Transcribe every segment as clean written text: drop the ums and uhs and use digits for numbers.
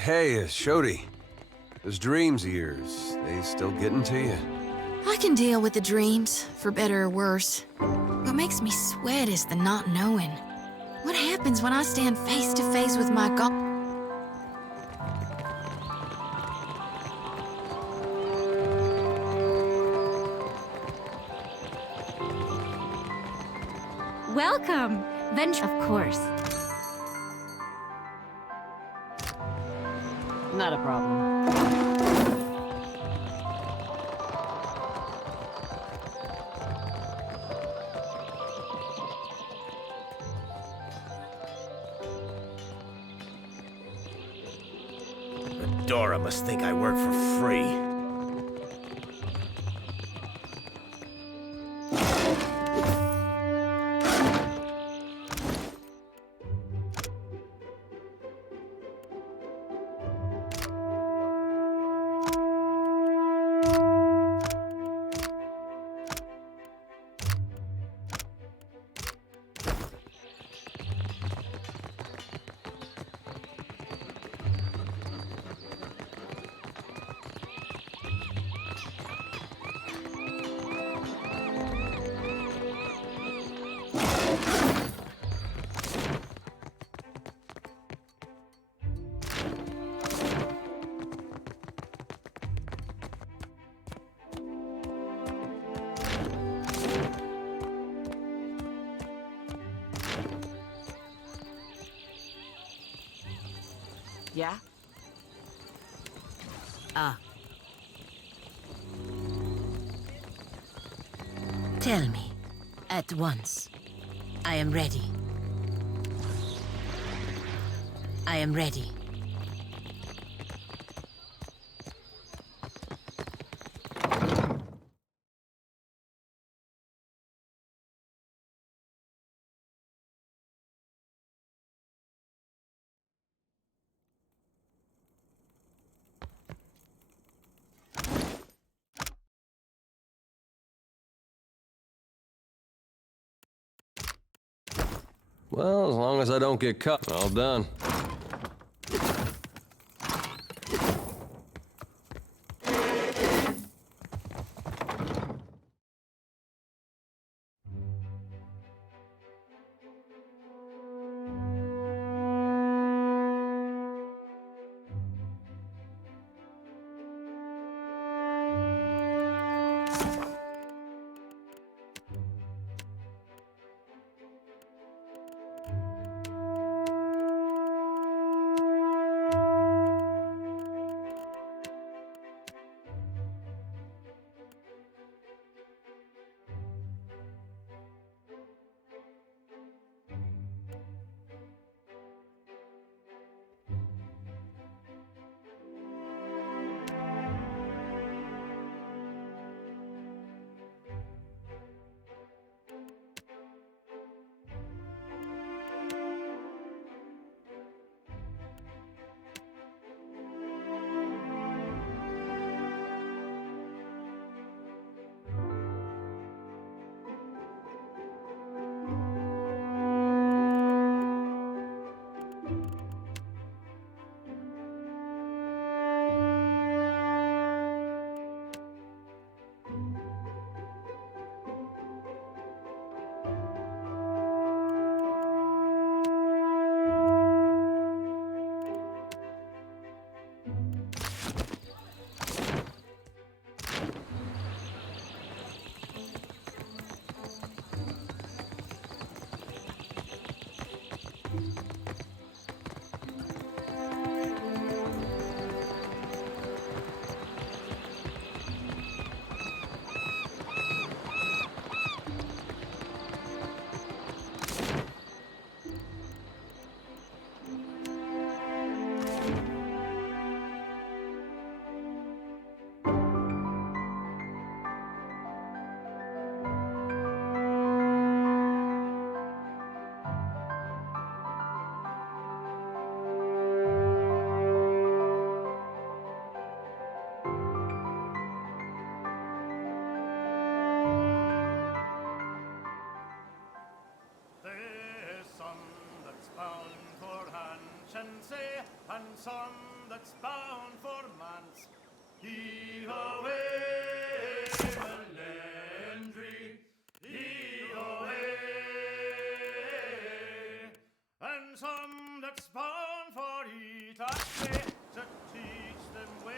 Hey, Shodi. Those dreams of yours, they still getting to you? I can deal with the dreams, for better or worse. What makes me sweat is the not knowing. What happens when I stand face to face with my God? Welcome! Venture, of course. Not a problem. Dora must think I work for free. Yeah? Tell me, at once. I am ready. I am ready. Well, as long as I don't get caught, all done. anciency, and some that's bound for manse. He away, Melendry, he away, and some that's bound for Italy to teach them well.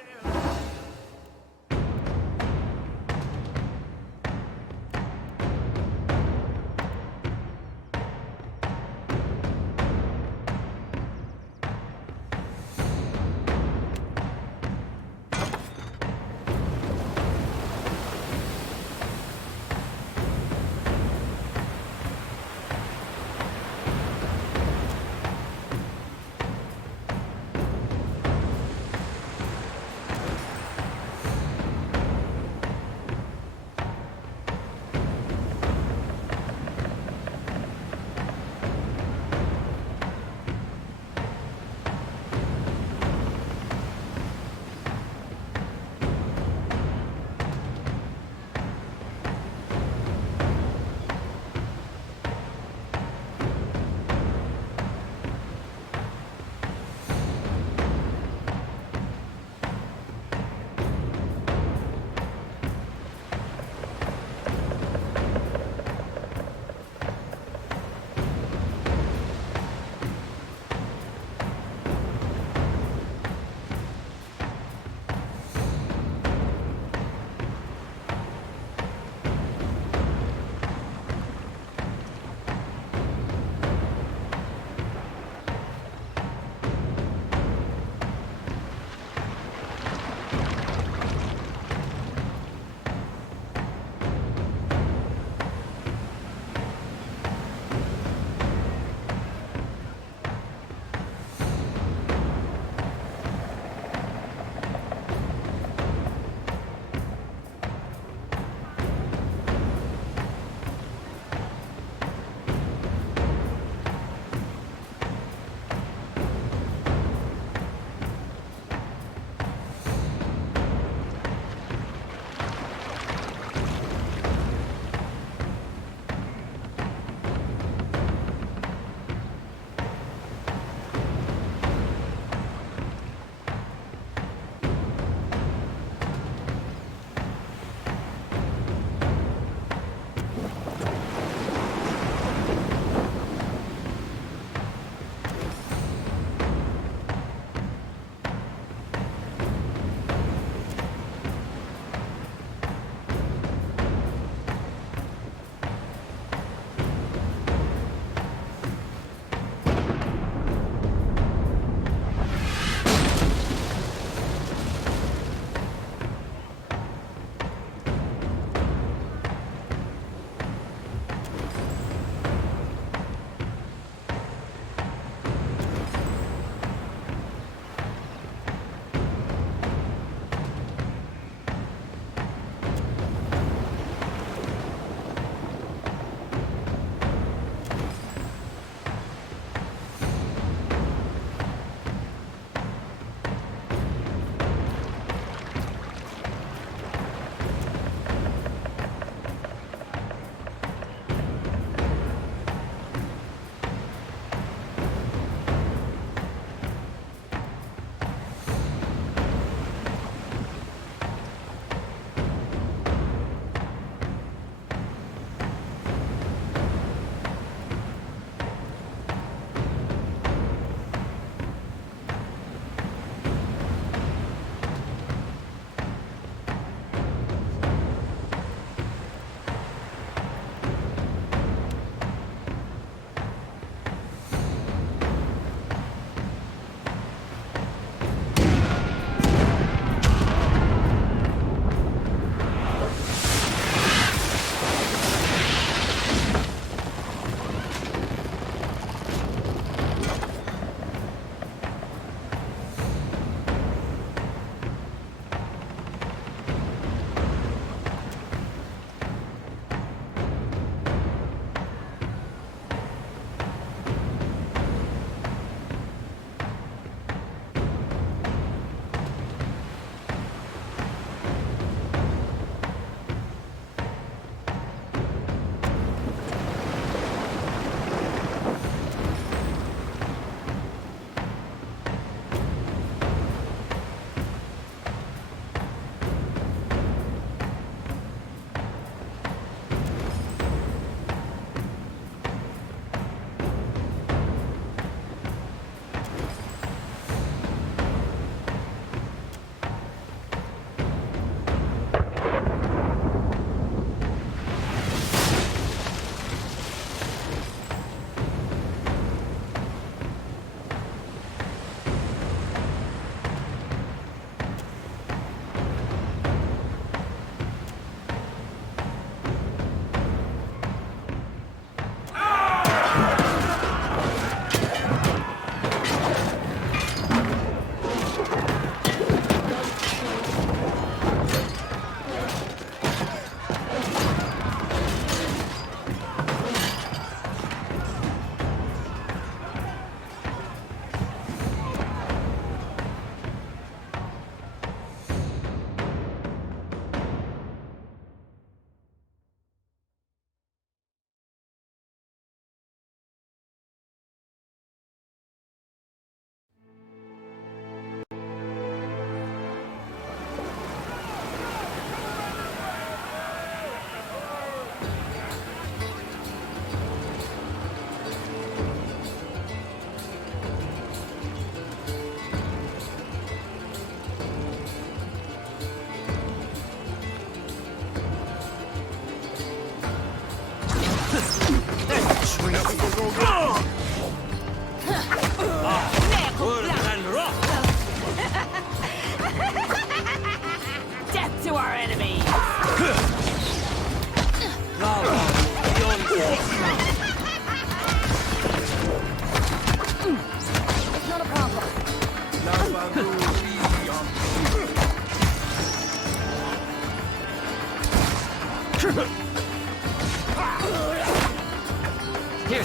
Here's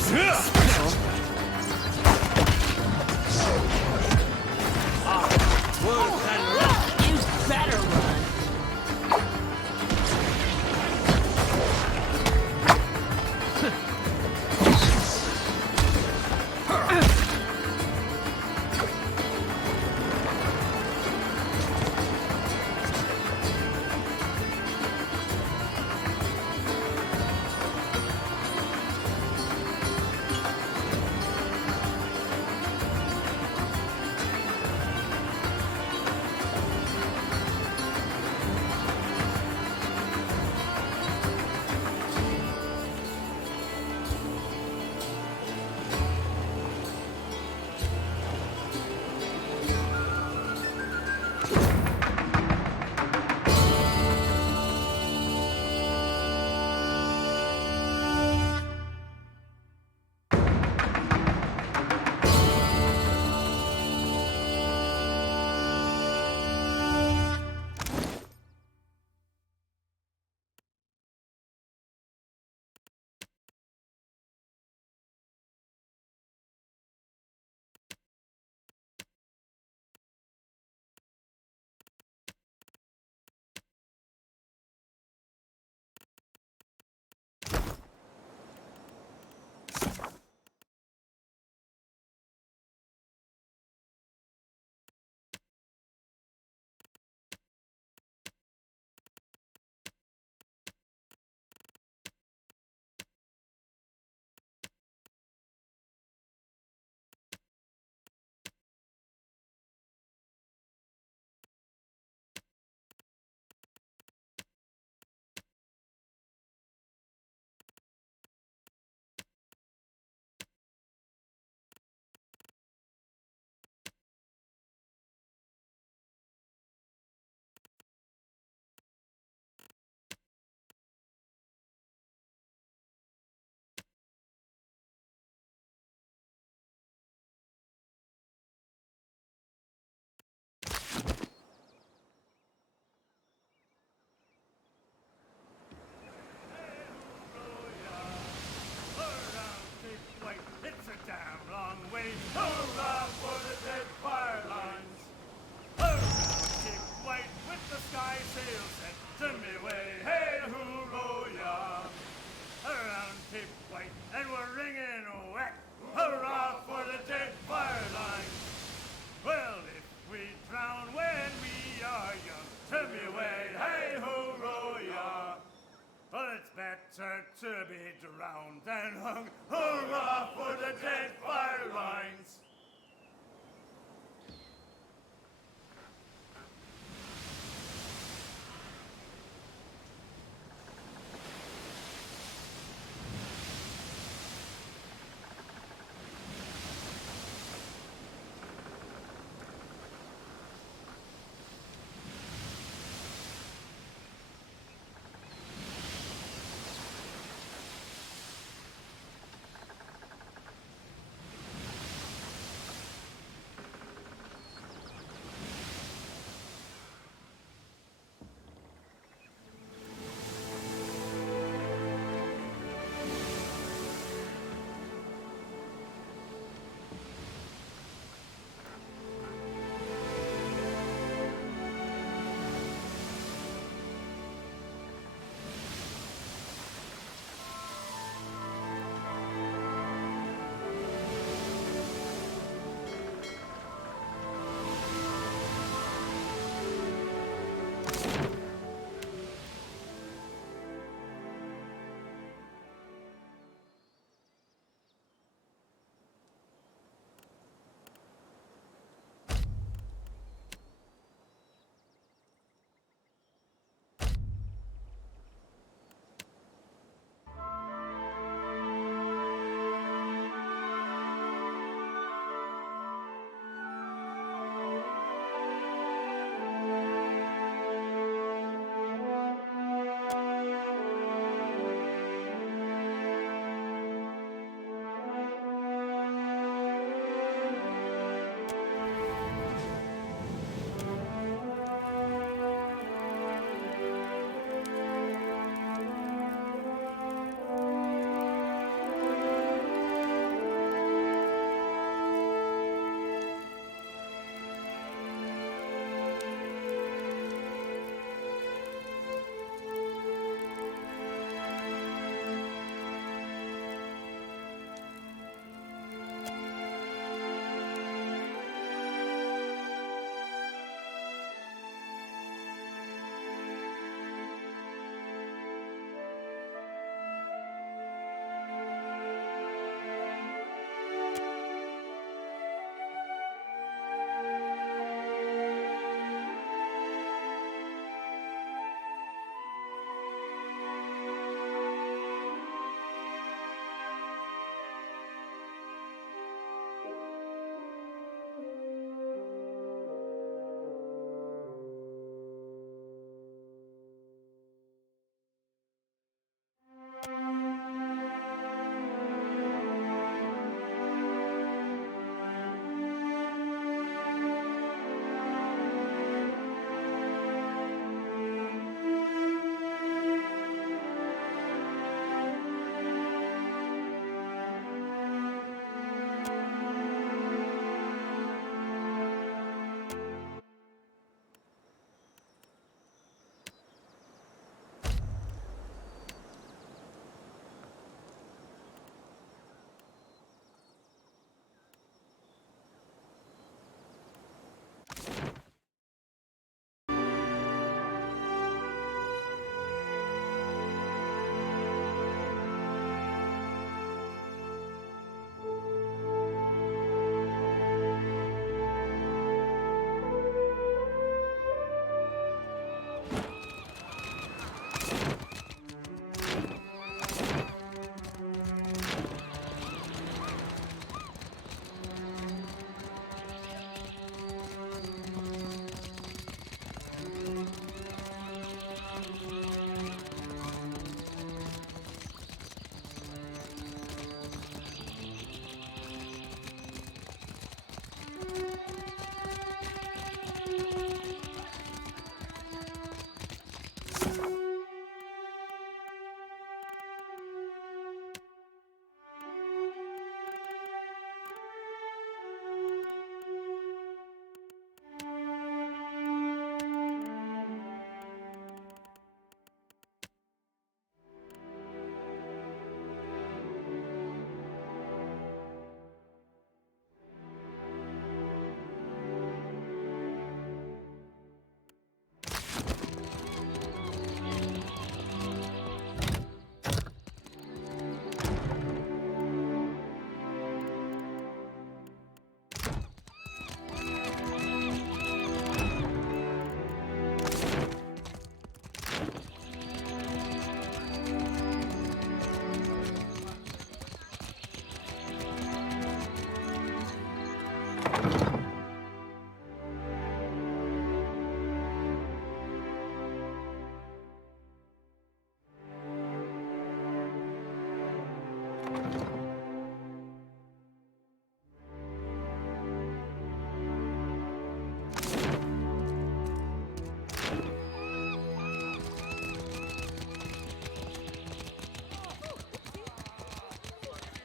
something special. You better run.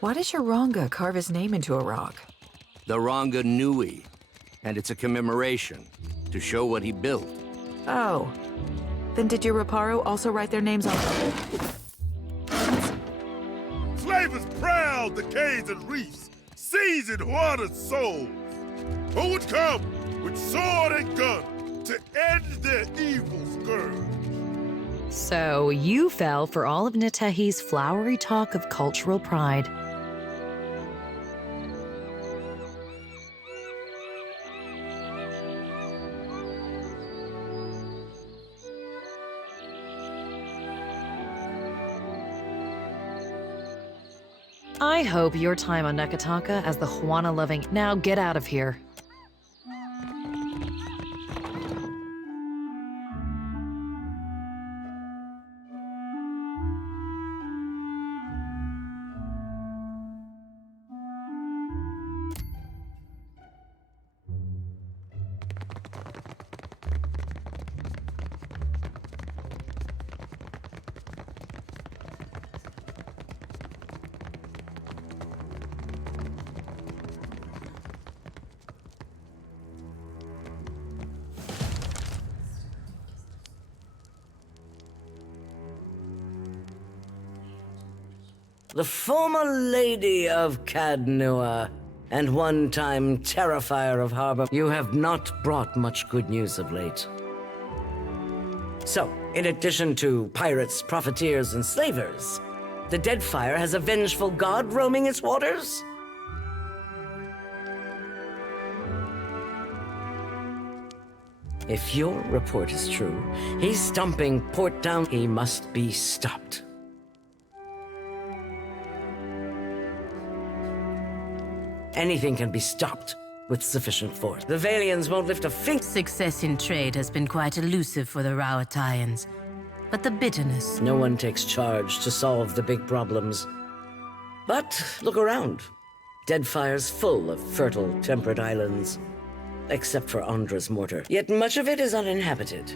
Why does your Ranga carve his name into a rock? The Ranga Nui, and it's a commemoration to show what he built. Oh. Then did your Reparo also write their names on... Slavers proud the caves and reefs, seasoned water souls. Who would come with sword and gun to end their evil scourge? So you fell for all of Nitehi's flowery talk of cultural pride. I hope your time on Nekataka as the Juana-loving... Now get out of here. The former Lady of Cadnua, and one-time Terrifier of Harbor, you have not brought much good news of late. So, in addition to pirates, profiteers, and slavers, the Deadfire has a vengeful god roaming its waters? If your report is true, he's stomping Port down. He must be stopped. Anything can be stopped with sufficient force. The Valians won't lift a finger. Success in trade has been quite elusive for the Rauataians, but the bitterness... No one takes charge to solve the big problems. But look around. Deadfire's full of fertile, temperate islands. Except for Andra's mortar. Yet much of it is uninhabited.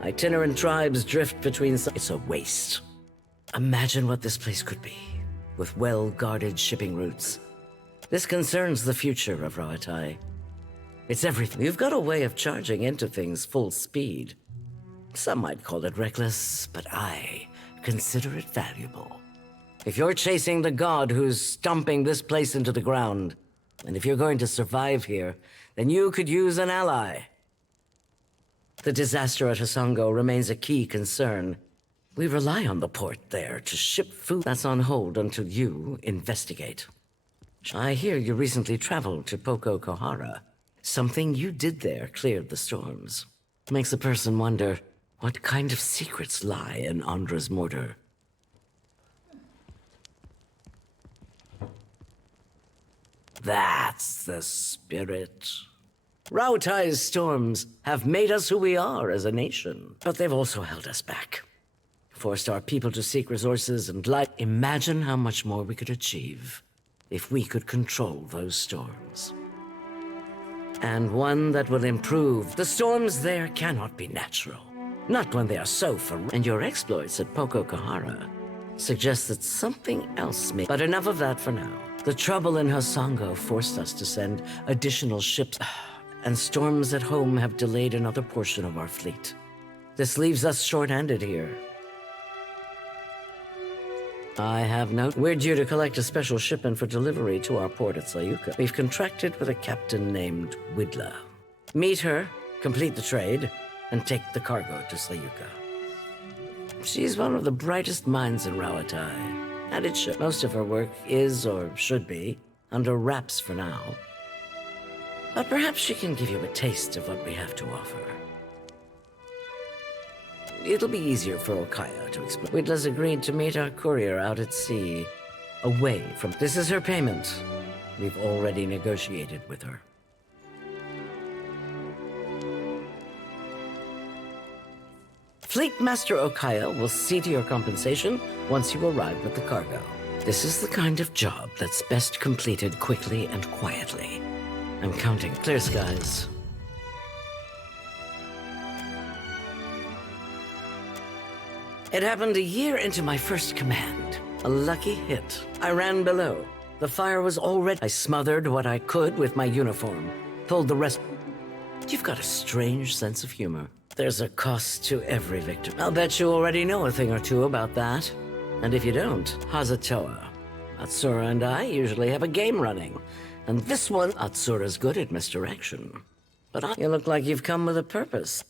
Itinerant tribes drift between... It's a waste. Imagine what this place could be, with well-guarded shipping routes. This concerns the future of Rauatai. It's everything. You've got a way of charging into things full speed. Some might call it reckless, but I consider it valuable. If you're chasing the god who's stomping this place into the ground, and if you're going to survive here, then you could use an ally. The disaster at Hasango remains a key concern. We rely on the port there to ship food. That's on hold until you investigate. I hear you recently traveled to Poko Kohara. Something you did there cleared the storms. Makes a person wonder what kind of secrets lie in Andra's mortar. That's the spirit. Rautai's storms have made us who we are as a nation, but they've also held us back. Forced our people to seek resources and light. Imagine how much more we could achieve if we could control those storms. And one that will improve. The storms there cannot be natural. Not when they are so ferocious. And your exploits at Poko Kohara suggest that something else may... But enough of that for now. The trouble in Hasango forced us to send additional ships, and storms at home have delayed another portion of our fleet. This leaves us short-handed here. I have no... We're due to collect a special shipment for delivery to our port at Sayuka. We've contracted with a captain named Widla. Meet her, complete the trade, and take the cargo to Sayuka. She's one of the brightest minds in Rauatai, and it should. Most of her work is, or should be, under wraps for now. But perhaps she can give you a taste of what we have to offer. It'll be easier for Okaya to explain. Widla's agreed to meet our courier out at sea, away from... This is her payment. We've already negotiated with her. Fleet Master Okaya will see to your compensation once you arrive with the cargo. This is the kind of job that's best completed quickly and quietly. I'm counting clear skies. It happened a year into my first command. A lucky hit. I ran below, The fire was already... I smothered what I could with my uniform. Told the rest... You've got a strange sense of humor. There's a cost to every victim. I'll bet you already know a thing or two about that. And if you don't, Hazatoa. Atsura and I usually have a game running. And this one, Atsura's good at misdirection. But you look like you've come with a purpose.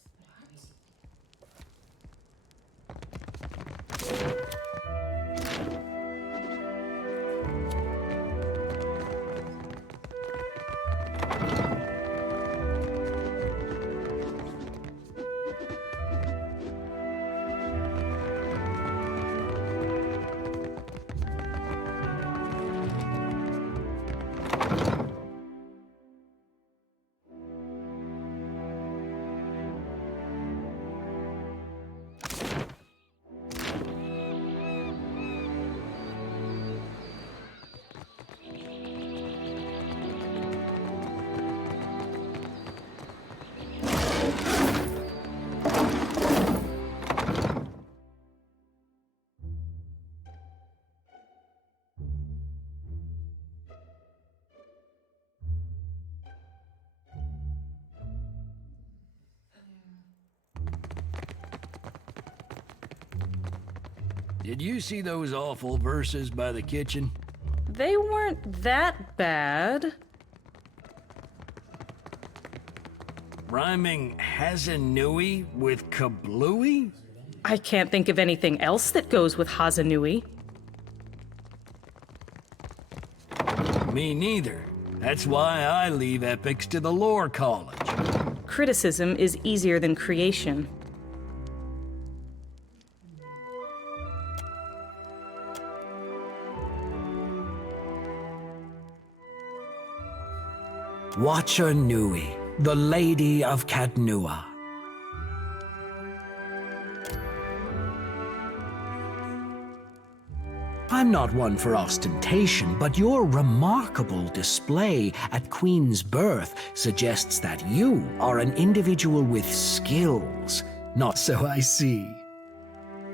Did you see those awful verses by the kitchen? They weren't that bad. Rhyming Hazanui with kablooey? I can't think of anything else that goes with Hazanui. Me neither. That's why I leave epics to the lore college. Criticism is easier than creation. Watcher Nui, the Lady of Katnua. I'm not one for ostentation, but your remarkable display at Queen's birth suggests that you are an individual with skills. Not so I see.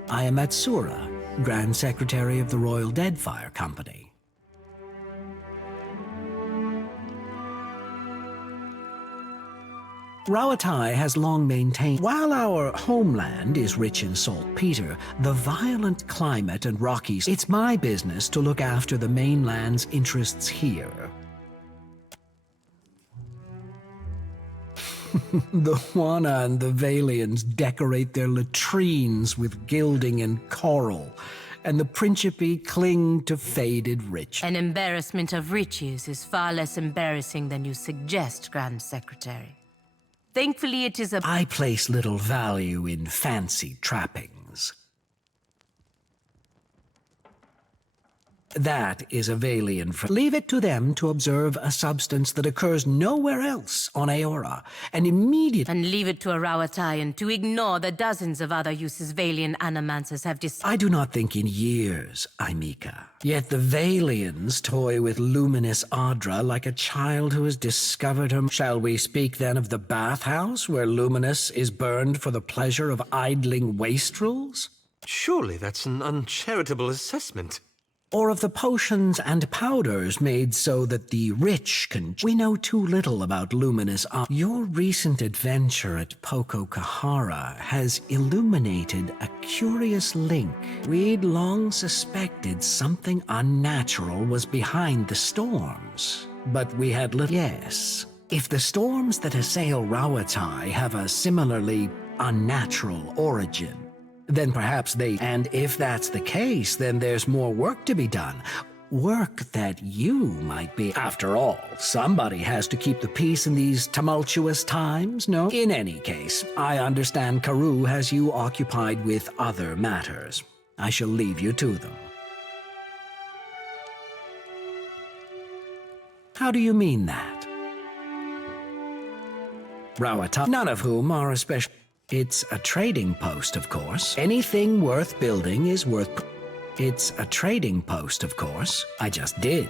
I am Atsura, Grand Secretary of the Royal Deadfire Company. Rawatai has long maintained, while our homeland is rich in saltpeter, the violent climate and Rockies, it's my business to look after the mainland's interests here. The Wana and the Valians decorate their latrines with gilding and coral, and the Principe cling to faded rich. An embarrassment of riches is far less embarrassing than you suggest, Grand Secretary. Thankfully, it is a... I place little value in fancy trappings. That is a Valian for... Leave it to them to observe a substance that occurs nowhere else on Aora, and immediately... And leave it to a Rawatayan to ignore the dozens of other uses Valian animancers have I do not think in years, Aimika. Yet the Valians toy with luminous Adra like a child who has discovered her... Shall we speak then of the bathhouse, where Luminous is burned for the pleasure of idling wastrels? Surely that's an uncharitable assessment. Or of the potions and powders made so that the rich can... We know too little about Luminous. Your recent adventure at Pococahara has illuminated a curious link. We'd long suspected something unnatural was behind the storms, but we had little... Yes. If the storms that assail Rawatai have a similarly unnatural origin, then perhaps they... And if that's the case, then there's more work to be done. Work that you might be... After all, somebody has to keep the peace in these tumultuous times, no? In any case, I understand Karoo has you occupied with other matters. I shall leave you to them. How do you mean that? Rawata, none of whom are especially... It's a trading post, of course. Anything worth building is worth... It's a trading post, of course. I just did.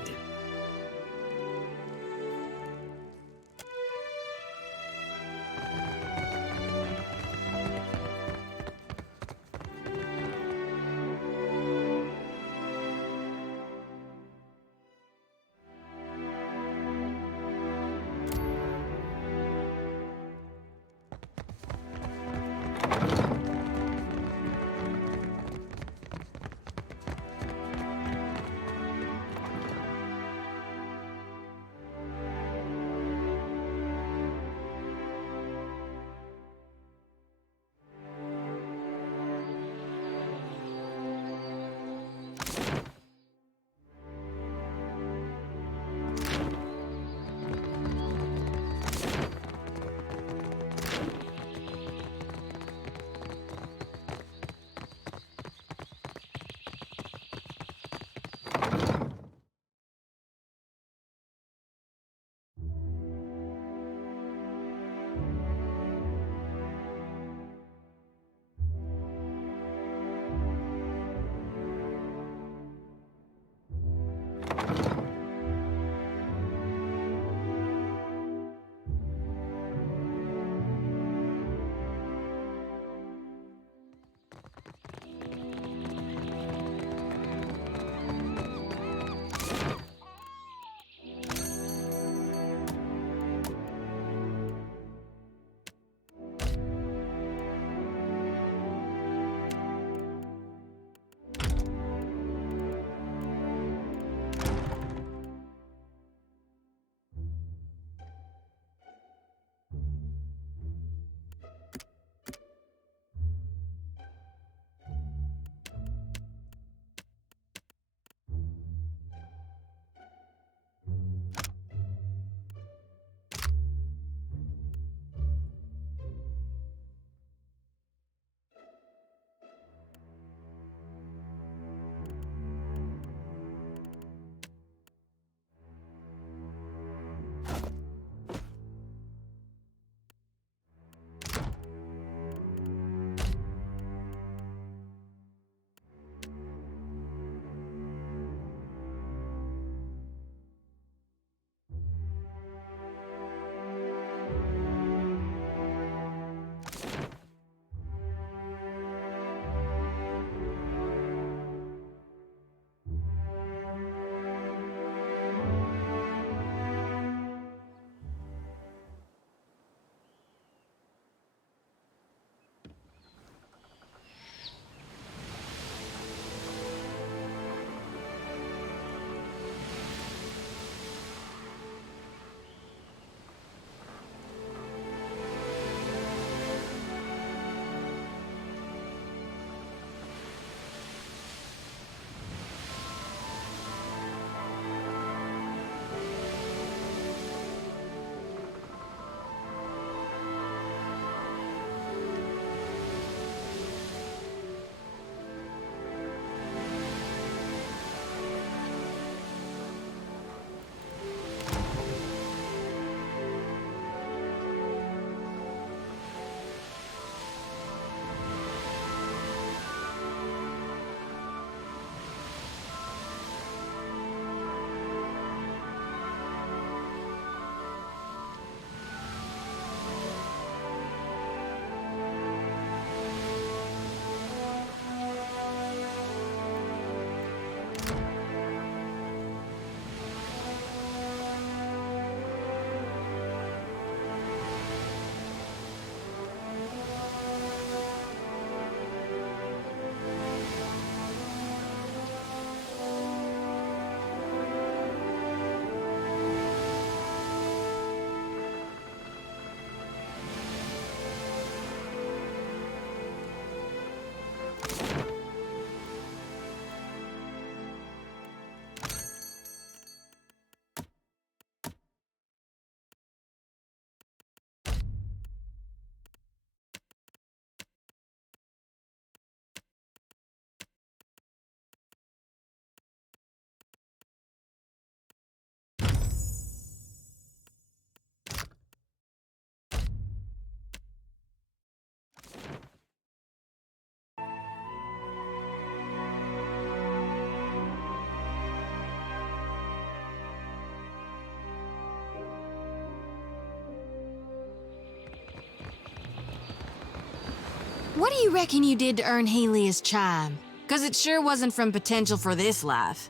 What do you reckon you did to earn Helia's chime? 'Cause it sure wasn't from potential for this life.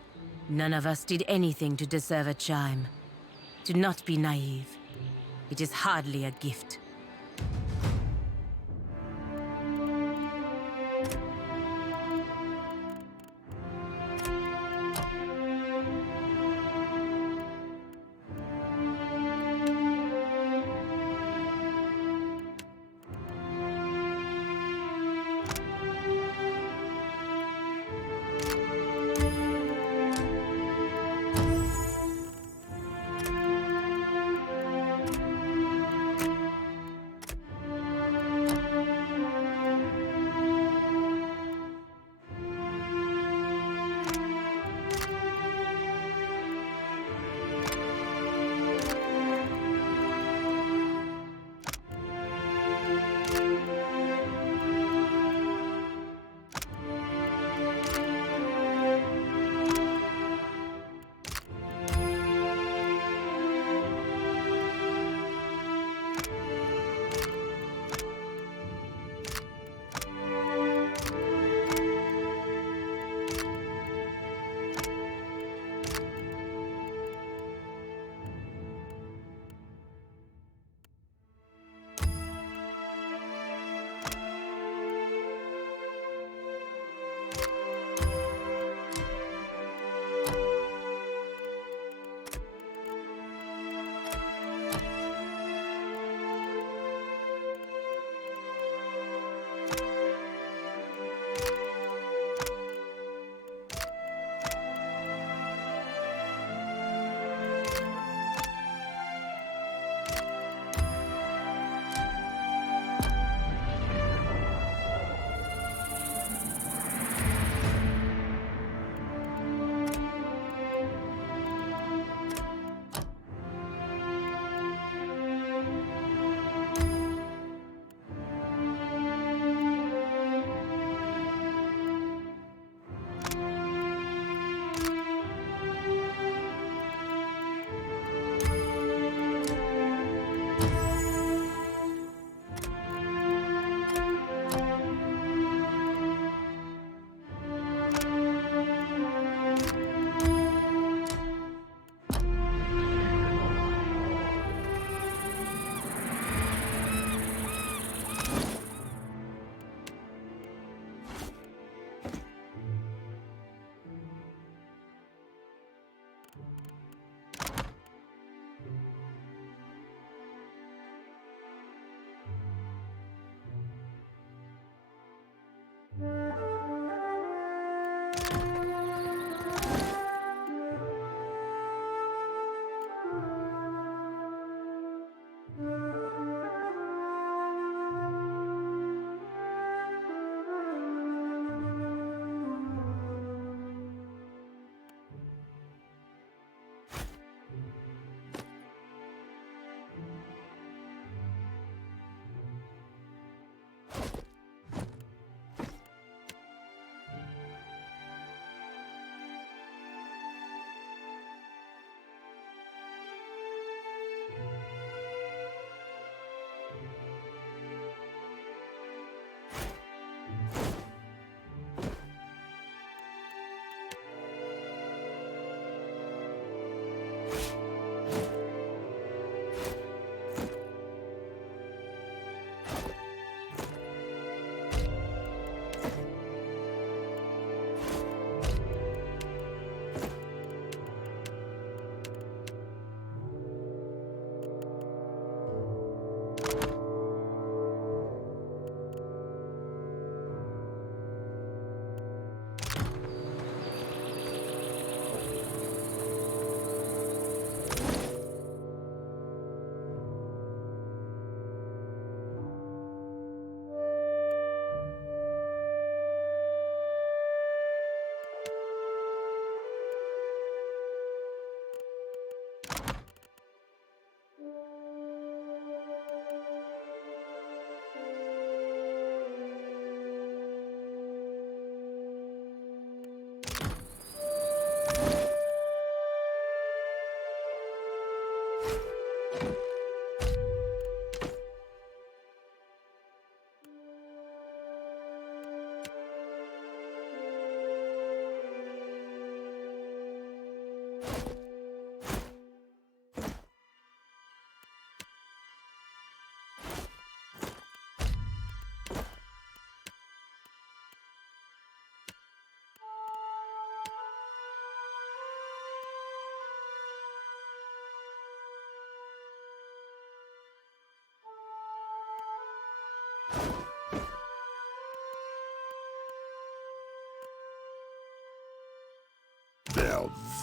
None of us did anything to deserve a chime. Do not be naive. It is hardly a gift.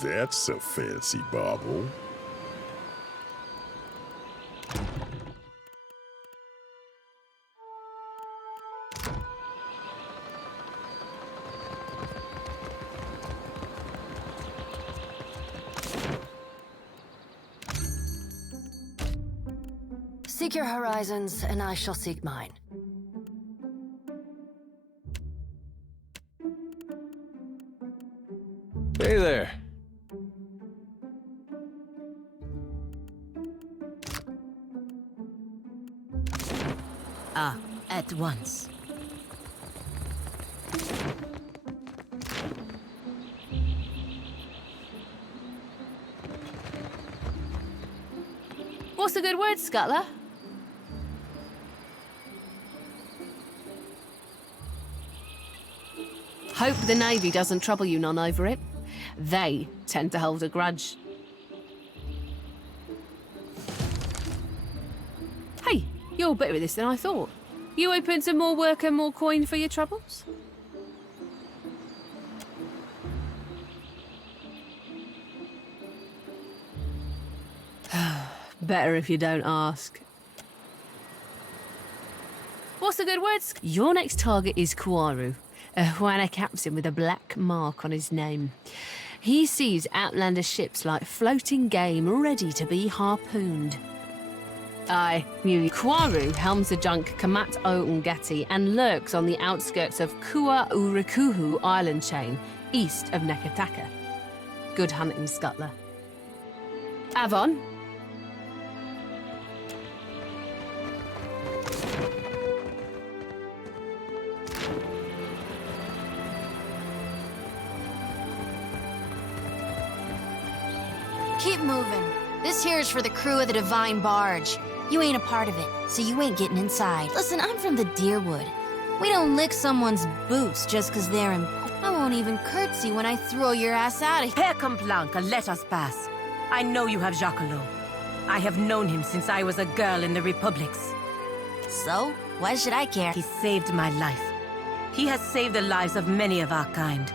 That's a fancy bauble. Seek your horizons, and I shall seek mine. Hey there. Ah, at once. What's a good word, Scuttler? Hope the Navy doesn't trouble you none over it. They tend to hold a grudge. Hey, you're better at this than I thought. You open to more work and more coin for your troubles? Better if you don't ask. What's a good word? Your next target is Kuaru, a Huana captain with a black mark on his name. He sees outlander ships like floating game ready to be harpooned. Aye, Kuaru helms the junk Kamat O Ngati and lurks on the outskirts of Kua Urikuhu island chain, east of Nikitake. Good hunting, Scuttler. Avon? Keep moving. This here is for the crew of the Divine Barge. You ain't a part of it, so you ain't getting inside. Listen, I'm from the Deerwood. We don't lick someone's boots just 'cause they're in... I won't even curtsy when I throw your ass out of here. Père Complanca, let us pass. I know you have Jacquelot. I have known him since I was a girl in the Republics. So? Why should I care? He saved my life. He has saved the lives of many of our kind.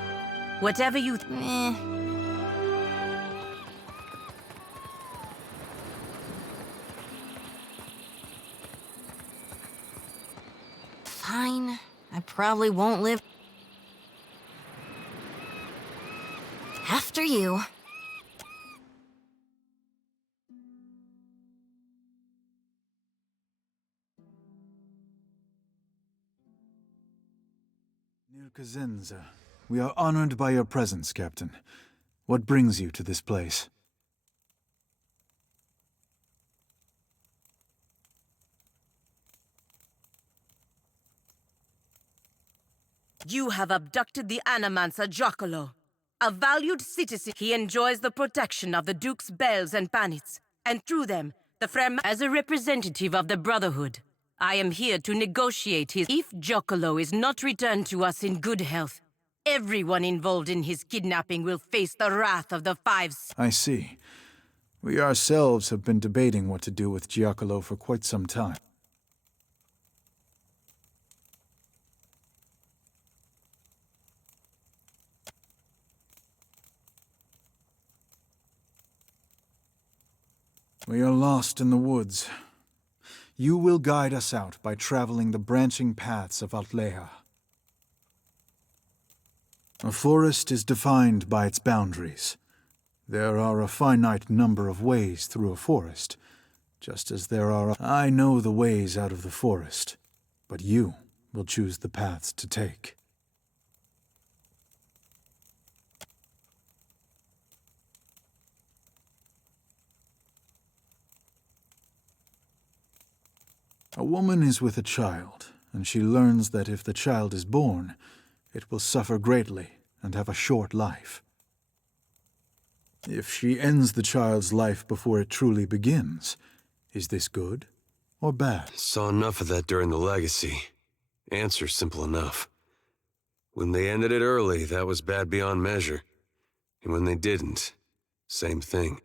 Whatever you... Fine. I probably won't live... After you. Kazenza, we are honored by your presence, Captain. What brings you to this place? You have abducted the Animancer Jacquelot, a valued citizen. He enjoys the protection of the Duke's bells and banits, and through them, the Frem. As a representative of the Brotherhood, I am here to negotiate his... If Jacquelot is not returned to us in good health, everyone involved in his kidnapping will face the wrath of the Fives. I see. We ourselves have been debating what to do with Giacomo for quite some time. We are lost in the woods. You will guide us out by traveling the branching paths of Altleja. A forest is defined by its boundaries. There are a finite number of ways through a forest, just as there are... I know the ways out of the forest, but you will choose the paths to take. A woman is with a child, and she learns that if the child is born, it will suffer greatly and have a short life. If she ends the child's life before it truly begins, is this good or bad? Saw enough of that during the Legacy. Answer simple enough. When they ended it early, that was bad beyond measure. And when they didn't, same thing.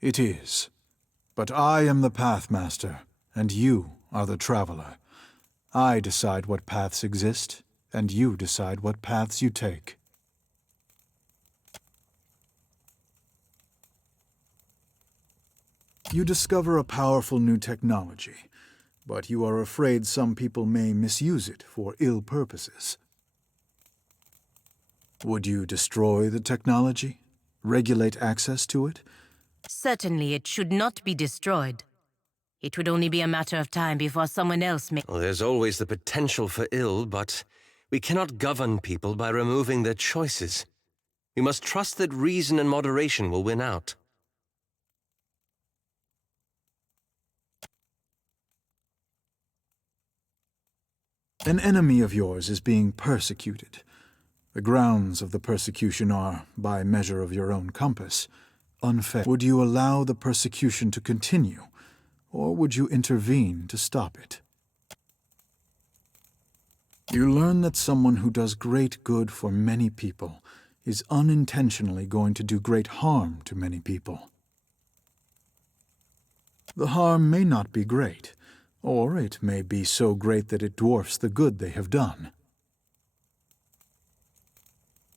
It is. But I am the Pathmaster, and you are the Traveler. I decide what paths exist, and you decide what paths you take. You discover a powerful new technology, but you are afraid some people may misuse it for ill purposes. Would you destroy the technology? Regulate access to it? Certainly it should not be destroyed. It would only be a matter of time before someone else may... Well, there's always the potential for ill, but we cannot govern people by removing their choices. We must trust that reason and moderation will win out. An enemy of yours is being persecuted. The grounds of the persecution are, by measure of your own compass, unfair. Would you allow the persecution to continue, or would you intervene to stop it? You learn that someone who does great good for many people is unintentionally going to do great harm to many people. The harm may not be great, or it may be so great that it dwarfs the good they have done.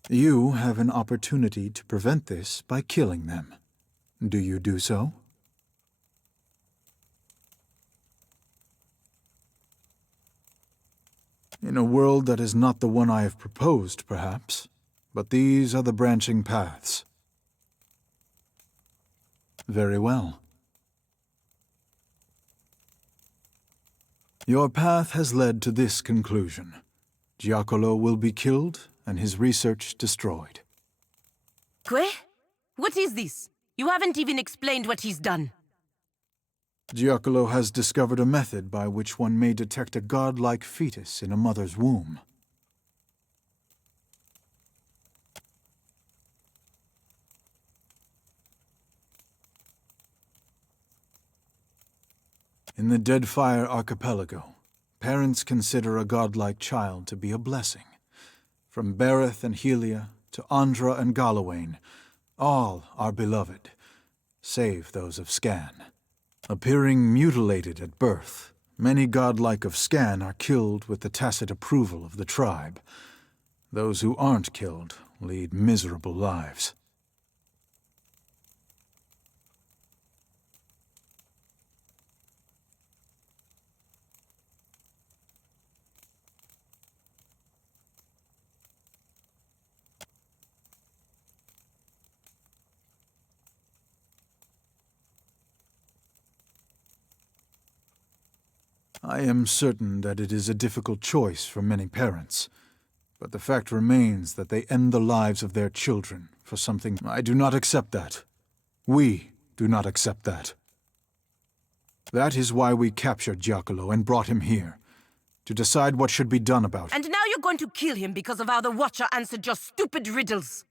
You have an opportunity to prevent this by killing them. Do you do so? In a world that is not the one I have proposed, perhaps, but these are the branching paths. Very well. Your path has led to this conclusion. Giacomo will be killed and his research destroyed. Que? What is this? You haven't even explained what he's done. Giacomo has discovered a method by which one may detect a godlike fetus in a mother's womb. In the Deadfire archipelago, parents consider a godlike child to be a blessing. From Bereth and Helia to Andra and Galawain, all are beloved, save those of Scan. Appearing mutilated at birth, many godlike of Scan are killed with the tacit approval of the tribe. Those who aren't killed lead miserable lives. I am certain that it is a difficult choice for many parents, but the fact remains that they end the lives of their children for something. I do not accept that. We do not accept that. That is why we captured Giacomo and brought him here, to decide what should be done about it. And now you're going to kill him because of how the Watcher answered your stupid riddles.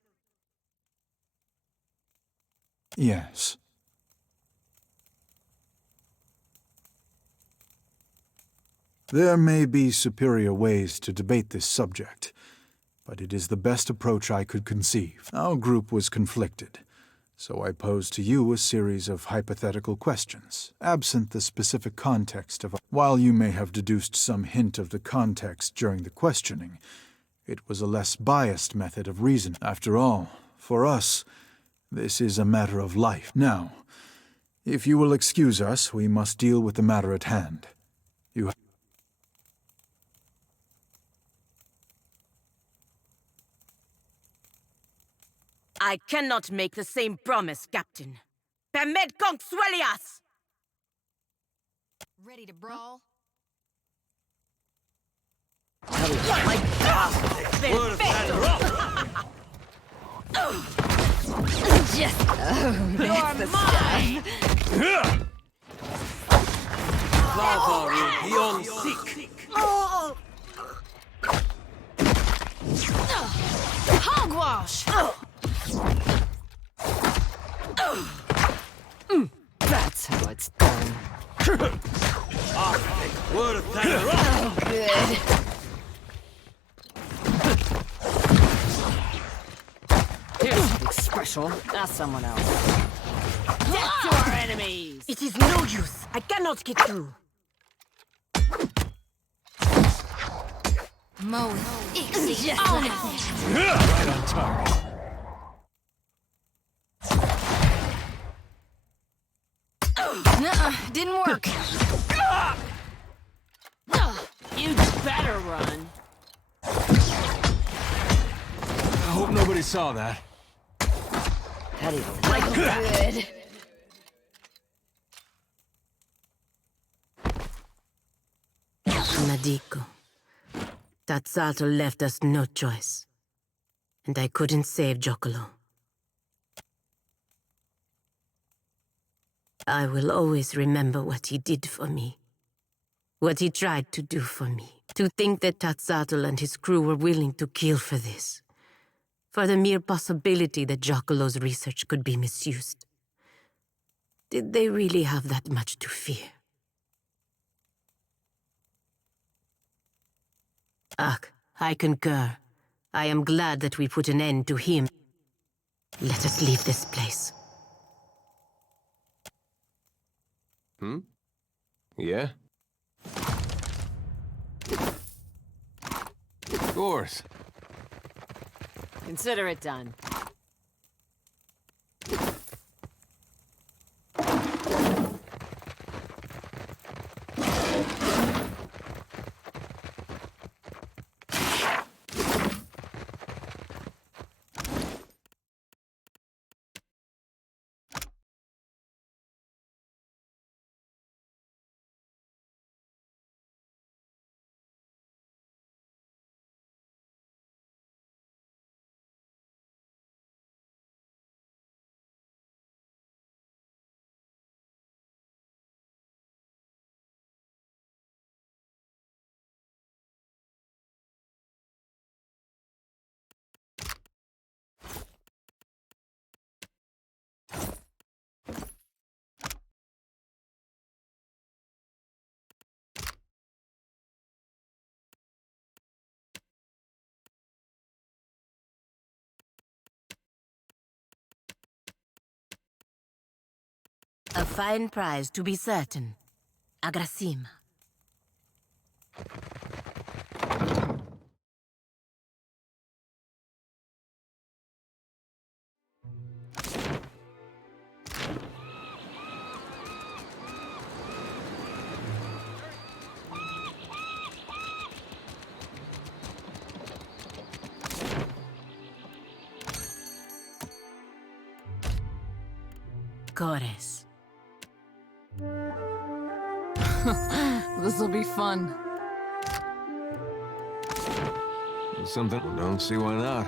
Yes. There may be superior ways to debate this subject, but it is the best approach I could conceive. Our group was conflicted, so I posed to you a series of hypothetical questions, absent the specific context of... While you may have deduced some hint of the context during the questioning, it was a less biased method of reason. After all, for us, this is a matter of life. Now, if you will excuse us, we must deal with the matter at hand. You... I cannot make the same promise, Captain. Permed Consuelias! Ready to brawl? Oh my God! Just You're mine! Hogwash! That's how it's done. Oh, good. Here's something special. That's someone else. Death to our enemies! It is no use. I cannot get through. Moe, easy on it. Right on target. Nuh-uh, didn't work. You'd better run. I hope nobody saw that. Good. Nadiko. Tatsato left us no choice. And I couldn't save Giocolo. I will always remember what he did for me. What he tried to do for me. To think that Tatsato and his crew were willing to kill for this. For the mere possibility that Giocolo's research could be misused. Did they really have that much to fear? Ach, I concur. I am glad that we put an end to him. Let us leave this place. Yeah? Of course. Consider it done. A fine prize, to be certain. Agrasima. Cores. This'll be fun. Something. Don't see why not.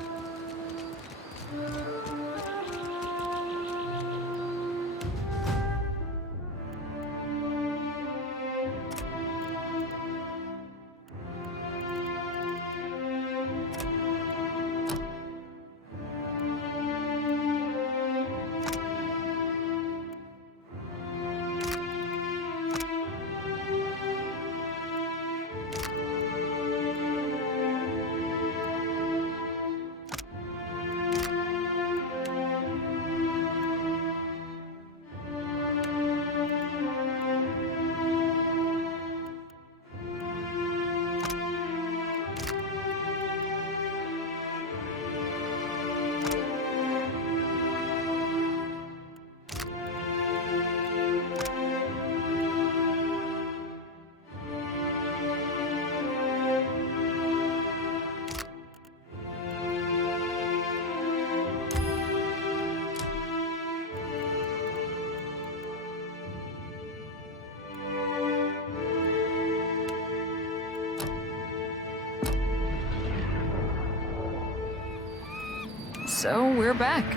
So, we're back.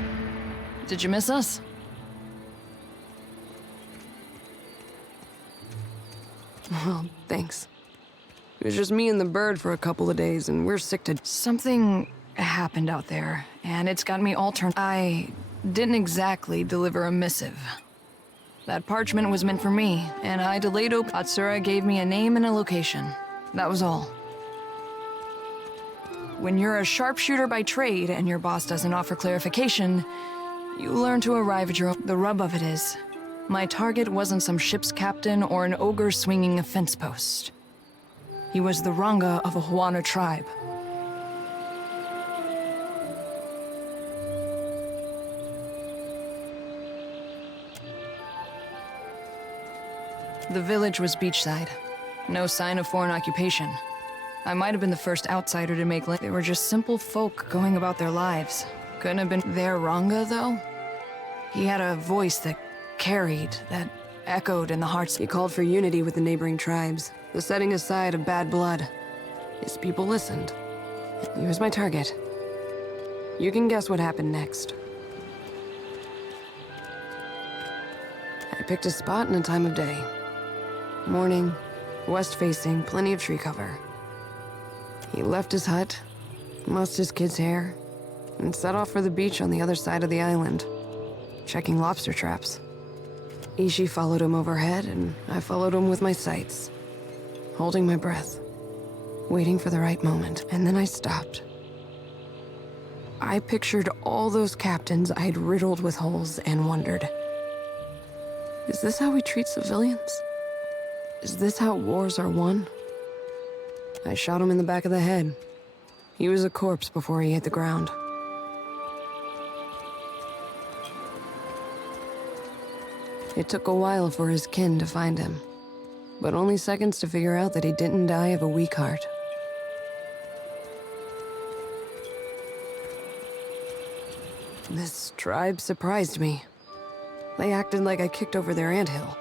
Did you miss us? Well, thanks. It was just me and the bird for a couple of days, and we're sick to... Something happened out there, and it's got me all turned... I didn't exactly deliver a missive. That parchment was meant for me, and I delayed Atsura gave me a name and a location. That was all. When you're a sharpshooter by trade and your boss doesn't offer clarification, you learn to arrive at your own. The rub of it is, my target wasn't some ship's captain or an ogre swinging a fence post. He was the Ranga of a Huana tribe. The village was beachside. No sign of foreign occupation. I might have been the first outsider to make land. They were just simple folk going about their lives. Couldn't have been their Ranga, though. He had a voice that carried, that echoed in the hearts. He called for unity with the neighboring tribes, the setting aside of bad blood. His people listened. He was my target. You can guess what happened next. I picked a spot and a time of day. Morning, west-facing, plenty of tree cover. He left his hut, mussed his kid's hair, and set off for the beach on the other side of the island, checking lobster traps. Ishi followed him overhead, and I followed him with my sights, holding my breath, waiting for the right moment, and then I stopped. I pictured all those captains I'd riddled with holes and wondered, is this how we treat civilians? Is this how wars are won? I shot him in the back of the head. He was a corpse before he hit the ground. It took a while for his kin to find him, but only seconds to figure out that he didn't die of a weak heart. This tribe surprised me. They acted like I kicked over their anthill.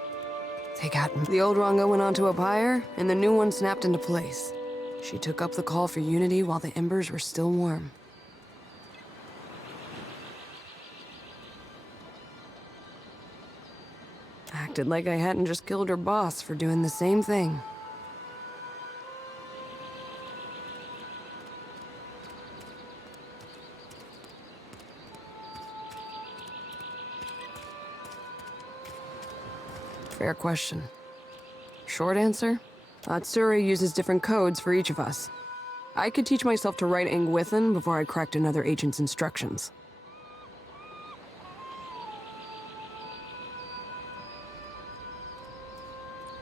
They got me. The old Ranga went onto a pyre, and the new one snapped into place. She took up the call for unity while the embers were still warm. Acted like I hadn't just killed her boss for doing the same thing. Fair question. Short answer? Atsura uses different codes for each of us. I could teach myself to write Angwithan before I cracked another agent's instructions.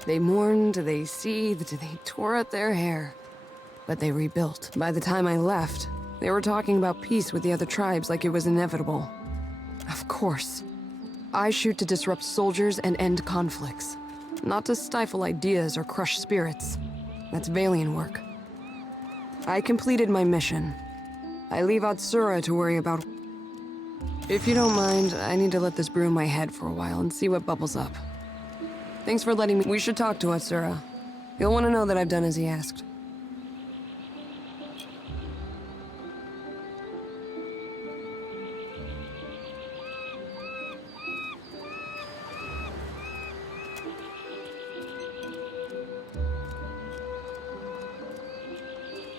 They mourned, they seethed, they tore at their hair. But they rebuilt. By the time I left, they were talking about peace with the other tribes like it was inevitable. Of course. I shoot to disrupt soldiers and end conflicts, not to stifle ideas or crush spirits. That's Valian work. I completed my mission. I leave Atsura to worry about... If you don't mind, I need to let this brew in my head for a while and see what bubbles up. Thanks for letting me... We should talk to Atsura. He'll want to know that I've done as he asked.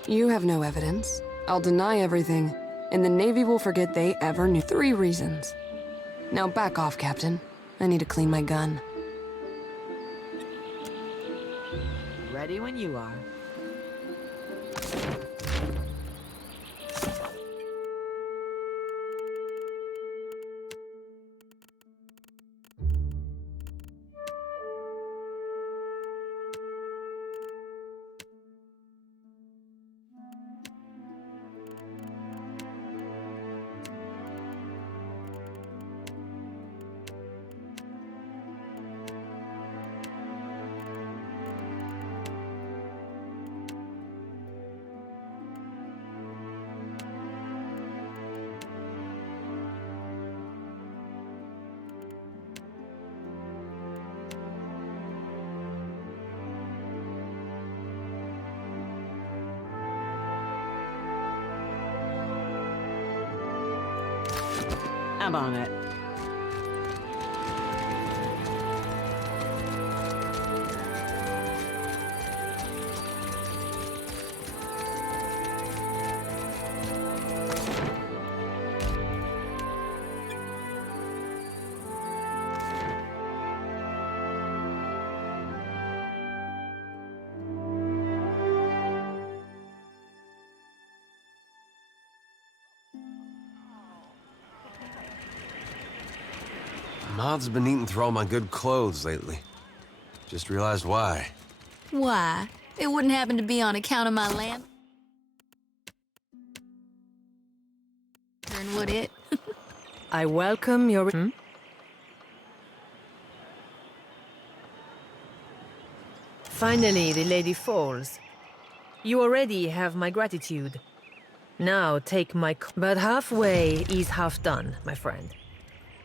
You have no evidence. I'll deny everything, and the Navy will forget they ever knew. 3 reasons. Now back off, Captain. I need to clean my gun. Ready when you are. I'm on it. Moth's been eating through all my good clothes lately. Just realized why. Why? It wouldn't happen to be on account of my lamp. Would it? I welcome your... Finally, the lady falls. You already have my gratitude. Now take my... But halfway is half done, my friend.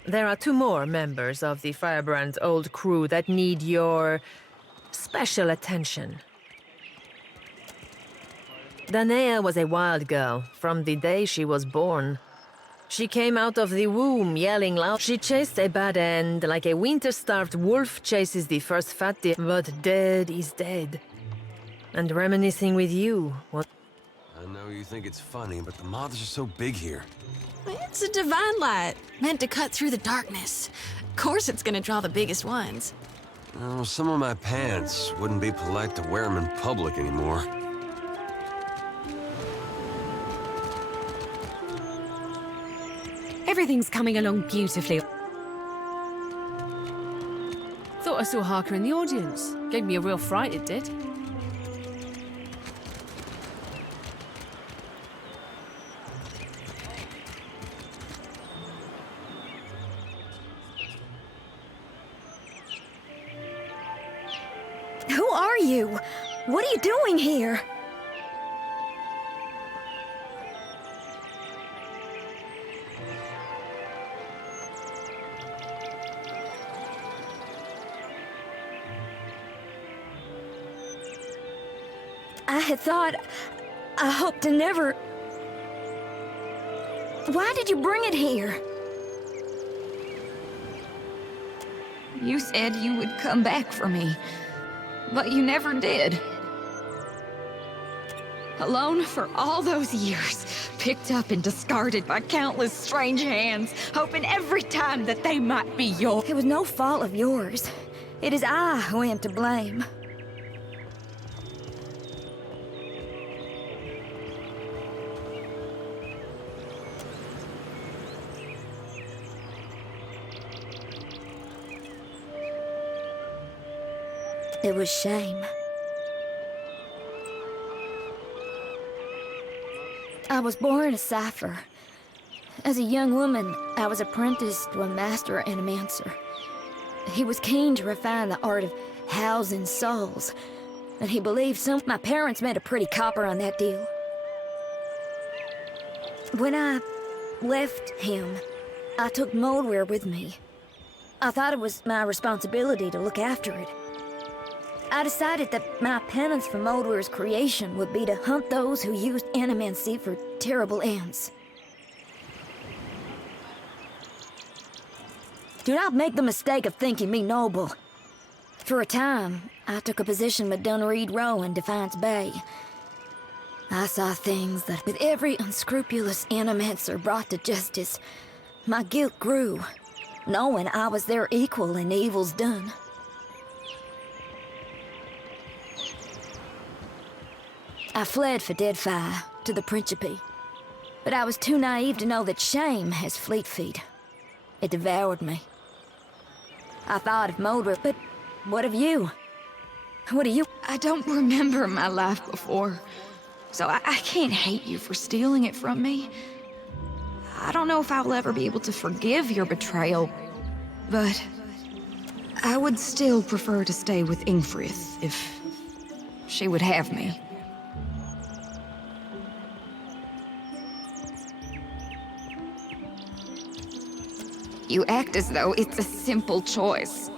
There are 2 more members of the Firebrand's old crew that need your... special attention. Danae was a wild girl from the day she was born. She came out of the womb yelling loud. She chased a bad end like a winter-starved wolf chases the first fat deer. But dead is dead. And reminiscing with you, what... I know you think it's funny, but the moths are so big here. It's a divine light, meant to cut through the darkness. Of course it's gonna draw the biggest ones. Oh, some of my pants wouldn't be polite to wear them in public anymore. Everything's coming along beautifully. Thought I saw Harker in the audience. Gave me a real fright, it did. Who are you? What are you doing here? I had thought... I hoped to never... Why did you bring it here? You said you would come back for me, but you never did. Alone for all those years, picked up and discarded by countless strange hands, hoping every time that they might be yours. It was no fault of yours. It is I who am to blame. It was shame. I was born a cipher. As a young woman, I was apprenticed to a master animancer. He was keen to refine the art of housing souls, and he believed my parents made a pretty copper on that deal. When I left him, I took moldware with me. I thought it was my responsibility to look after it. I decided that my penance for Moldware's creation would be to hunt those who used animancy for terrible ends. Do not make the mistake of thinking me noble. For a time, I took a position with Dunreed Row in Defiance Bay. I saw things that, with every unscrupulous animancer brought to justice, my guilt grew, knowing I was their equal in evils done. I fled for Deadfire to the Principe, but I was too naive to know that shame has fleet feet. It devoured me. I thought of Moldware, but what of you? What do you... I don't remember my life before, so I can't hate you for stealing it from me. I don't know if I'll ever be able to forgive your betrayal, but I would still prefer to stay with Ingfrith if she would have me. You act as though it's a simple choice.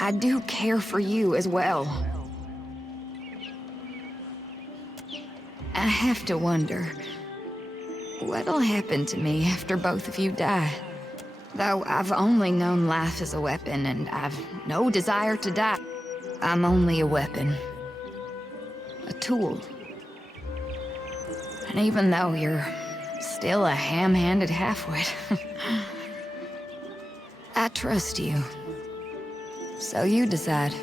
I do care for you as well. I have to wonder, what'll happen to me after both of you die? Though I've only known life as a weapon, and I've no desire to die. I'm only a weapon. A tool. And even though you're still a ham-handed halfwit, I trust you. So you decide.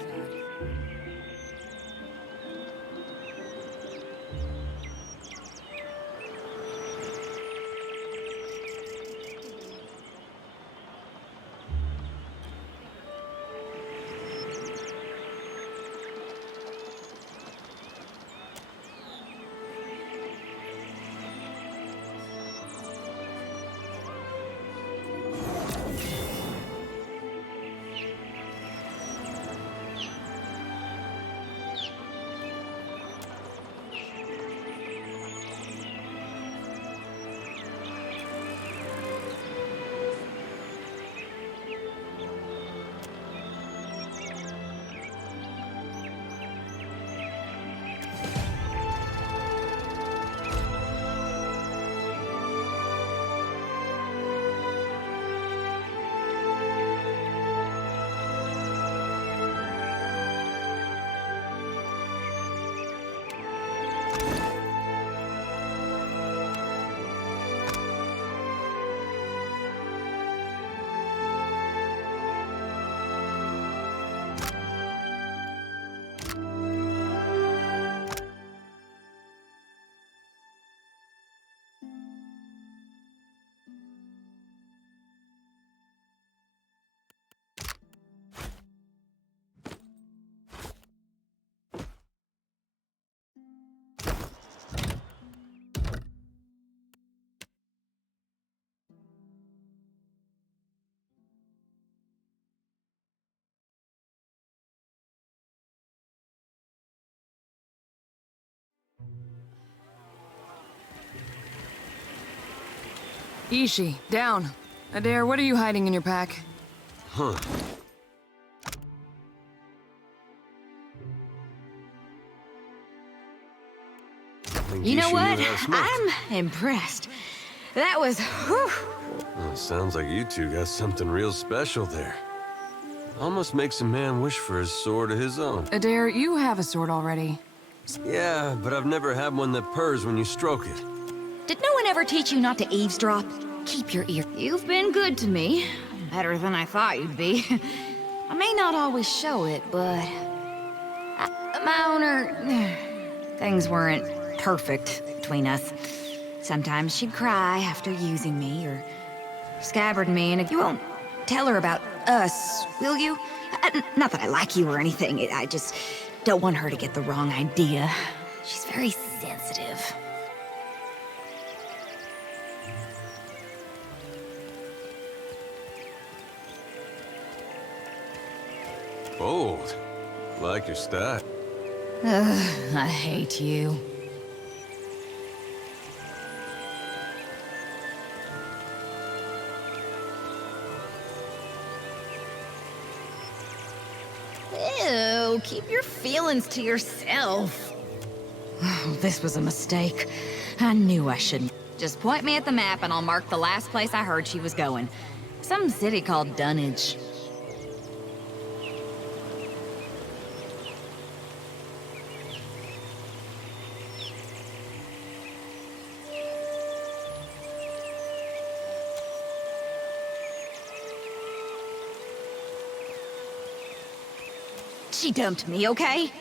Ishi, down. Adair, what are you hiding in your pack? Huh. You know what? I'm impressed. That was, whew. Well, sounds like you two got something real special there. Almost makes a man wish for a sword of his own. Adair, you have a sword already. Yeah, but I've never had one that purrs when you stroke it. Did no one ever teach you not to eavesdrop? Keep your ear. You've been good to me. Better than I thought you'd be. I may not always show it, but... my owner... things weren't perfect between us. Sometimes she'd cry after using me, or scabbard me, and you won't tell her about us, will you? Not that I like you or anything, I just don't want her to get the wrong idea. She's very sensitive. Bold. Like your style. Ugh, I hate you. Ew, keep your feelings to yourself. Oh, this was a mistake. I knew I shouldn't. Just point me at the map and I'll mark the last place I heard she was going. Some city called Dunnage. She dumped me, okay?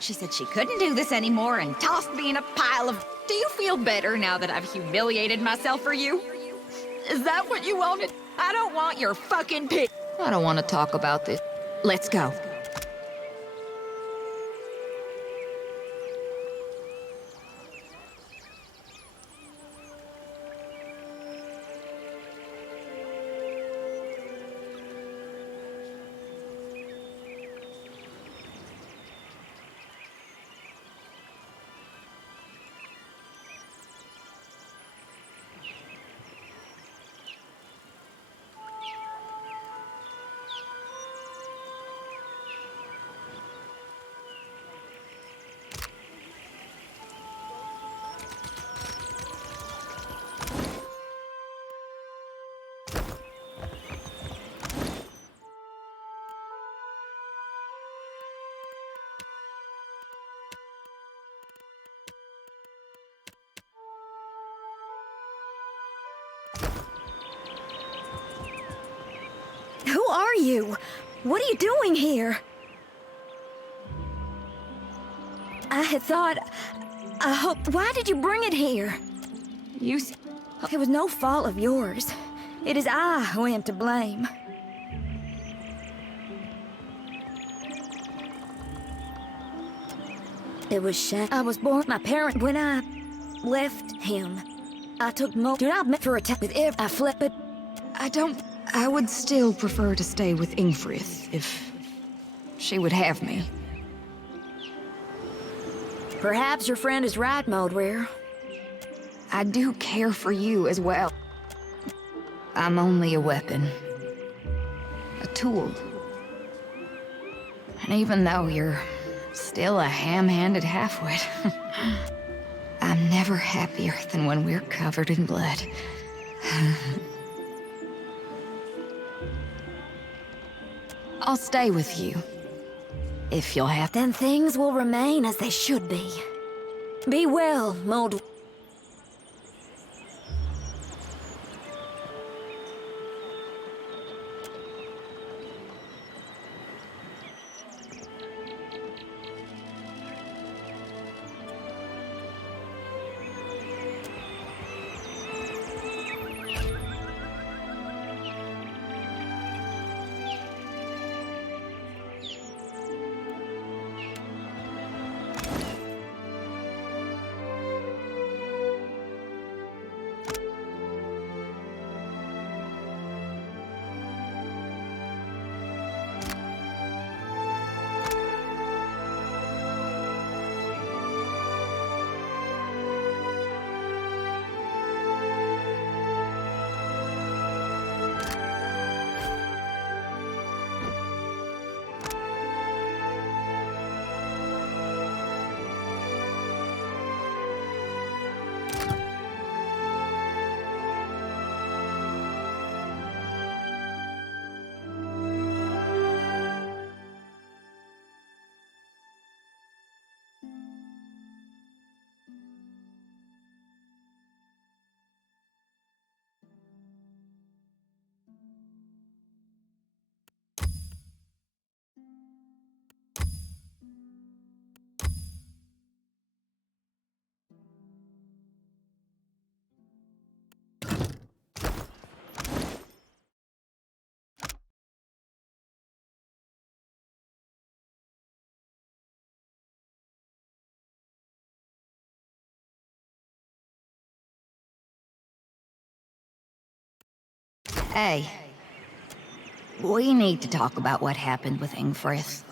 She said she couldn't do this anymore and tossed me in a pile of... Do you feel better now that I've humiliated myself for you? Is that what you wanted? I don't want your fucking pig. I don't want to talk about this. Let's go. Who are you? What are you doing here? I had thought... I hope... Why did you bring it here? It was no fault of yours. It is I who am to blame. It was I was born my parent when I left him. I took Dude, I met for a tap with I flipped it. I would still prefer to stay with Ingfrith if she would have me. Perhaps your friend is right, Modrir. I do care for you as well. I'm only a weapon. A tool. And even though you're still a ham-handed half-wit, I'm never happier than when we're covered in blood. I'll stay with you. If you'll have... Then things will remain as they should be. Be well, Mold. Hey. We need to talk about what happened with Ingfrith.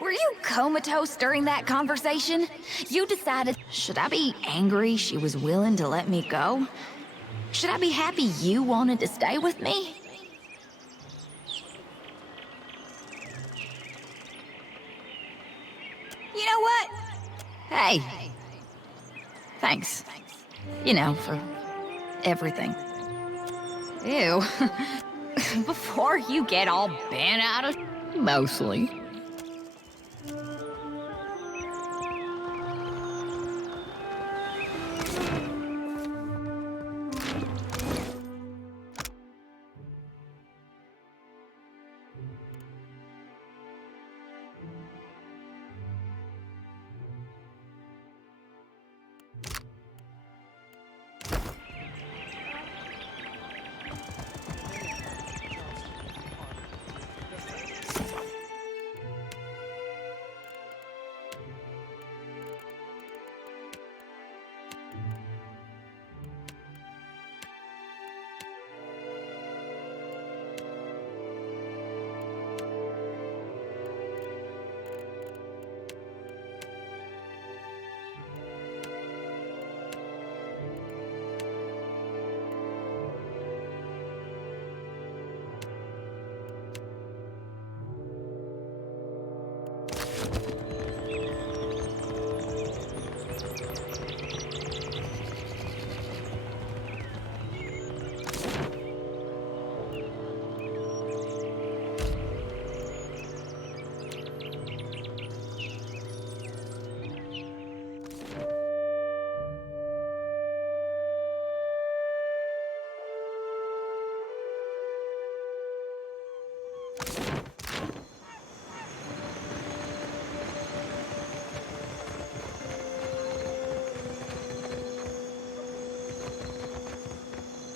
Were you comatose during that conversation? You decided... Should I be angry she was willing to let me go? Should I be happy you wanted to stay with me? You know what? Hey. Thanks. You know, for everything. Ew. Before you get all bent out of... Mostly.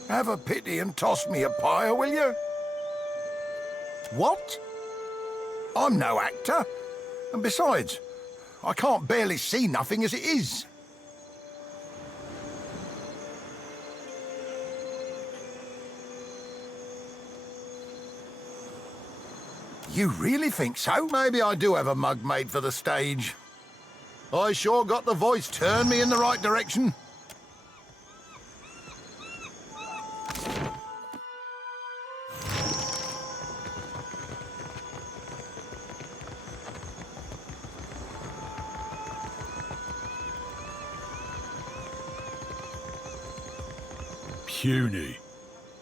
Have a pity and toss me a pyre, will you? What? I'm no actor. And besides, I can't barely see nothing as it is. You really think so? Maybe I do have a mug made for the stage. I sure got the voice. Turn me in the right direction. Puny.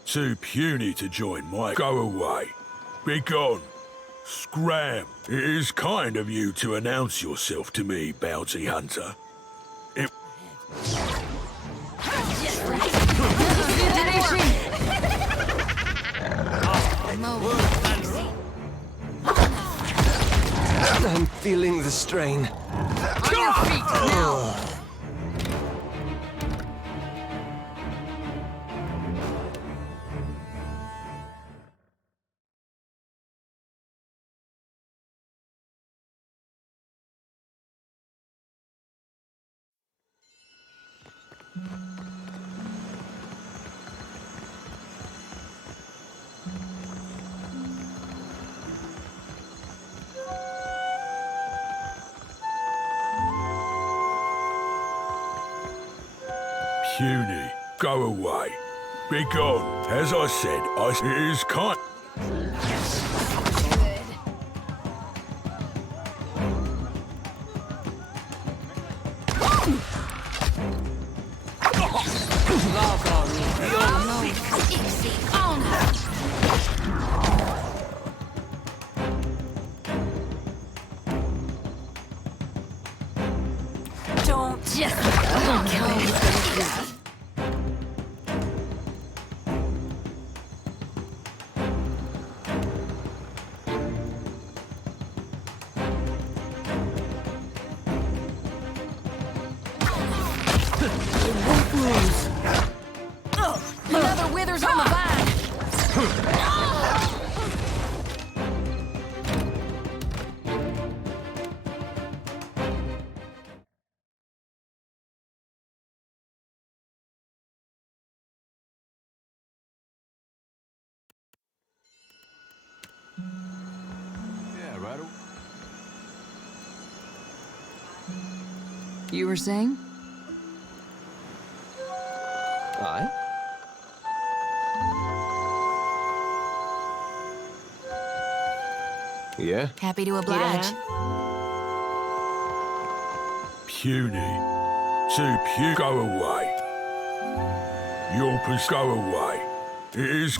Too puny to join my... Go away. Be gone. Scram. It is kind of you to announce yourself to me, bounty hunter. It... I'm feeling the strain. On your feet now! Puny. Go away. Be gone. As I said, it is kind... Don't just... Another withers on the vine! You were saying? Aye? Yeah? Happy to oblige. Puny. Too puny. Go away. Your please go away. It is.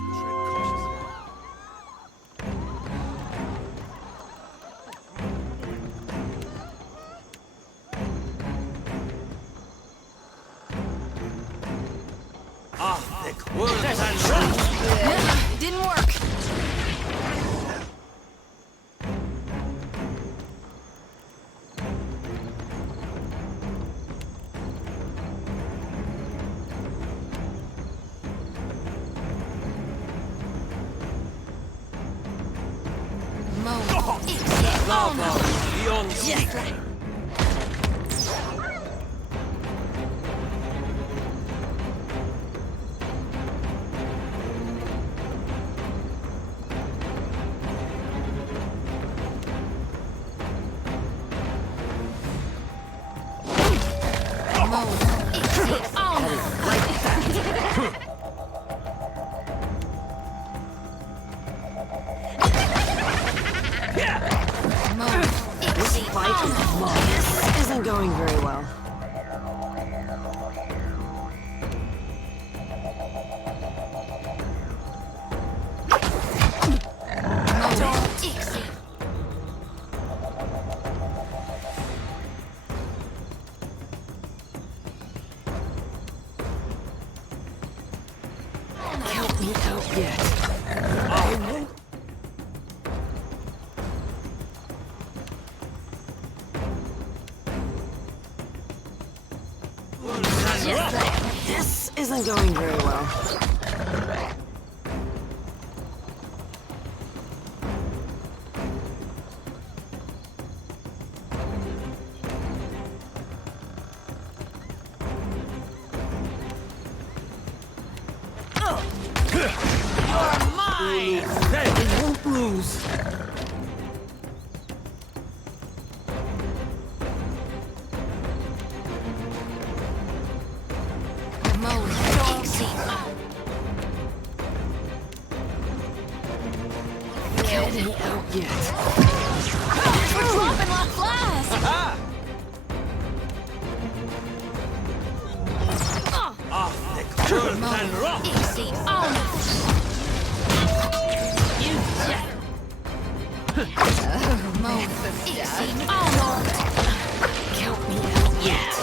It didn't work. This isn't going very well. Help me out yet. This isn't going very well. You're mine! They won't lose. Get me out yet. We're dropping like flies! Easy on it! You easy on it! Count me out yet.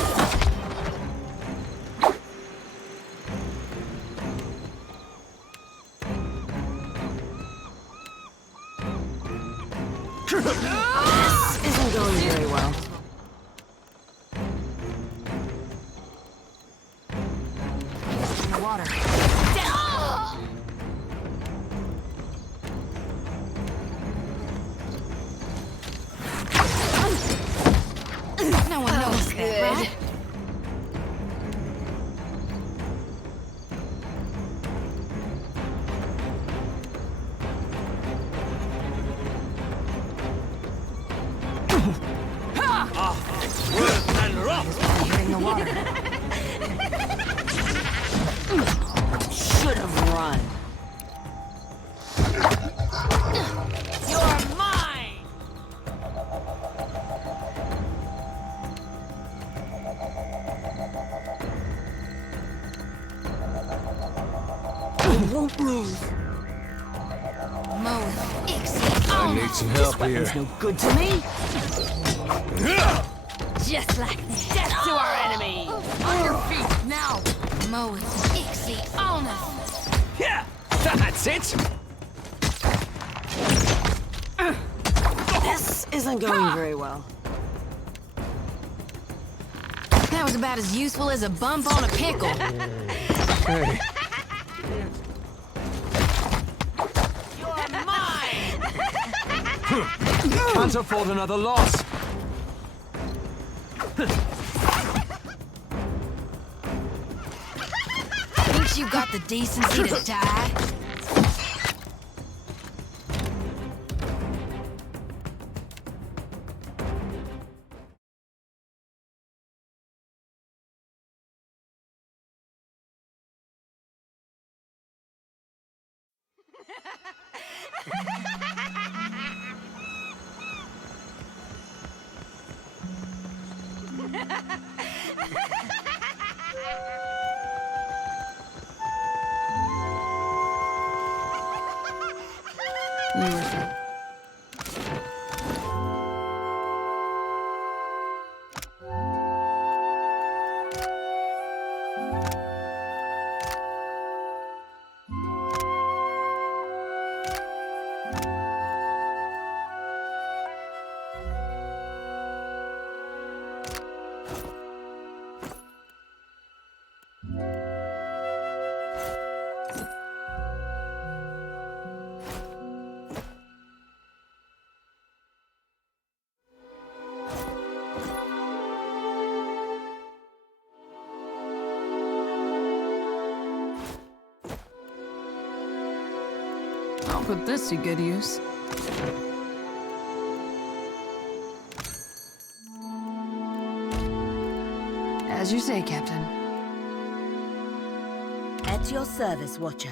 This isn't going very well. In the water. No one knows that, right? In the water. Should have run. You're mine! I won't lose. I need some help here. This weapon's no good to me. Just like that. Death to our enemy! On your feet now! Moe, Ixie, on us! Yeah! That's it! This isn't going very well. That was about as useful as a bump on a pickle. Hey. You're mine! Can't afford another loss. Think you got the decency to die? I'll put this to good use. As you say, Captain. At your service, Watcher.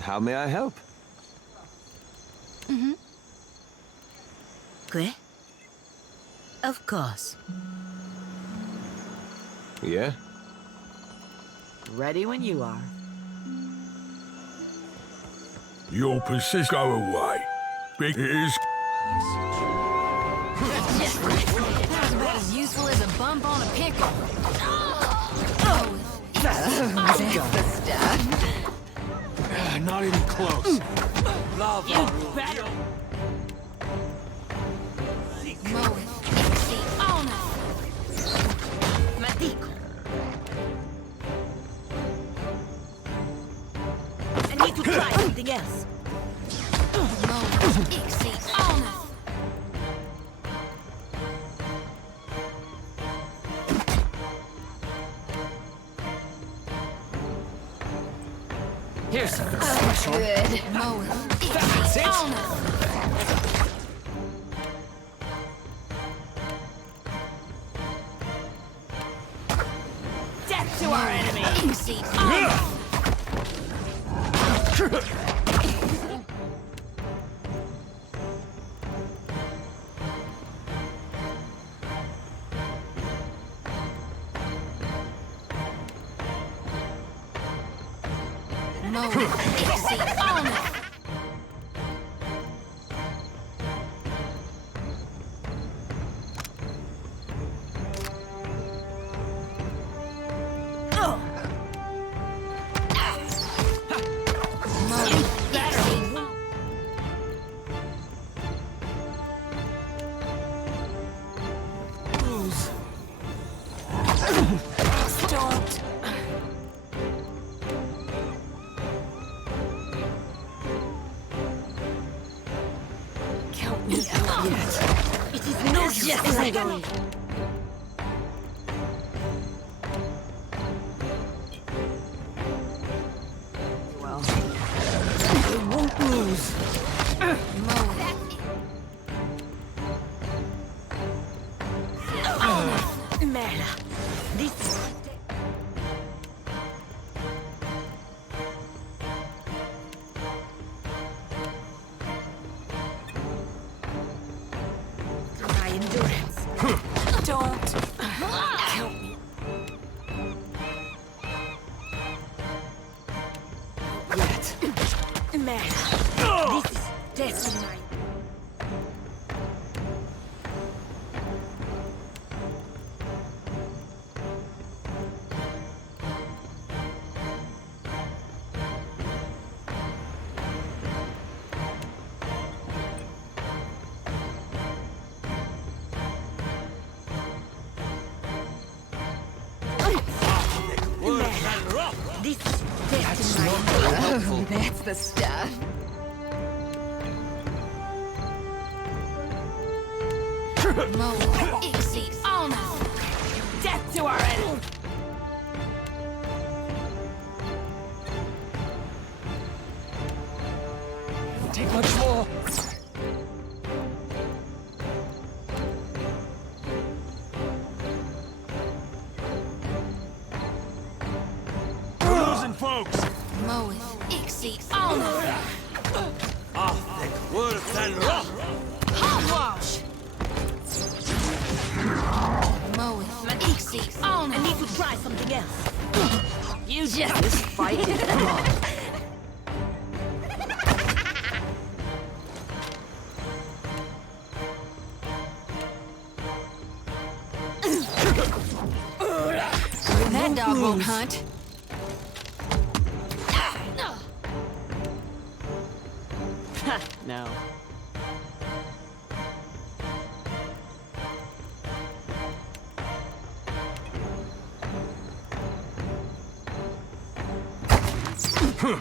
How may I help? Que? Of course. Yeah? Ready when you are. You'll persist. Go away. Big is. That's about as useful as a bump on a pickle. Not even close. Love You better. I need to try something else. Here's something special. Good. That's it. Death to our enemy. Well, they won't lose. Merla, this is... My endurance. Don't count me. Yet. Merla, this is destiny. This That's not very helpful. Oh, that's the stuff. Mo, Ixie, Alna. Death to our enemy! Take much more. We're losing folks. Mo, Ixie, Alna. Would have been rough. Hogwash. Mo, Ixie, Alna. I need to try something else. You just fight it. That dog won't hunt. No.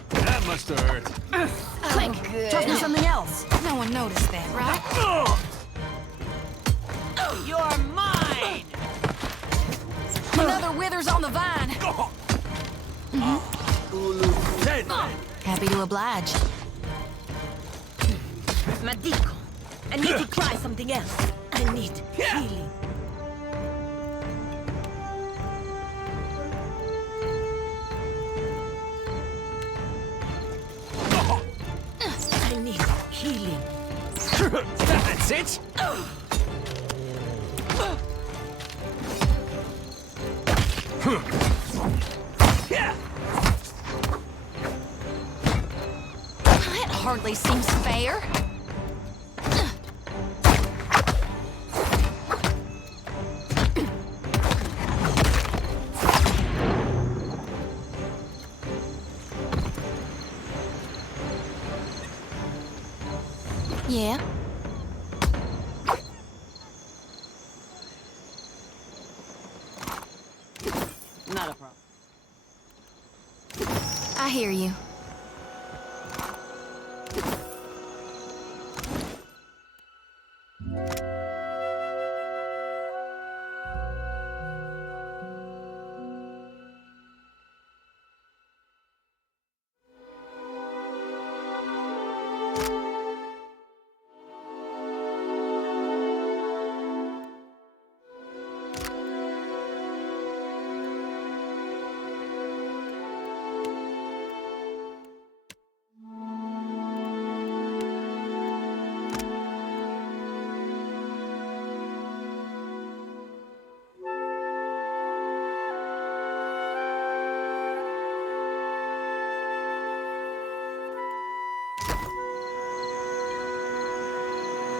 That must have hurt. Quick, Good. Toss me something else. No one noticed that, right? You're mine! Another withers on the vine. Happy to oblige. Medico. I need to try something else. I need healing. I need healing. That's it. That hardly seems fair. Yeah. Not a problem. I hear you.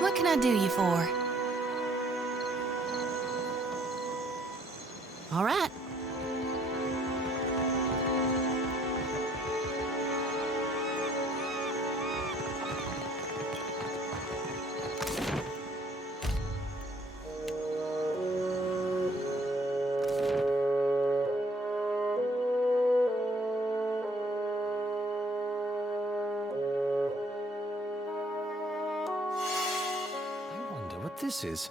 What can I do you for? All right. What this is?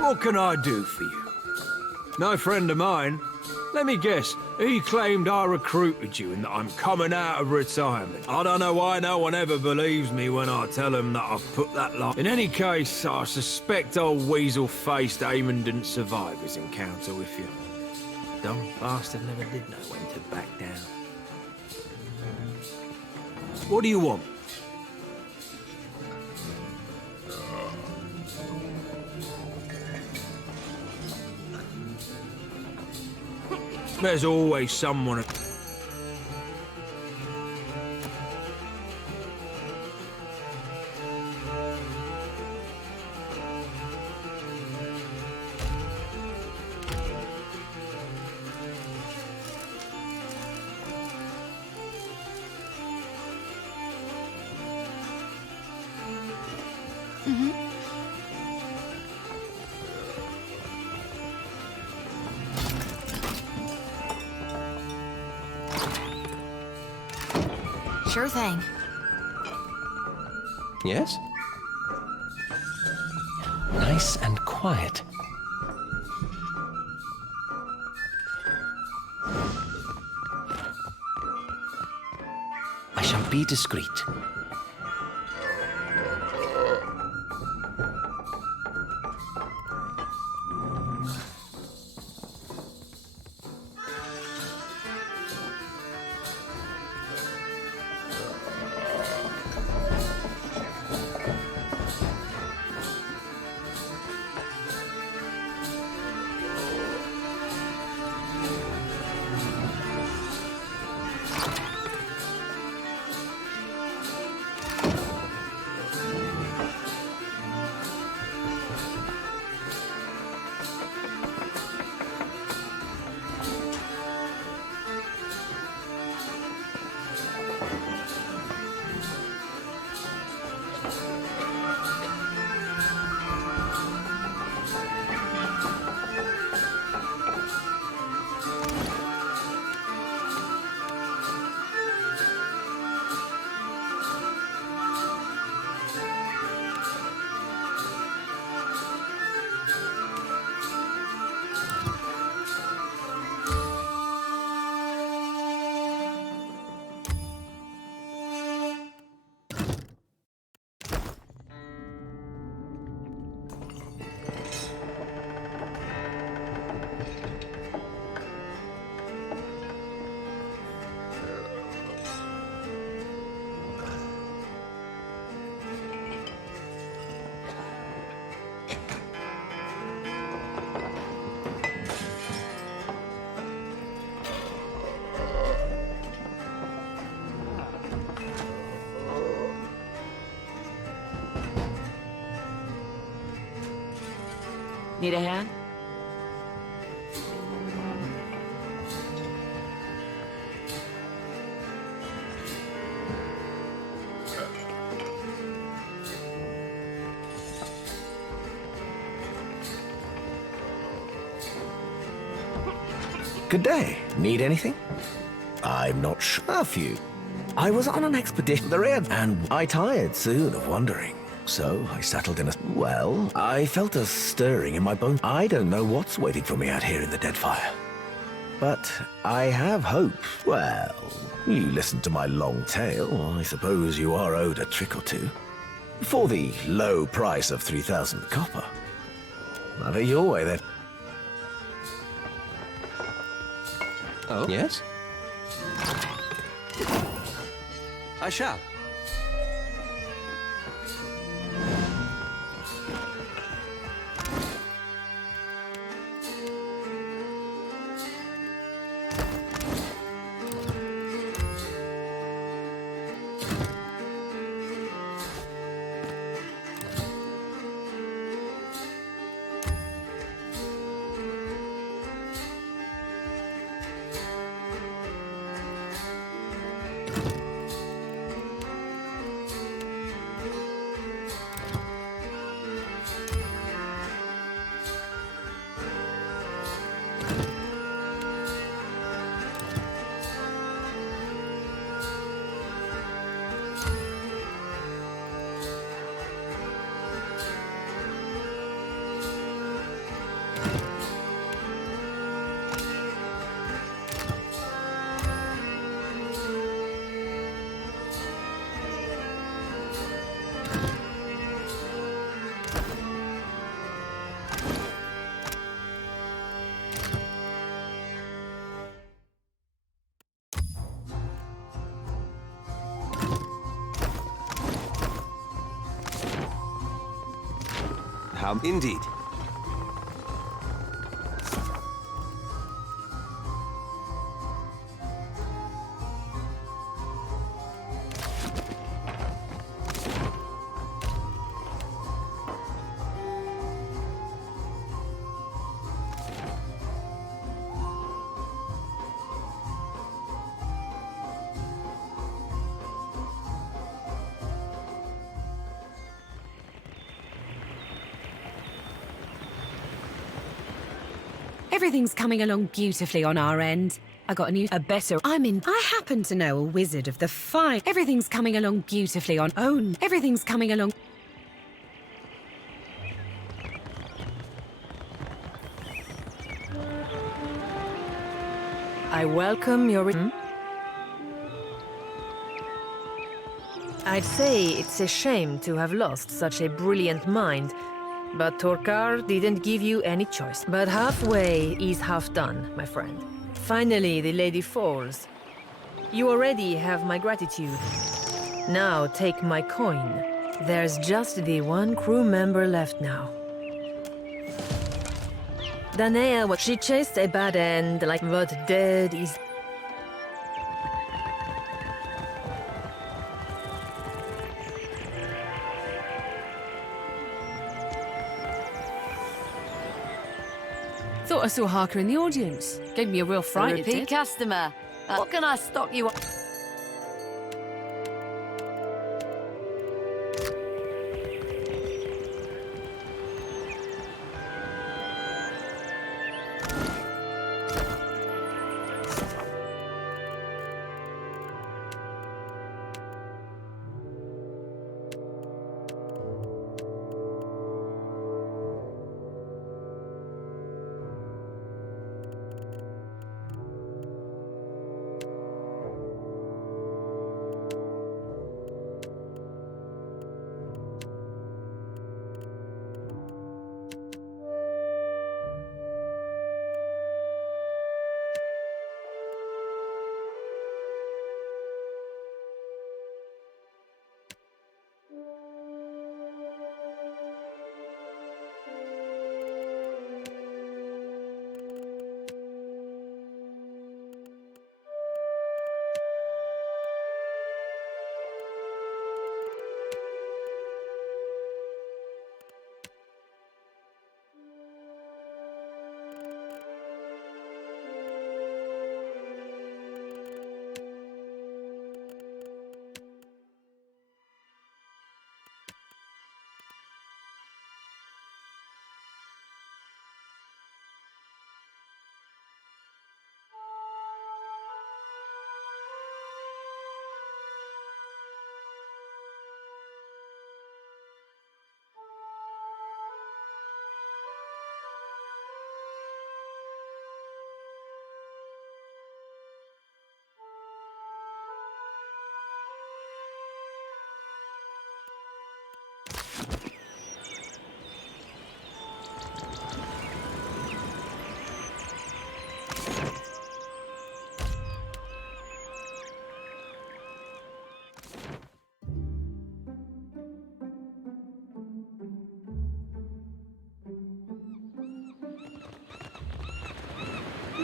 What can I do for you? No friend of mine. Let me guess, he claimed I recruited you and that I'm coming out of retirement. I don't know why no one ever believes me when I tell them that I've put that lie. In any case, I suspect old weasel-faced Eamon didn't survive his encounter with you. Dumb bastard never did know when to back down. What do you want? There's always someone... Sure thing. Yes? Nice and quiet. I shall be discreet. Need a hand? Good day. Need anything? I'm not sure of you. I was on an expedition to the red, and I tired soon of wandering. So I settled in a... Well, I felt a stirring in my bones. I don't know what's waiting for me out here in the Deadfire. But I have hope. Well, you listened to my long tale. I suppose you are owed a trick or two. For the low price of 3,000 copper. Have it your way, then. Oh? Yes? I shall. How indeed. Everything's coming along beautifully on our end. I got I happen to know a wizard of the fine. Everything's coming along beautifully on own. Everything's coming along. I welcome your... I'd say it's a shame to have lost such a brilliant mind, but Torkar didn't give you any choice. But halfway is half done, my friend. Finally, the lady falls. You already have my gratitude. Now take my coin. There's just the one crew member left now. Danea, she chased a bad end, like, but dead is... Thought I saw Harker in the audience. Gave me a real fright, it Repeat did. customer. What can I stock you up?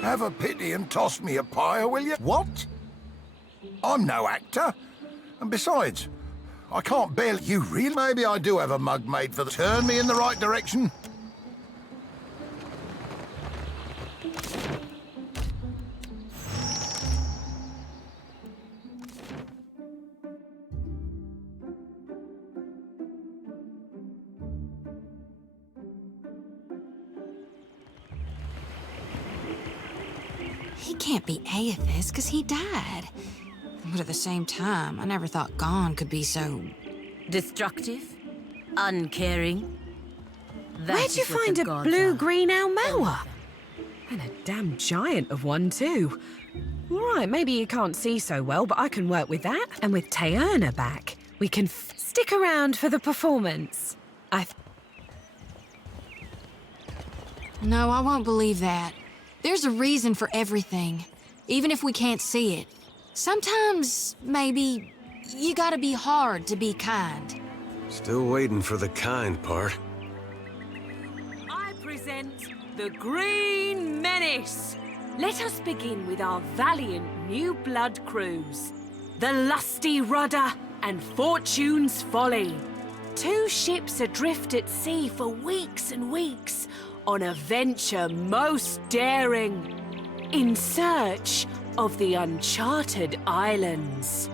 Have a pity and toss me a pyre, will you? What? I'm no actor. And besides, I can't bear you really. Maybe I do have a mug made for the... Turn me in the right direction. He can't be Aethys, because he died. But at the same time, I never thought Gon could be so... Destructive? Uncaring? Where'd you find a blue-green Almoa? And a damn giant of one, too. All right, maybe you can't see so well, but I can work with that. And with Taerna back, we can stick around for the performance. No, I won't believe that. There's a reason for everything, even if we can't see it. Sometimes, maybe, you gotta be hard to be kind. Still waiting for the kind part. I present the Green Menace. Let us begin with our valiant new blood crews. The Lusty Rudder and Fortune's Folly. Two ships adrift at sea for weeks and weeks on a venture most daring, in search of the uncharted islands.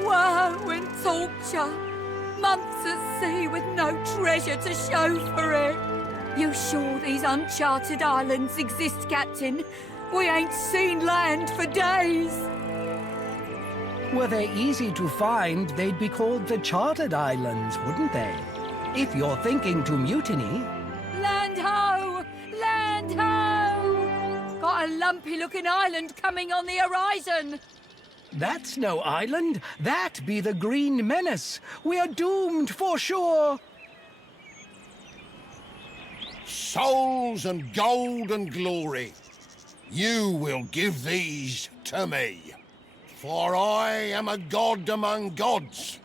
Woe and torture, months at sea with no treasure to show for it. You sure these uncharted islands exist, Captain? We ain't seen land for days. Were they easy to find, they'd be called the Chartered Islands, wouldn't they? If you're thinking to mutiny... Land ho! Land ho! Got a lumpy-looking island coming on the horizon. That's no island. That be the Green Menace. We're doomed for sure. Souls and gold and glory, you will give these to me. For I am a god among gods,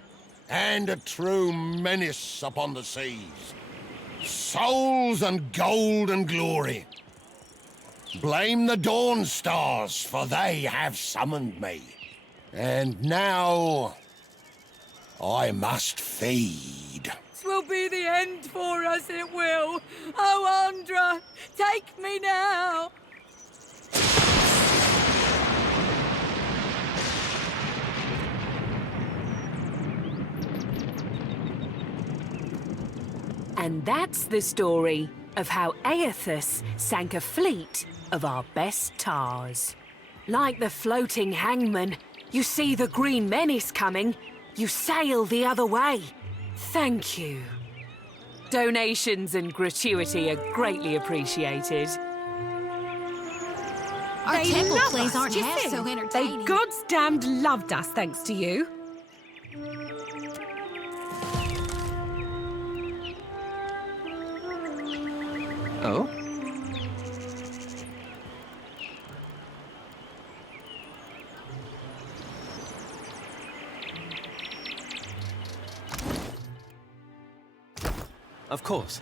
and a true menace upon the seas. Souls and gold and glory. Blame the dawn stars, for they have summoned me. And now, I must feed. Twill be the end for us, it will. Oh, Andra, take me now. And that's the story of how Aethus sank a fleet of our best tars. Like the floating hangman, you see the Green Menace coming, you sail the other way. Thank you. Donations and gratuity are greatly appreciated. Our They temple love plays us, aren't do you half think? so entertaining. They God's damned loved us thanks to you. Oh? Of course.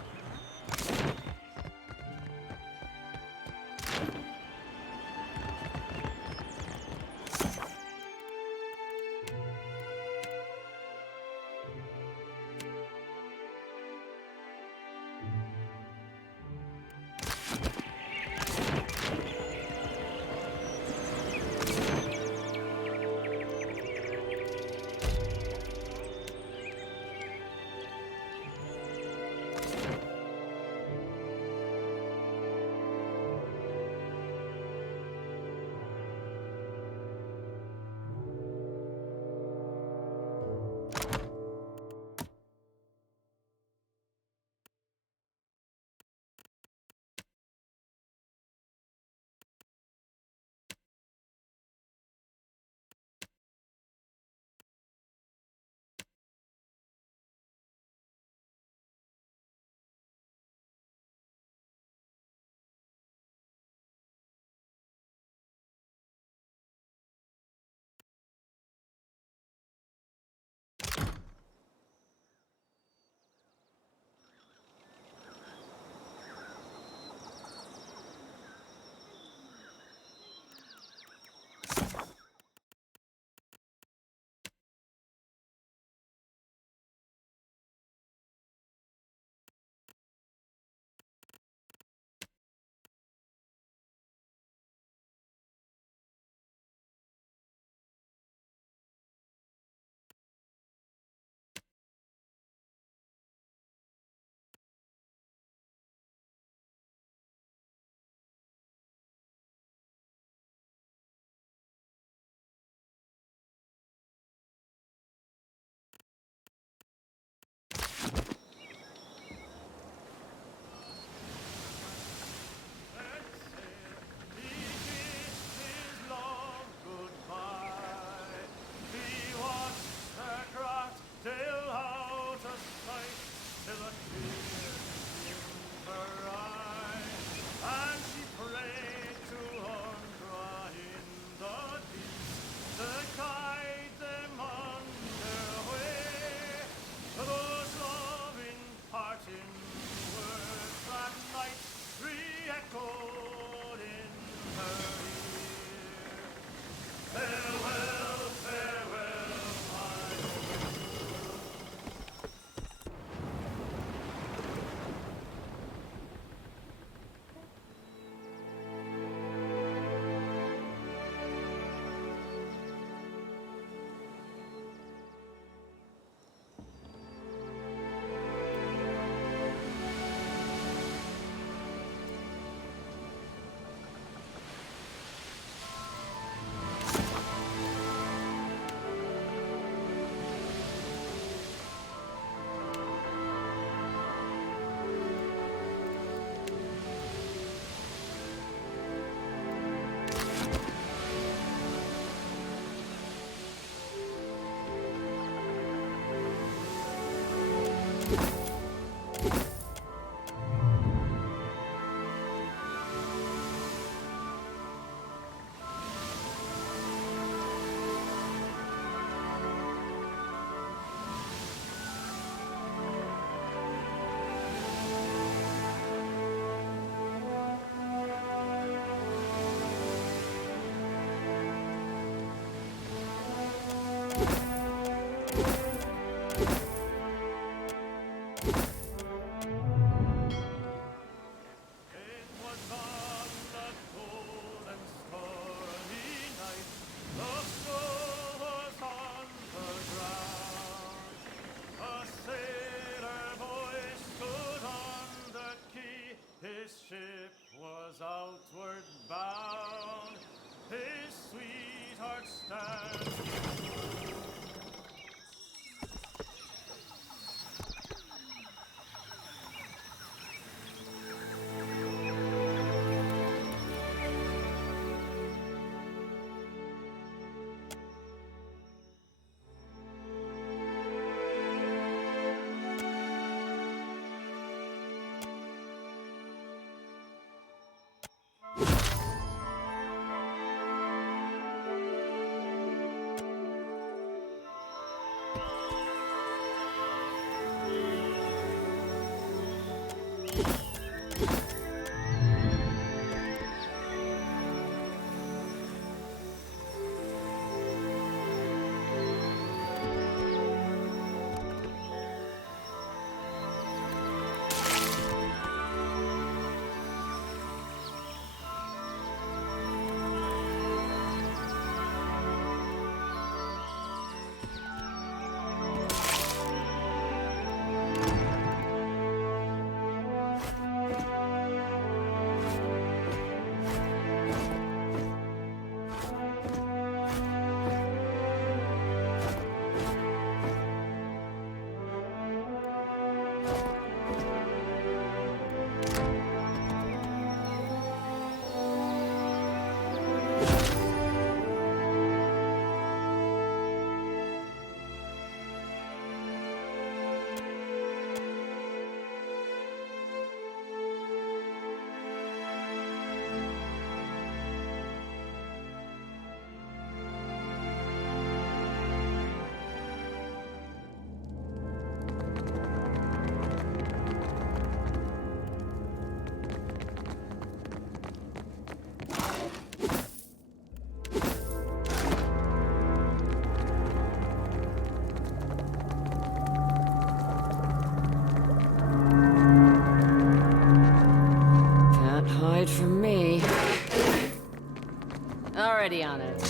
Already on it.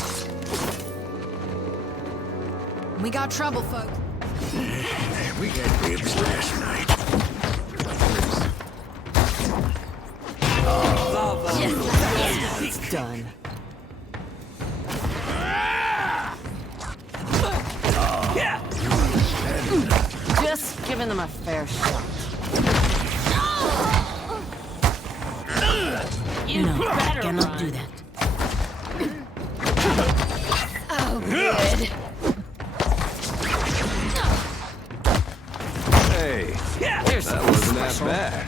We got trouble, folks. We got ribs last night. It's done. Just giving them a fair shot. You better cannot do that. Oh, good. Hey, that wasn't that bad.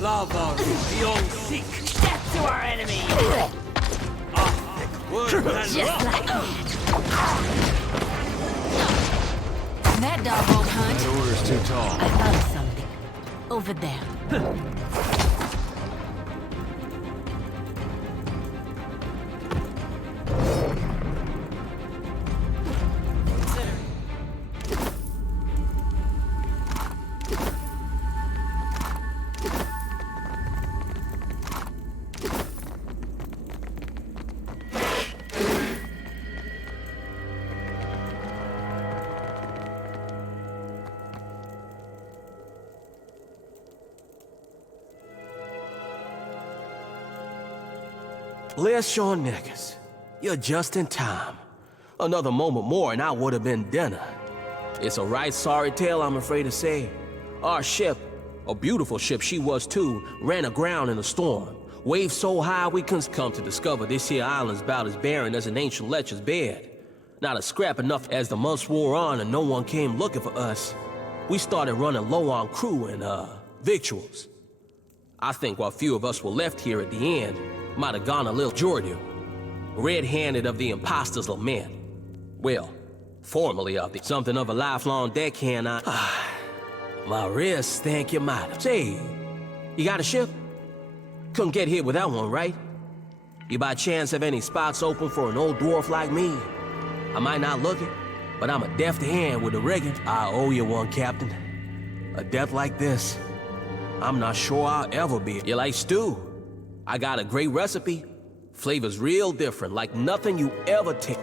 Lava beyond seek. Death to our enemy. Just like that dog won't hunt. That order's too tall. I found something. Over there. Bless your niggas. You're just in time. Another moment more and I would have been dinner. It's a right sorry tale, I'm afraid to say. Our ship, a beautiful ship she was too, ran aground in a storm. Waves so high we couldn't come to discover this here island's about as barren as an ancient lecher's bed. Not a scrap enough as the months wore on and no one came looking for us. We started running low on crew and, victuals. I think what few of us were left here at the end might have gone a little Jordan, red-handed of the imposter's lament. Well, formerly of the something of a lifelong deckhand. My wrists think you might have. Say, you got a ship? Couldn't get here without one, right? You by chance have any spots open for an old dwarf like me? I might not look it, but I'm a deft hand with the rigging. I owe you one, Captain. A death like this, I'm not sure I'll ever be. You like stew? I got a great recipe. Flavor's real different, like nothing you ever taste.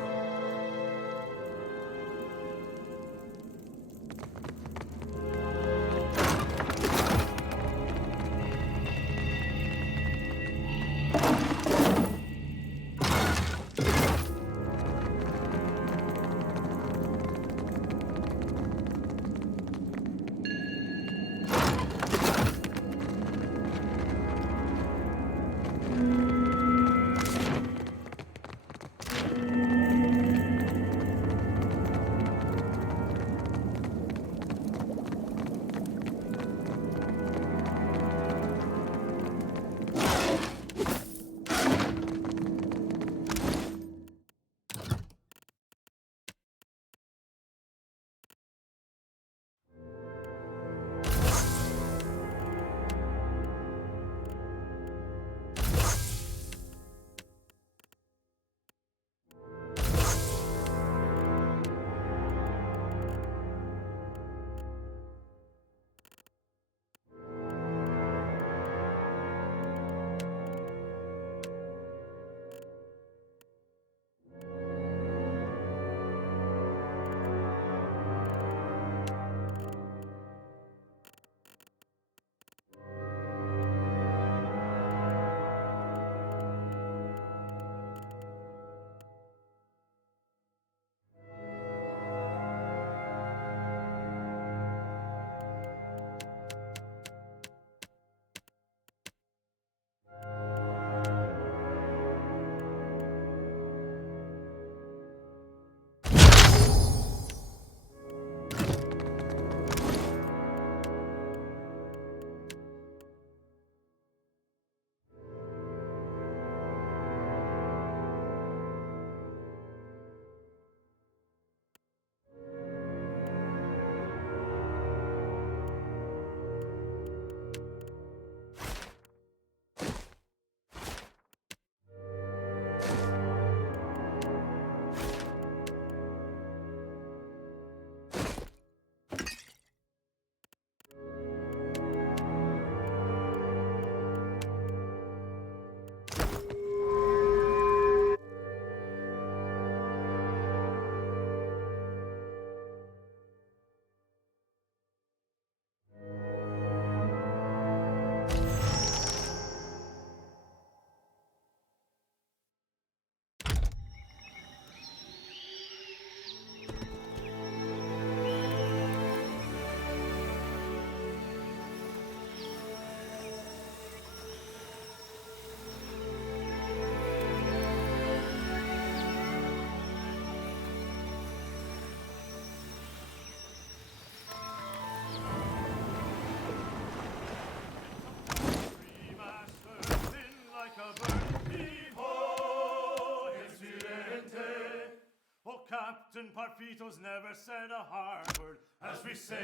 Captain Parfito's never said a hard word. As we sail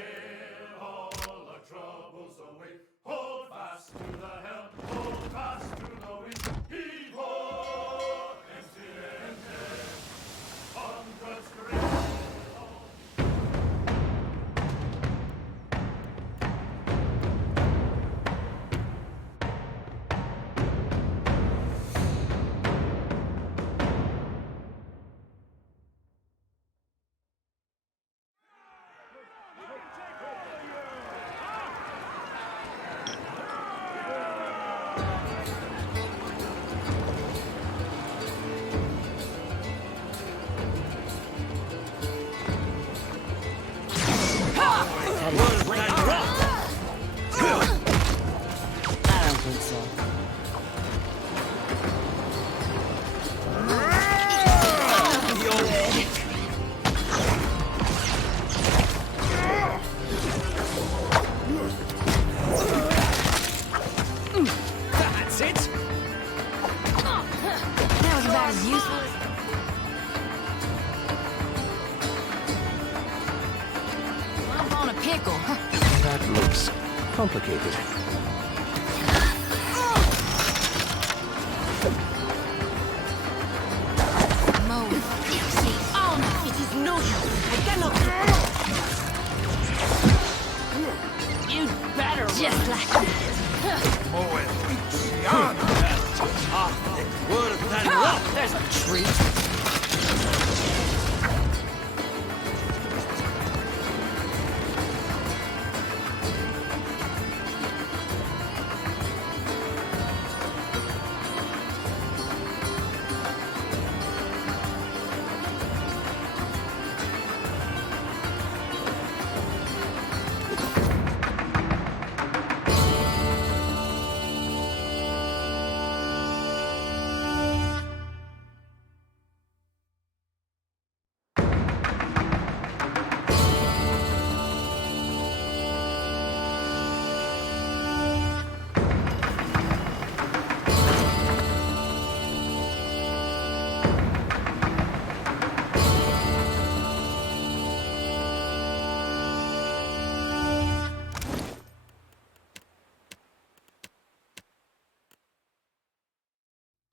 all our troubles away, hold fast to the helm, hold fast to the wind. Heave-ho, Excelente, on God's grace. That looks complicated. thick wood of that. Look, there's a tree.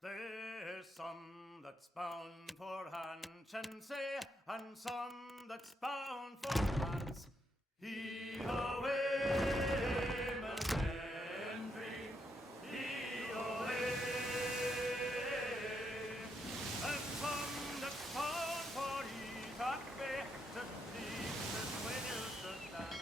There's some that's bound for Hanchancy, and some that's bound for Hans. He away, Melendry, he away. And some that's bound for Itaque, to teach the winners to dance.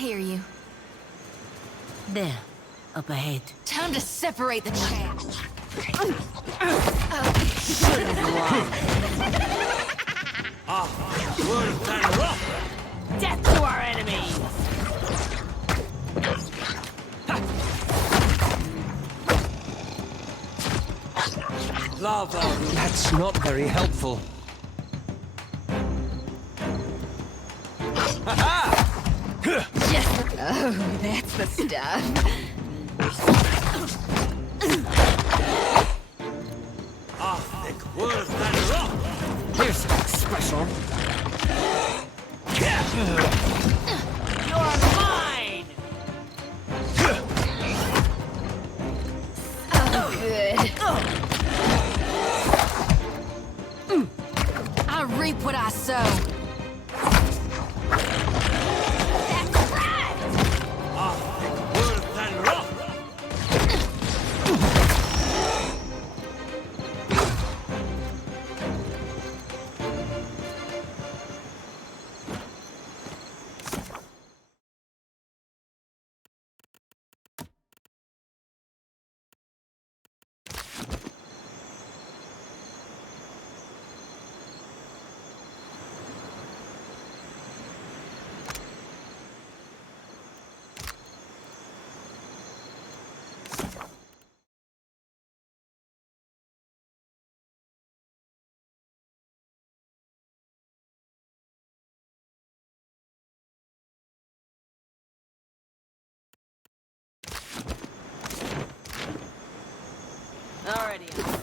hear you. There, up ahead. Time to separate the chaos. Death to our enemies! Lava. That's not very helpful. Just... Oh, that's the stuff. Here's something special. You're mine! Oh, good. I reap what I sow. Already on.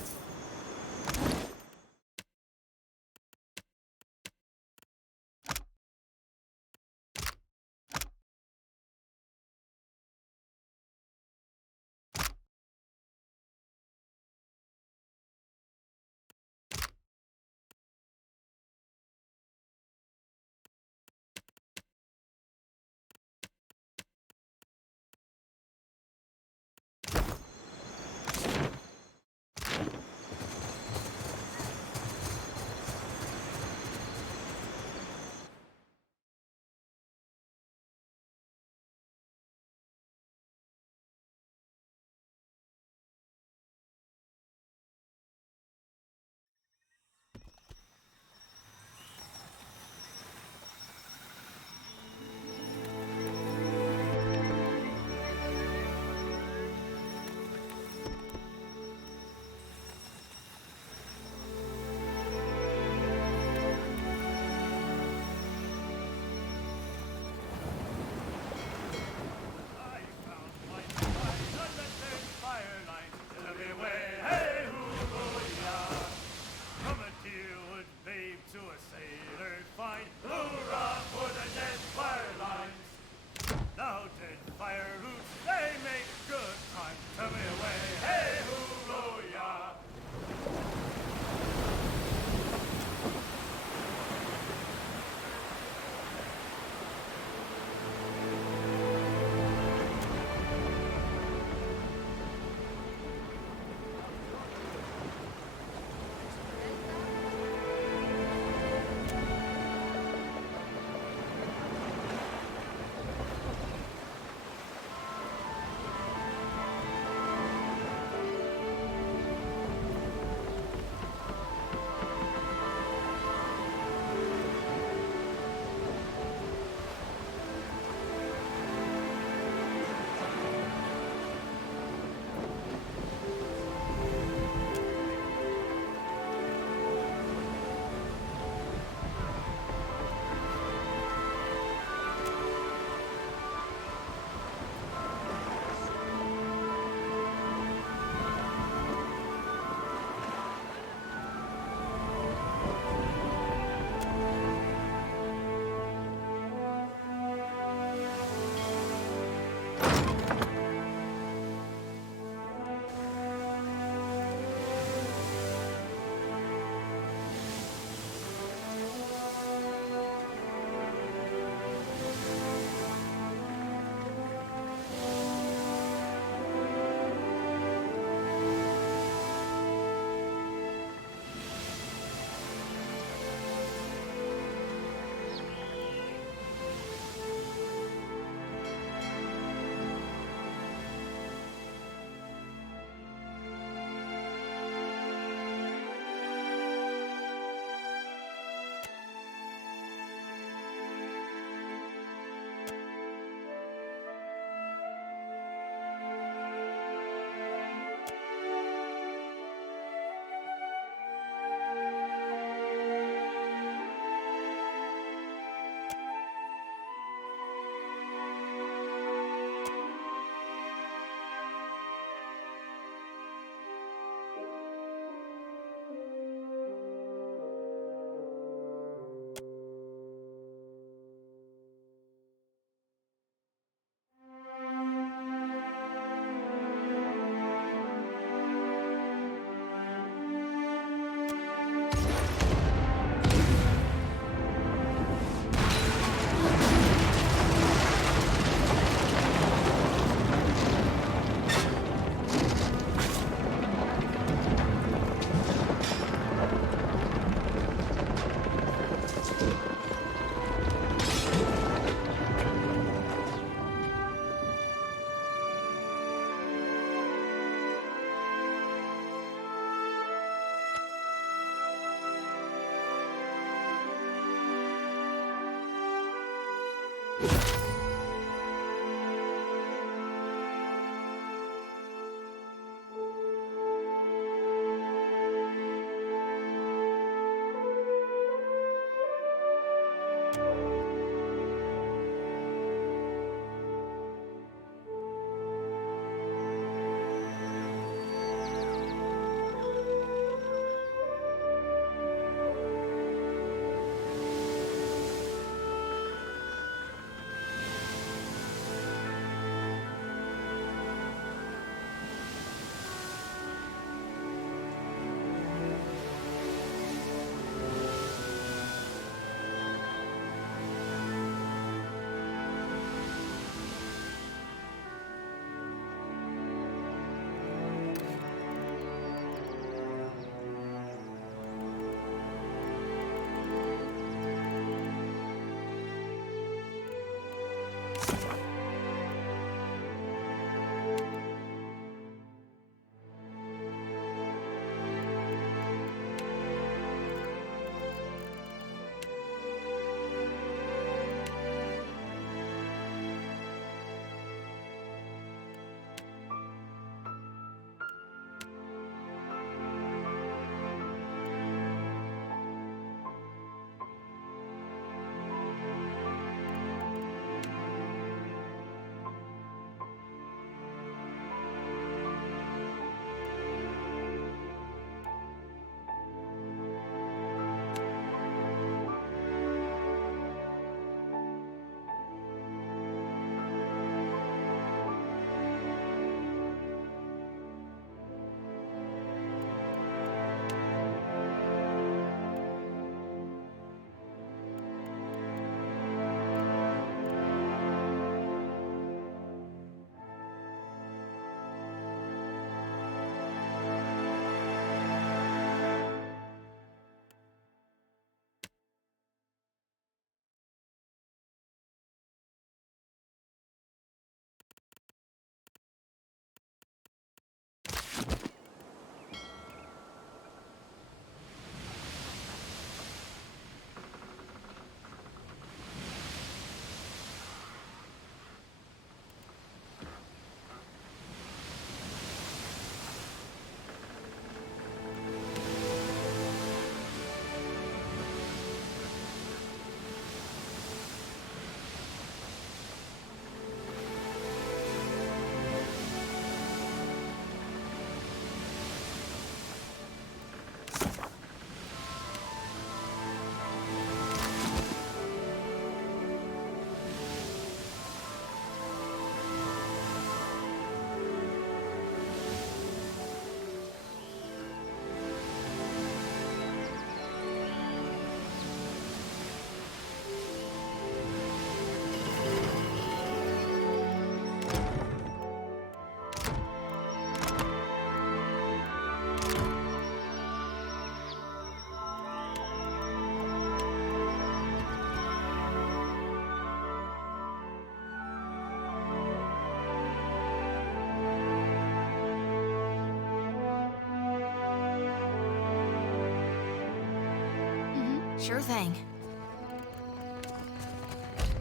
Sure thing.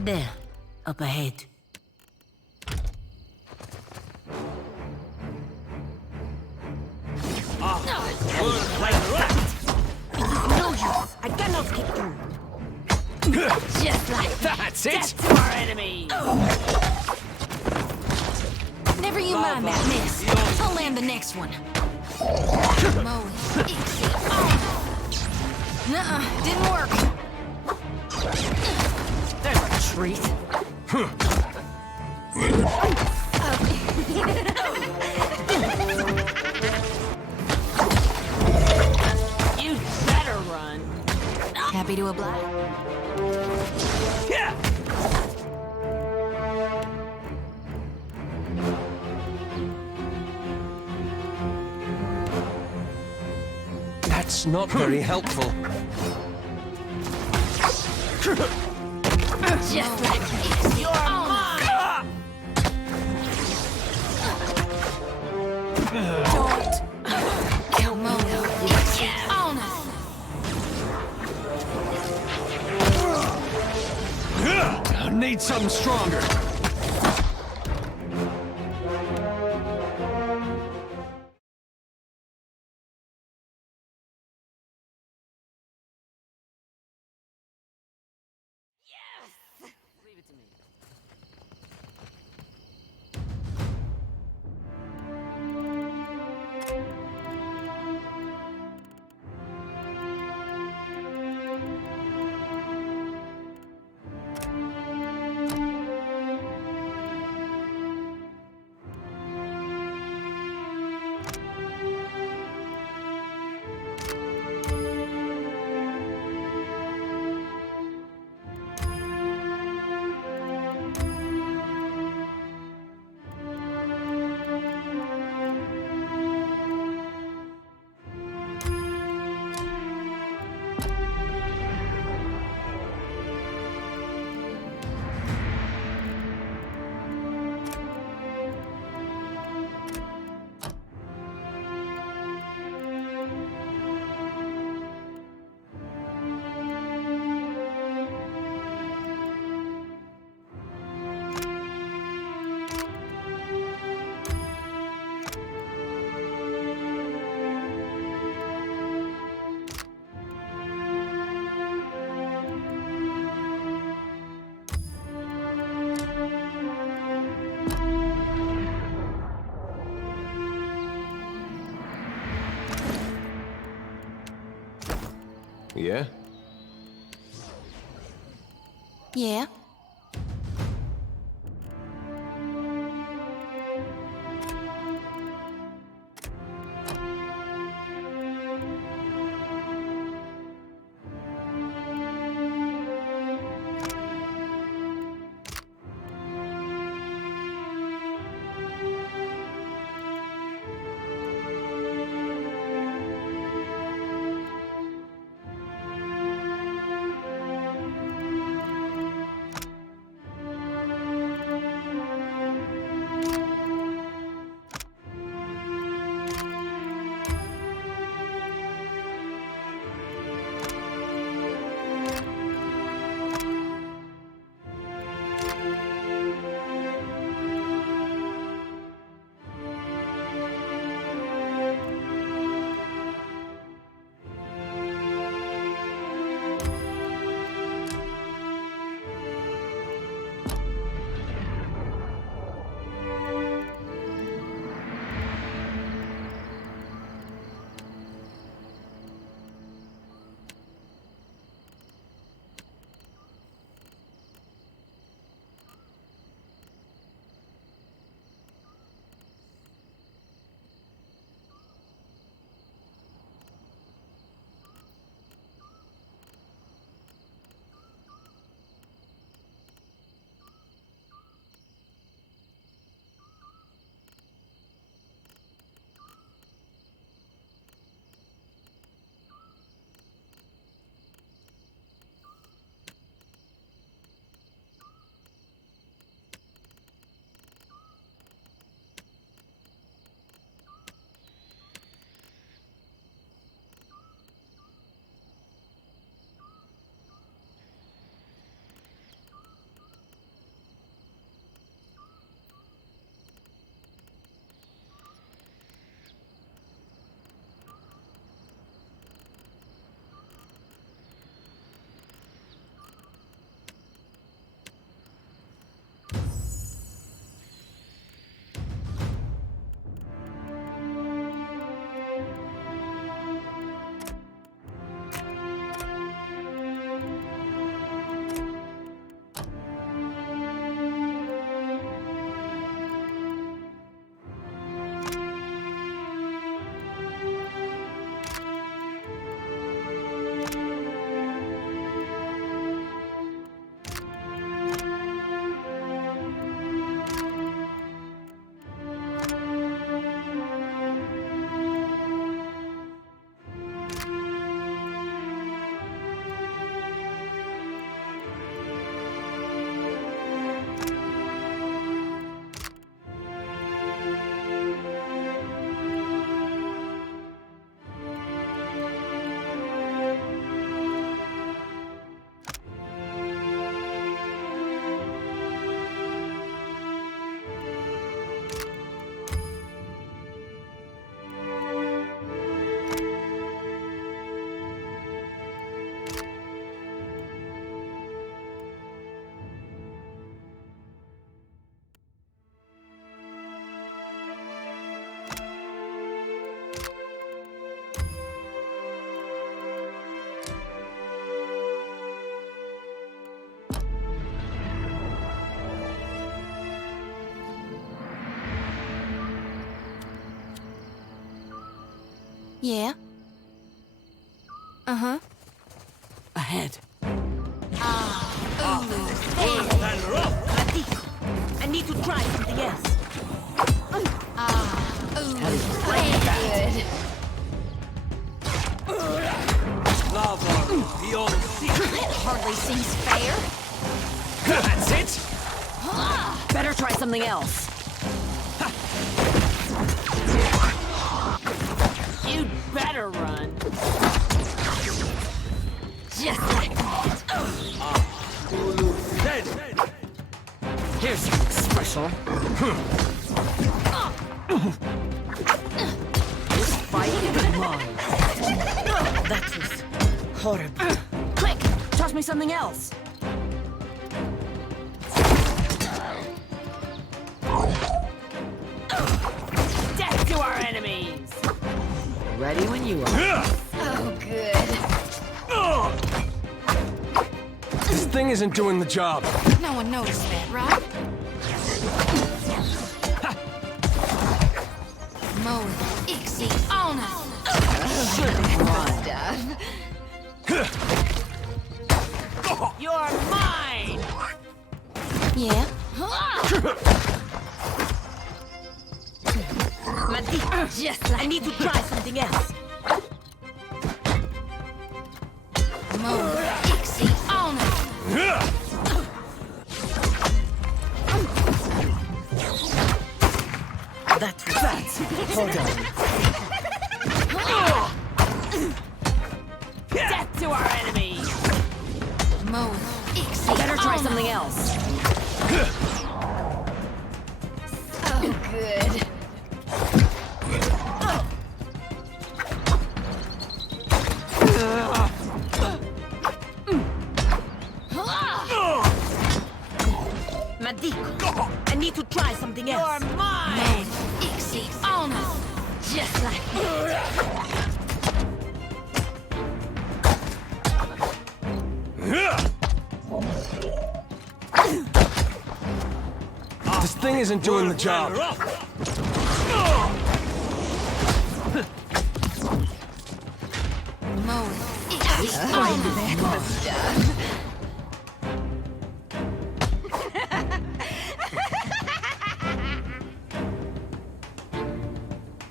There, up ahead. No use. I cannot get through. Just like That's it. Death to our enemy. Never you mind that miss. I'll land the next one. Moe. Nuh-uh, didn't work. There's a treat. You better run. Happy to oblige. Yeah. That's not very helpful. Just like it's your mine. Don't come on, on us. need something stronger. Yeah? Yeah? Yeah? Uh-huh. Ahead. I need to try something else. Good. Lava beyond That hardly seems fair. That's it! Better try something else. You'd better run. Just like that. Here's something special. This fight is mine. That was horrible. Quick, toss me something else. Death to our enemies. Ready when you are. Oh, good. This thing isn't doing the job. No one noticed that, right? Mode Ixie on us. You're mine. Yeah? Just like I need to try something else. Mode Ixie on us. That's hold on. Death to our enemies. Mode Ixie Better try on something us. else. Oh, good. Madico, I need to try something else. You're mine. Ixie on us. Just like This thing isn't doing the job. Mode Ixie on us.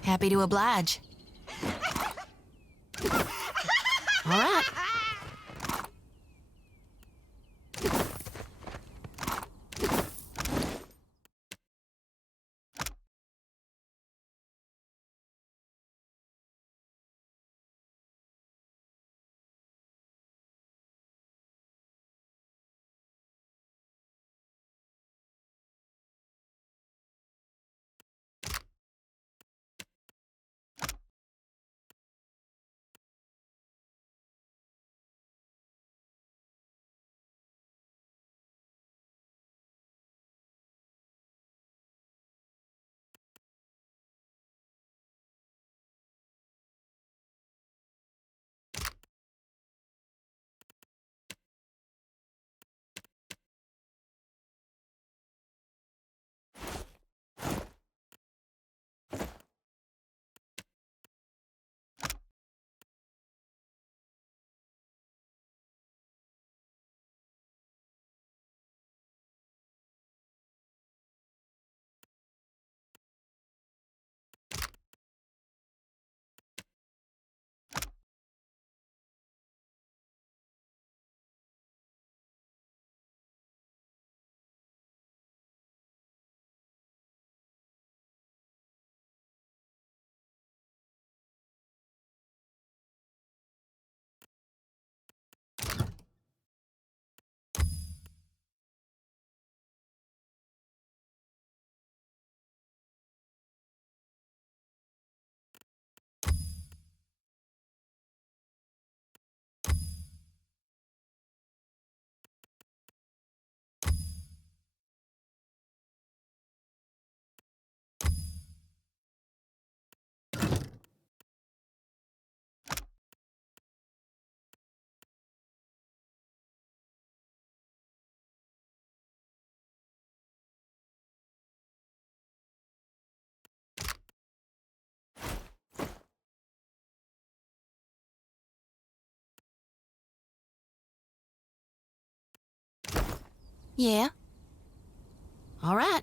Happy to oblige. All right. Yeah. All right.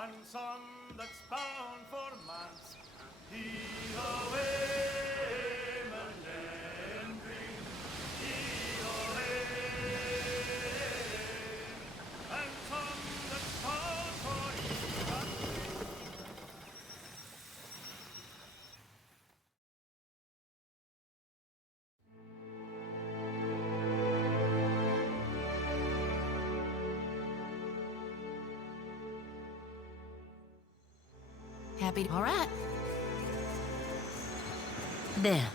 And some that's bound for manse, he away, meandering, he away, and some that's bound for Happy. All right. There.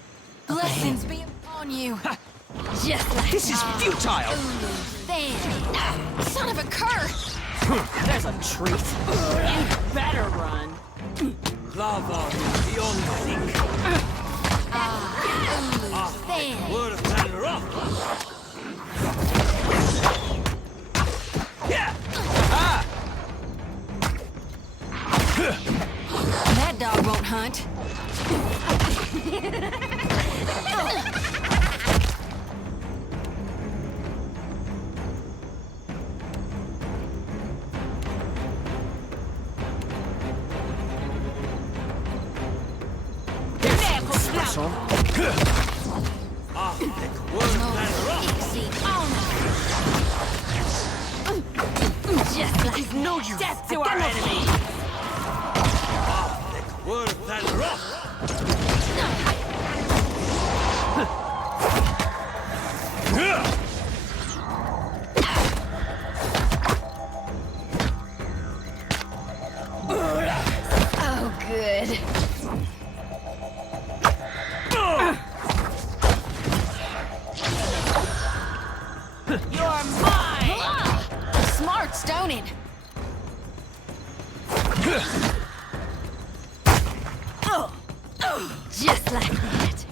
Blessings be upon you. Just like This is futile! Fan. Son of a cur! There's a treat. You better run. Lava beyond think. Fan. Word of Tanner off. Yeah! Ah! That dog won't hunt. Special. Just like No, you death to our enemy. Word of Tanner off. Oh, good. You're mine. Smart stoning. Just like that.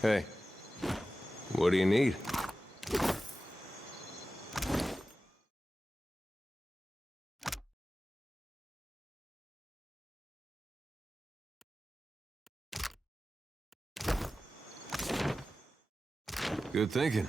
Hey, what do you need? Good thinking.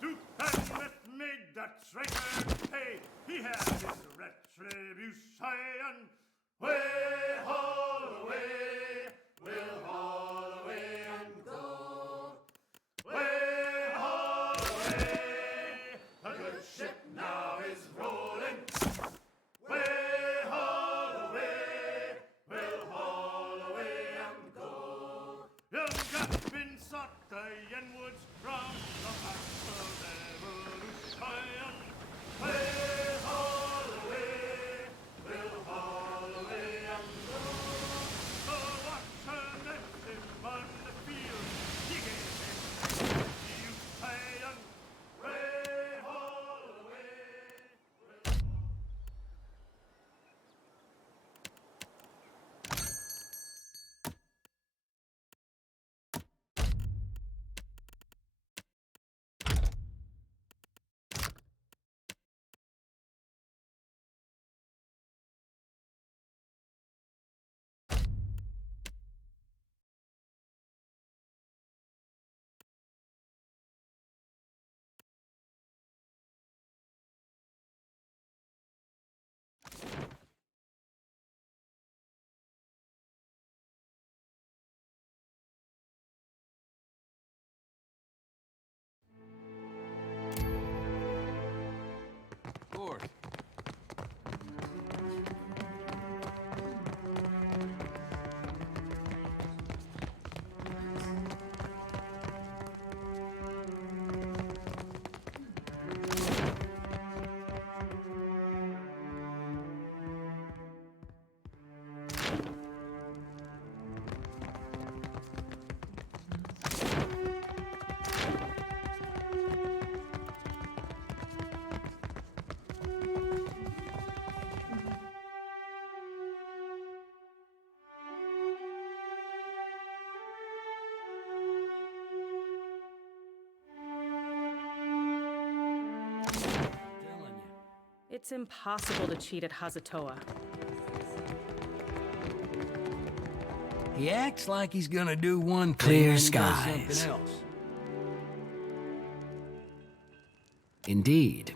Duke Hamlet made that traitor pay. He had his retribution. Way, haul away, we'll haul away and go. Way, haul away, a good ship now is rolling. Way, haul away, we'll haul away and go. Young Gaspin sought the Yenwoods from the past of Revolution. Way, haul away, we'll haul away and go. The watcher met him on the field. He gave him you say and way, haul away. Lord. It's impossible to cheat at Hazatoa. He acts like he's gonna do one thing Clear and does skies. something else. Indeed.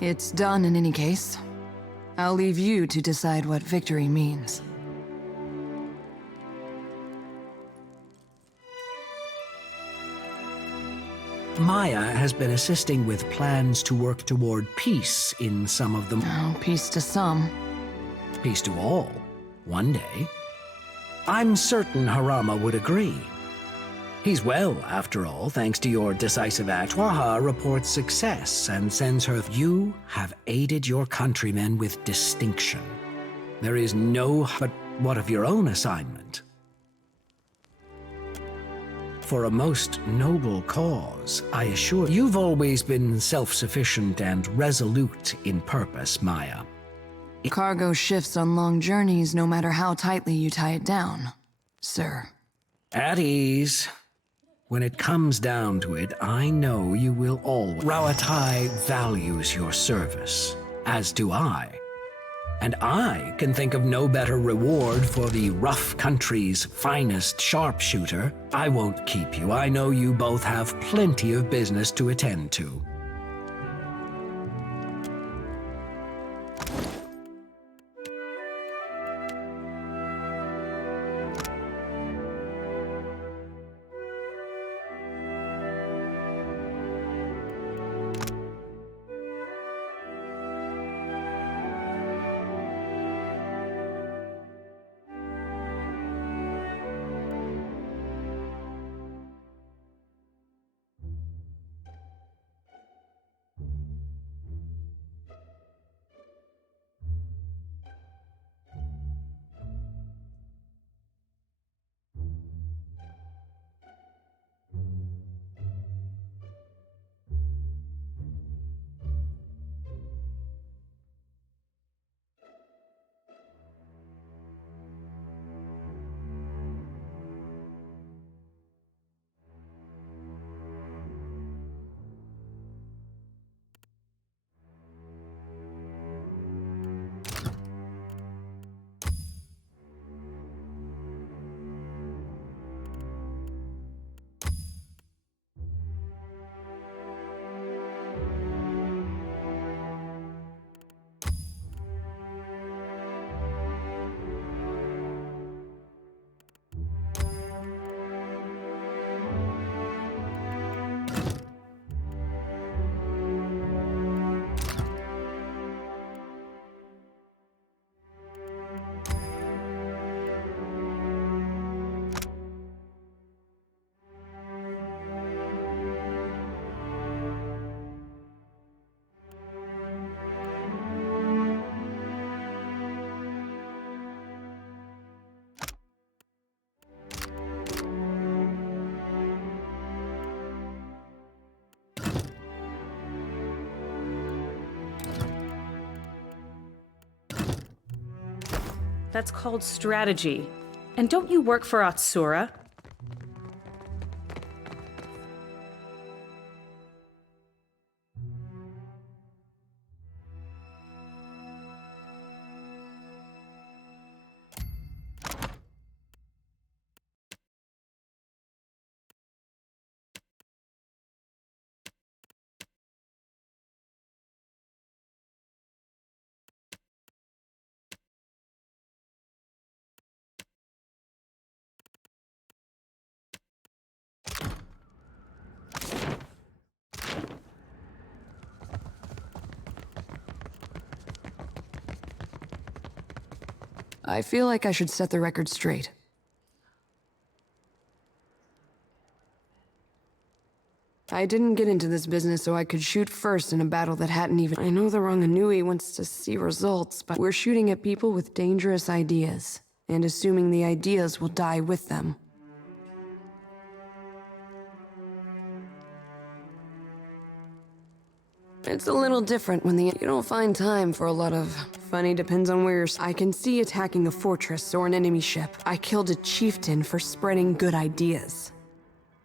It's done in any case. I'll leave you to decide what victory means. Maya has been assisting with plans to work toward peace in some of them. Oh, peace to some. Peace to all. One day. I'm certain Harama would agree. He's well, after all, thanks to your decisive act. Twaha reports success and sends her. You have aided your countrymen with distinction. There is no. But what of your own assignment? For a most noble cause, I assure you. You've always been self-sufficient and resolute in purpose, Maya. Cargo shifts on long journeys no matter how tightly you tie it down, sir. At ease. When it comes down to it, I know you will always. Rawatai values your service, as do I. And I can think of no better reward for the rough country's finest sharpshooter. I won't keep you. I know you both have plenty of business to attend to. That's called strategy. And don't you work for Atsura? I feel like I should set the record straight. I didn't get into this business so I could shoot first in a battle that hadn't even... I know the Ranganui wants to see results, but we're shooting at people with dangerous ideas, and assuming the ideas will die with them. It's a little different when you don't find time for a lot of... Funny depends on where you're... I can see attacking a fortress or an enemy ship. I killed a chieftain for spreading good ideas.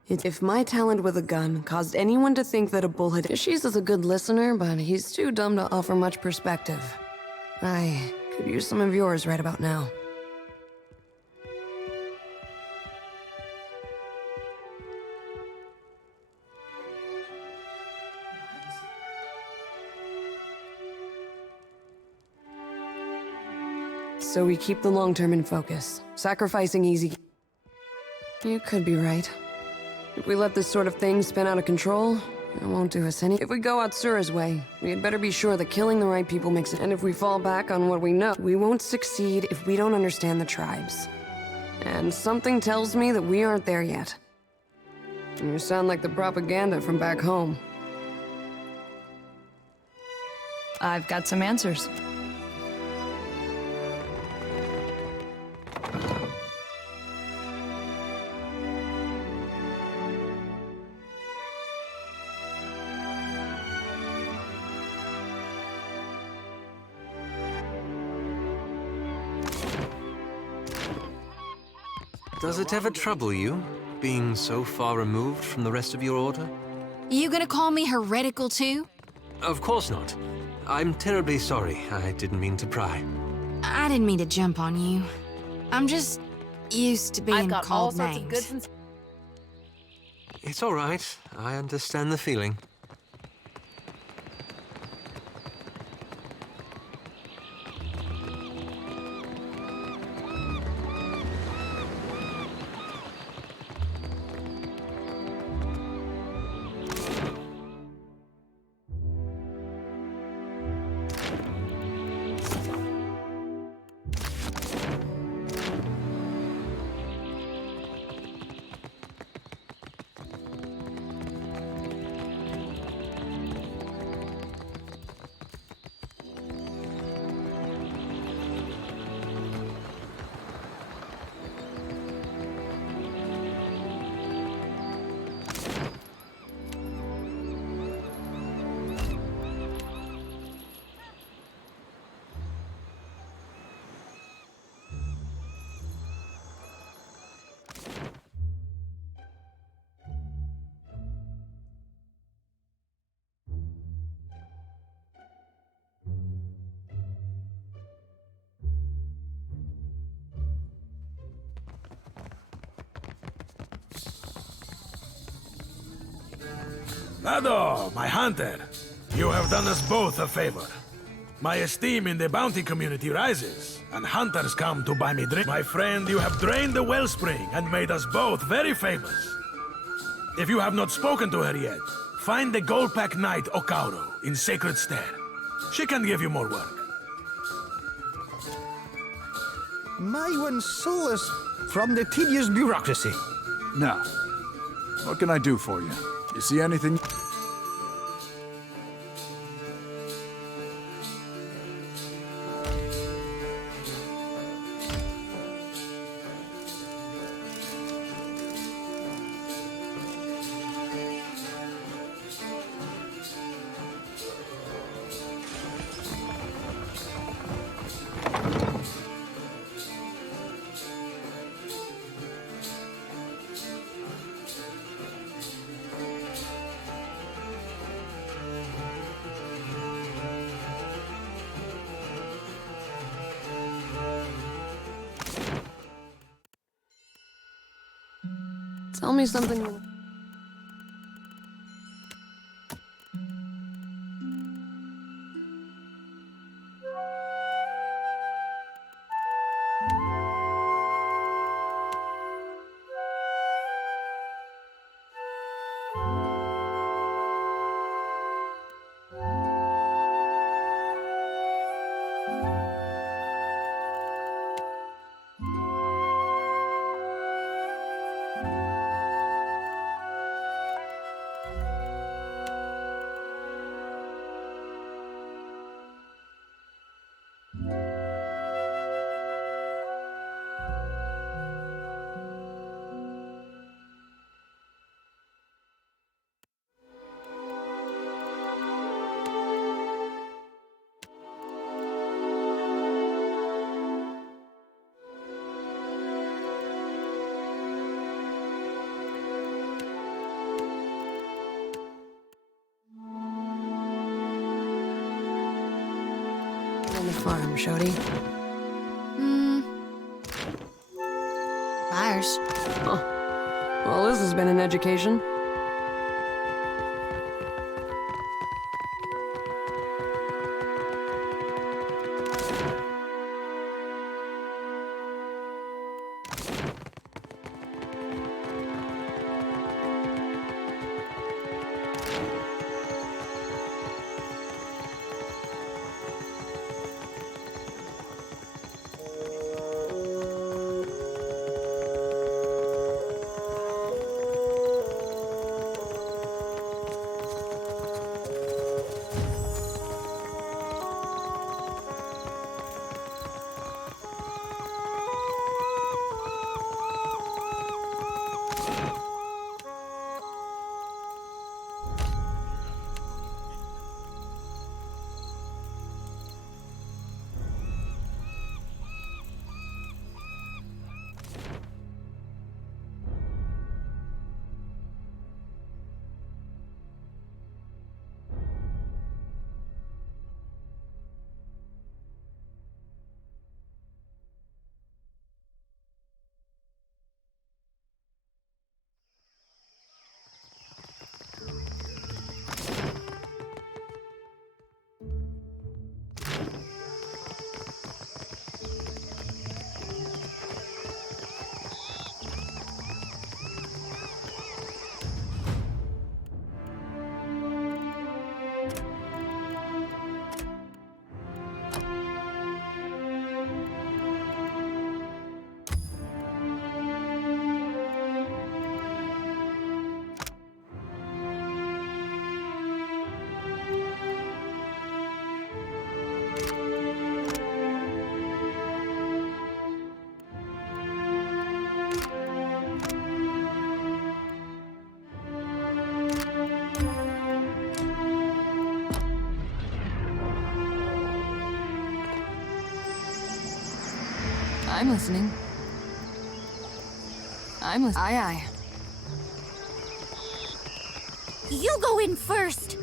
If my talent with a gun caused anyone to think that a bullet... She's a good listener, but he's too dumb to offer much perspective. I could use some of yours right about now. So we keep the long term in focus, sacrificing easy... You could be right. If we let this sort of thing spin out of control, it won't do us any... If we go Atsura's way, we had better be sure that killing the right people makes it... And if we fall back on what we know, we won't succeed if we don't understand the tribes. And something tells me that we aren't there yet. You sound like the propaganda from back home. I've got some answers. Does it ever trouble you, being so far removed from the rest of your order? You gonna call me heretical too? Of course not. I'm terribly sorry. I didn't mean to pry. I didn't mean to jump on you. I'm just used to being I've got all called sorts of names. goods and... It's all right. I understand the feeling. Lado, my hunter, you have done us both a favor. My esteem in the bounty community rises, and hunters come to buy me drink. My friend, you have drained the wellspring and made us both very famous. If you have not spoken to her yet, find the Goldpack Knight Okauro in Sacred Stair. She can give you more work. My one solace from the tedious bureaucracy. Now, what can I do for you? You see anything? Tell me something. On the farm, Shorty. Myers. Huh. Well, this has been an education. I'm listening. I'm listening. Aye, aye. You go in first!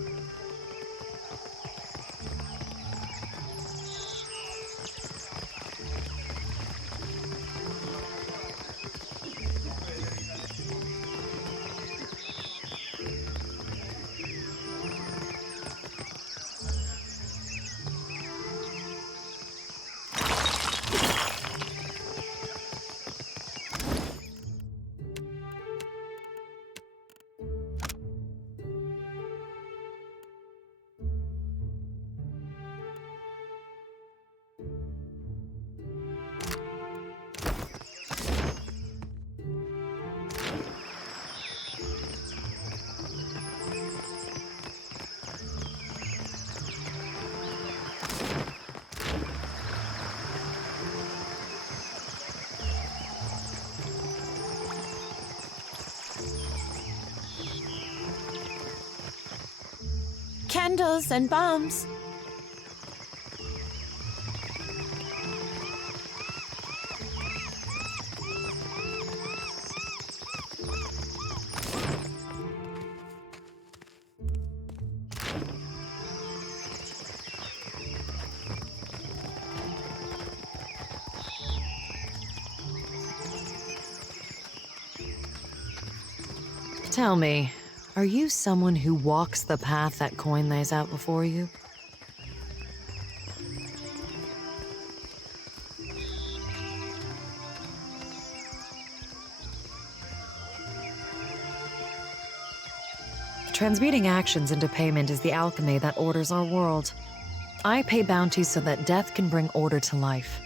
Candles and bombs. Tell me, are you someone who walks the path that coin lays out before you? Transmuting actions into payment is the alchemy that orders our world. I pay bounties so that death can bring order to life.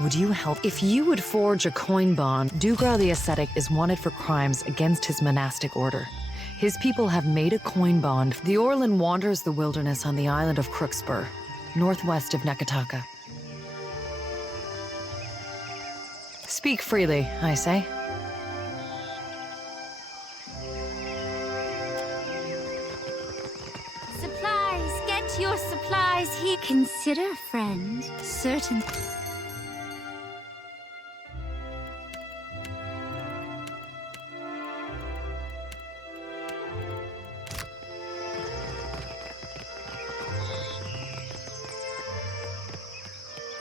Would you help? If you would forge a coin bond, Dugra the Ascetic is wanted for crimes against his monastic order. His people have made a coin bond. The Orlan wanders the wilderness on the island of Crookspur, northwest of Nikitake. Speak freely, I say. Supplies, get your supplies here. Consider a friend, certain.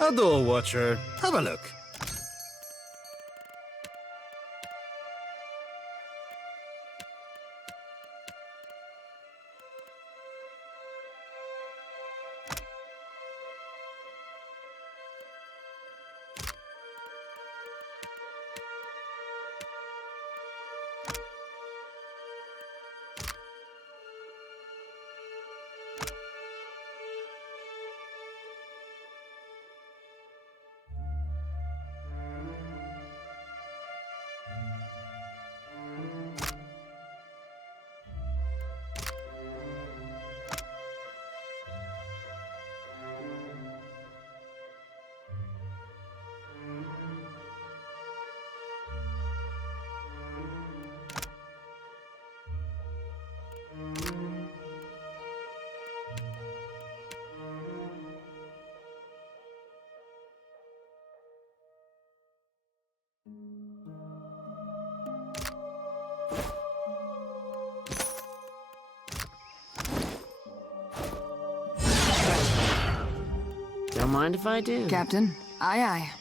A door watcher. Have a look. Don't mind if I do. Captain, aye aye.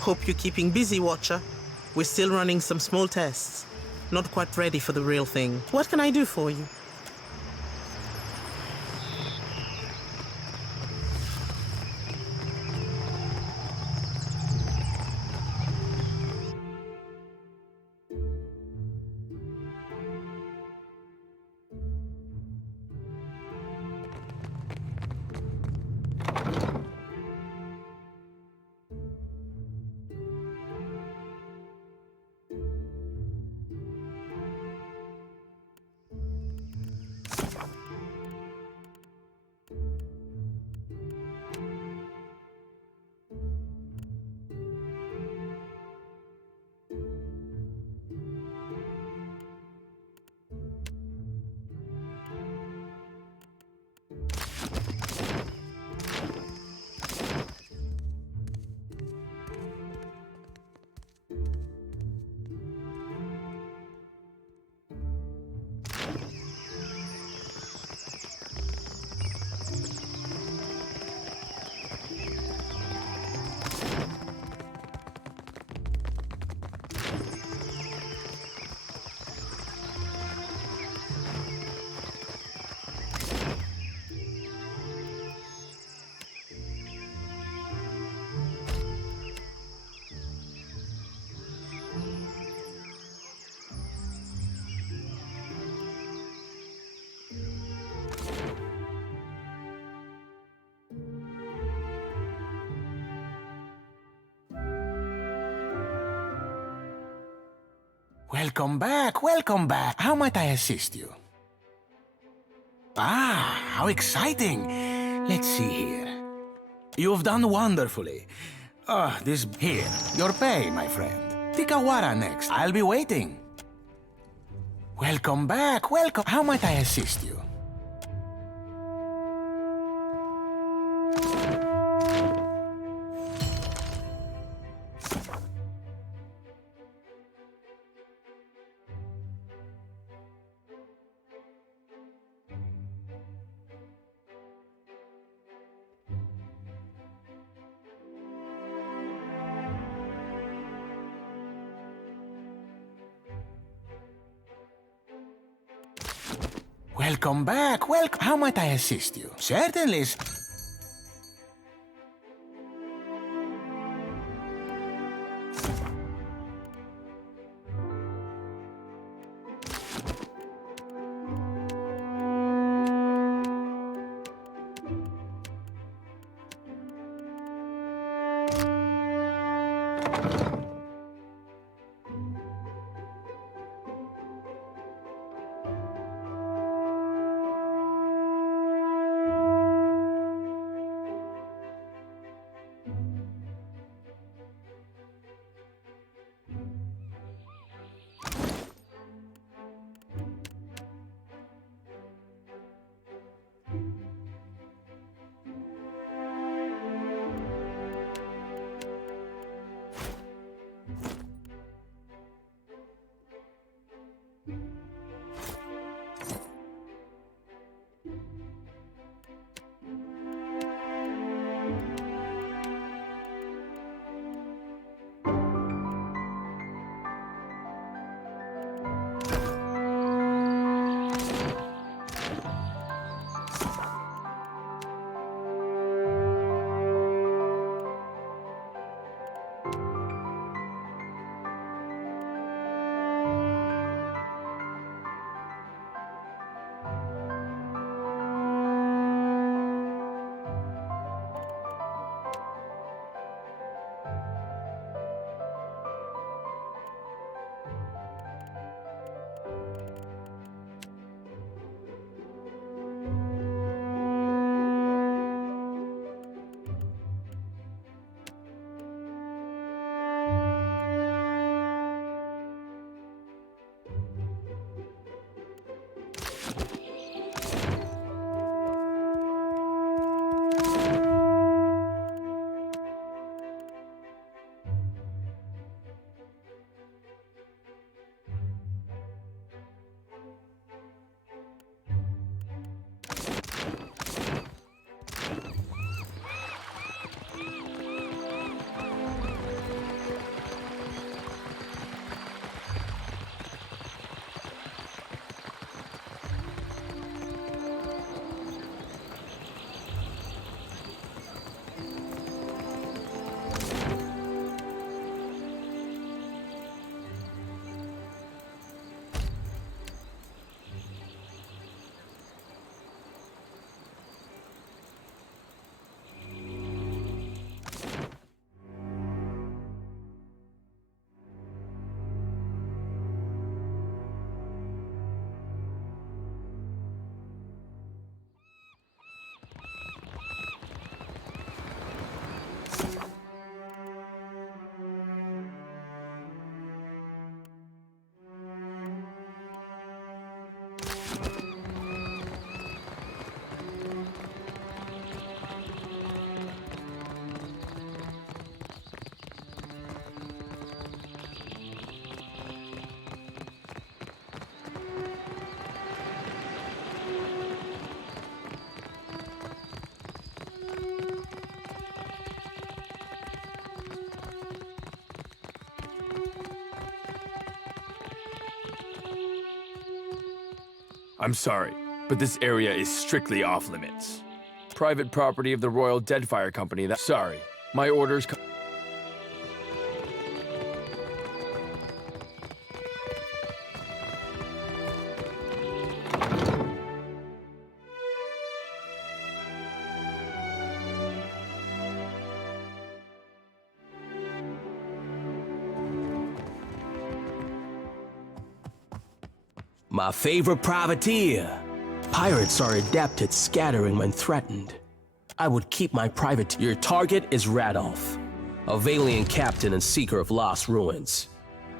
Hope you're keeping busy, Watcher. We're still running some small tests. Not quite ready for the real thing. What can I do for you? Welcome back, welcome back. How might I assist you? Ah, how exciting. Let's see here. You've done wonderfully. This here. Your pay, my friend. Tikawara next. I'll be waiting. Welcome back, welcome. How might I assist you? Welcome back, welcome. How might I assist you? Certainly. I'm sorry, but this area is strictly off limits. Private property of the Royal Deadfire Company. Sorry, my orders. My favorite privateer. Pirates are adept at scattering when threatened. I would keep my private. Your target is Radolf, a valiant captain and seeker of lost ruins.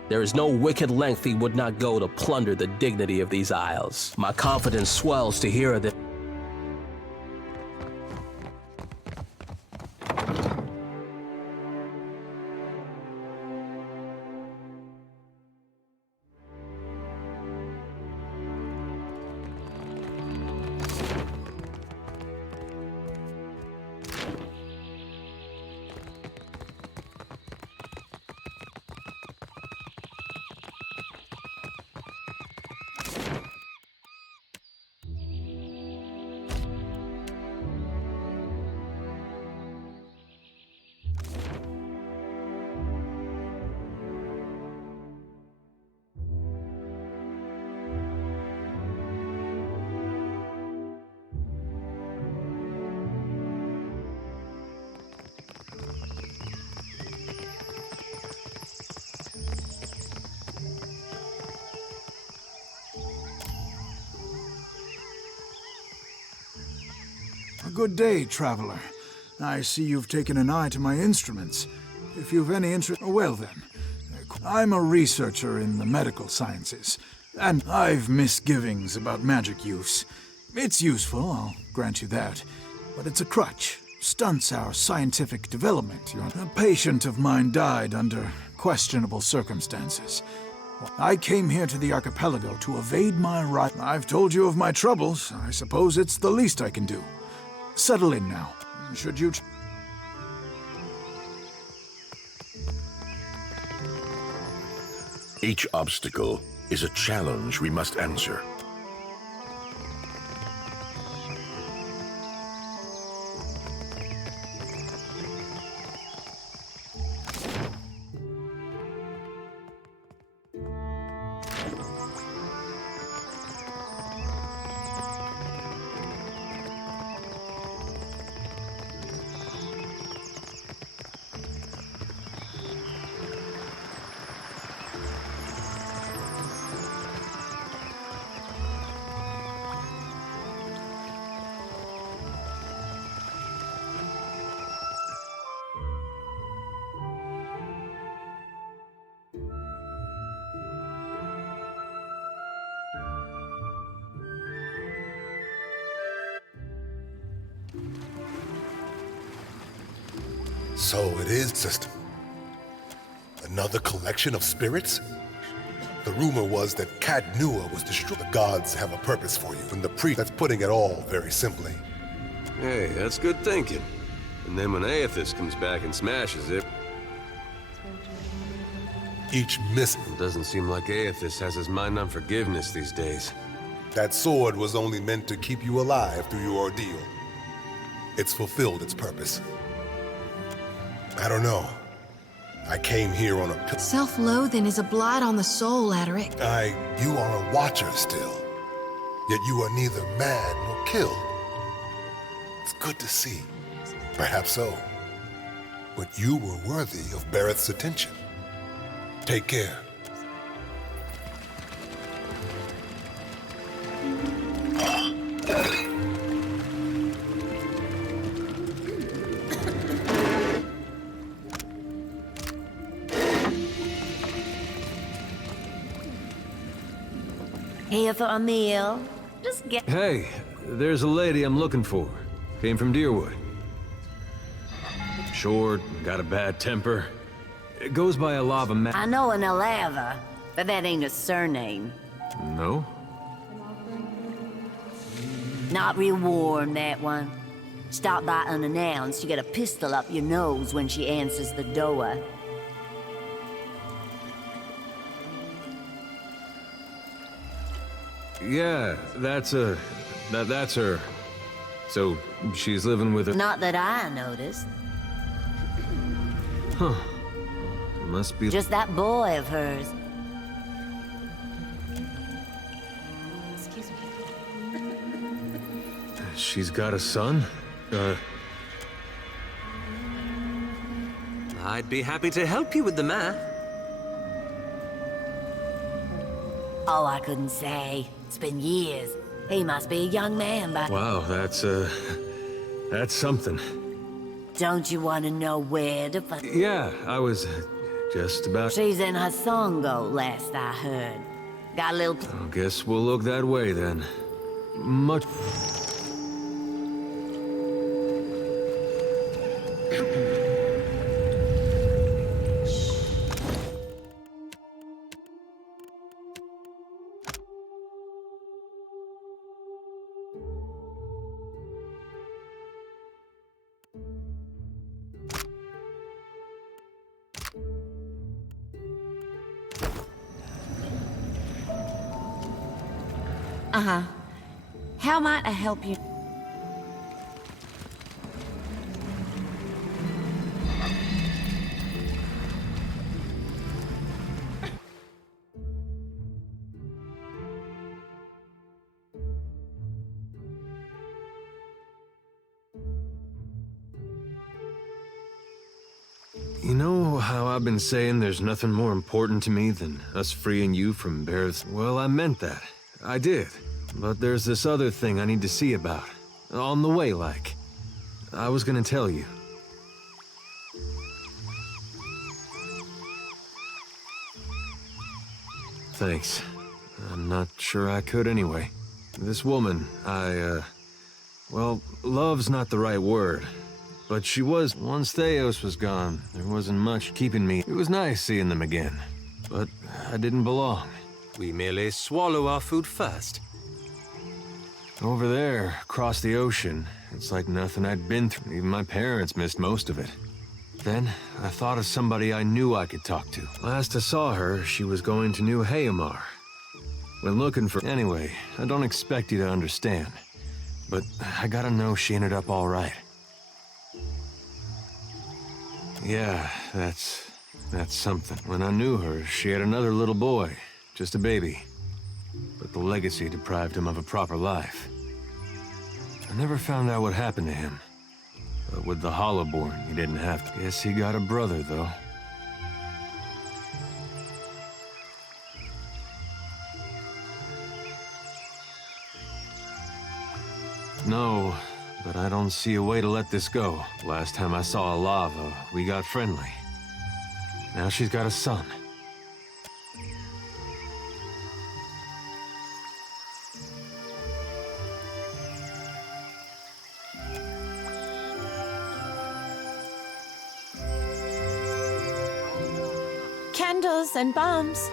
There is no wicked length he would not go to plunder the dignity of these isles. My confidence swells to hear that. Good day, traveler. I see you've taken an eye to my instruments. If you've any interest... Well then, I'm a researcher in the medical sciences, and I've misgivings about magic use. It's useful, I'll grant you that, but it's a crutch. Stunts our scientific development. A patient of mine died under questionable circumstances. I came here to the archipelago to evade my right. I've told you of my troubles. I suppose it's the least I can do. Settle in now. Should you... Each obstacle is a challenge we must answer. So it is, system. Another collection of spirits? The rumor was that Cadnua was destroyed. The gods have a purpose for you, and the priest, that's putting it all very simply. Hey, that's good thinking. And then when Aethys comes back and smashes it... Each miss... It doesn't seem like Aethys has his mind on forgiveness these days. That sword was only meant to keep you alive through your ordeal. It's fulfilled its purpose. I don't know. I came here on a... Self-loathing is a blight on the soul, Aderic. You are a watcher still. Yet you are neither mad nor killed. It's good to see. Perhaps so. But you were worthy of Barrett's attention. Take care. Here for a meal? Just get... Hey, there's a lady I'm looking for. Came from Deerwood. Short, got a bad temper. It goes by a lava man. I know an Alava, but that ain't a surname. No? Not real warm, that one. Stop by unannounced, you get a pistol up your nose when she answers the door. Yeah, that's her. So, she's living with her... Not that I noticed. Huh. Must be... Just that boy of hers. Excuse me. She's got a son? I'd be happy to help you with the math. Oh, I couldn't say. It's been years. He must be a young man, but... Wow, that's something. Don't you want to know where to find... Yeah, I was just about... She's in Hasongo, last I heard. Got a little... I guess we'll look that way, then. Much... Uh-huh. How might I help you? You know how I've been saying there's nothing more important to me than us freeing you from Bear's... Well, I meant that. I did. But there's this other thing I need to see about. On the way, like. I was gonna tell you. Thanks. I'm not sure I could anyway. This woman, well, love's not the right word. But she was... Once Theos was gone, there wasn't much keeping me. It was nice seeing them again. But I didn't belong. We merely swallow our food first. Over there, across the ocean, it's like nothing I'd been through. Even my parents missed most of it. Then, I thought of somebody I knew I could talk to. Last I saw her, she was going to New Hayamar. When looking for... Anyway, I don't expect you to understand. But I gotta know she ended up all right. Yeah, that's something. When I knew her, she had another little boy. Just a baby. But the legacy deprived him of a proper life. I never found out what happened to him. But with the Hollowborn, he didn't have to. Guess he got a brother, though. No, but I don't see a way to let this go. Last time I saw Alava, we got friendly. Now she's got a son. Candles and bombs.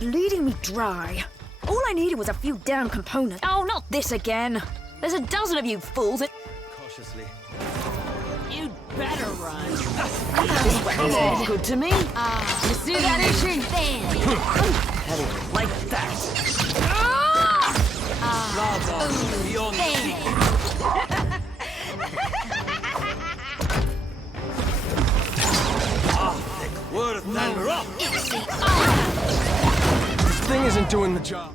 Bleeding me dry. All I needed was a few damn components. Oh, not this again. There's a dozen of you fools. Cautiously. You'd better run. This weapon's good to me. You see that, Ishi? Like that. Bravo. Beyond worse than rock. This thing isn't doing the job.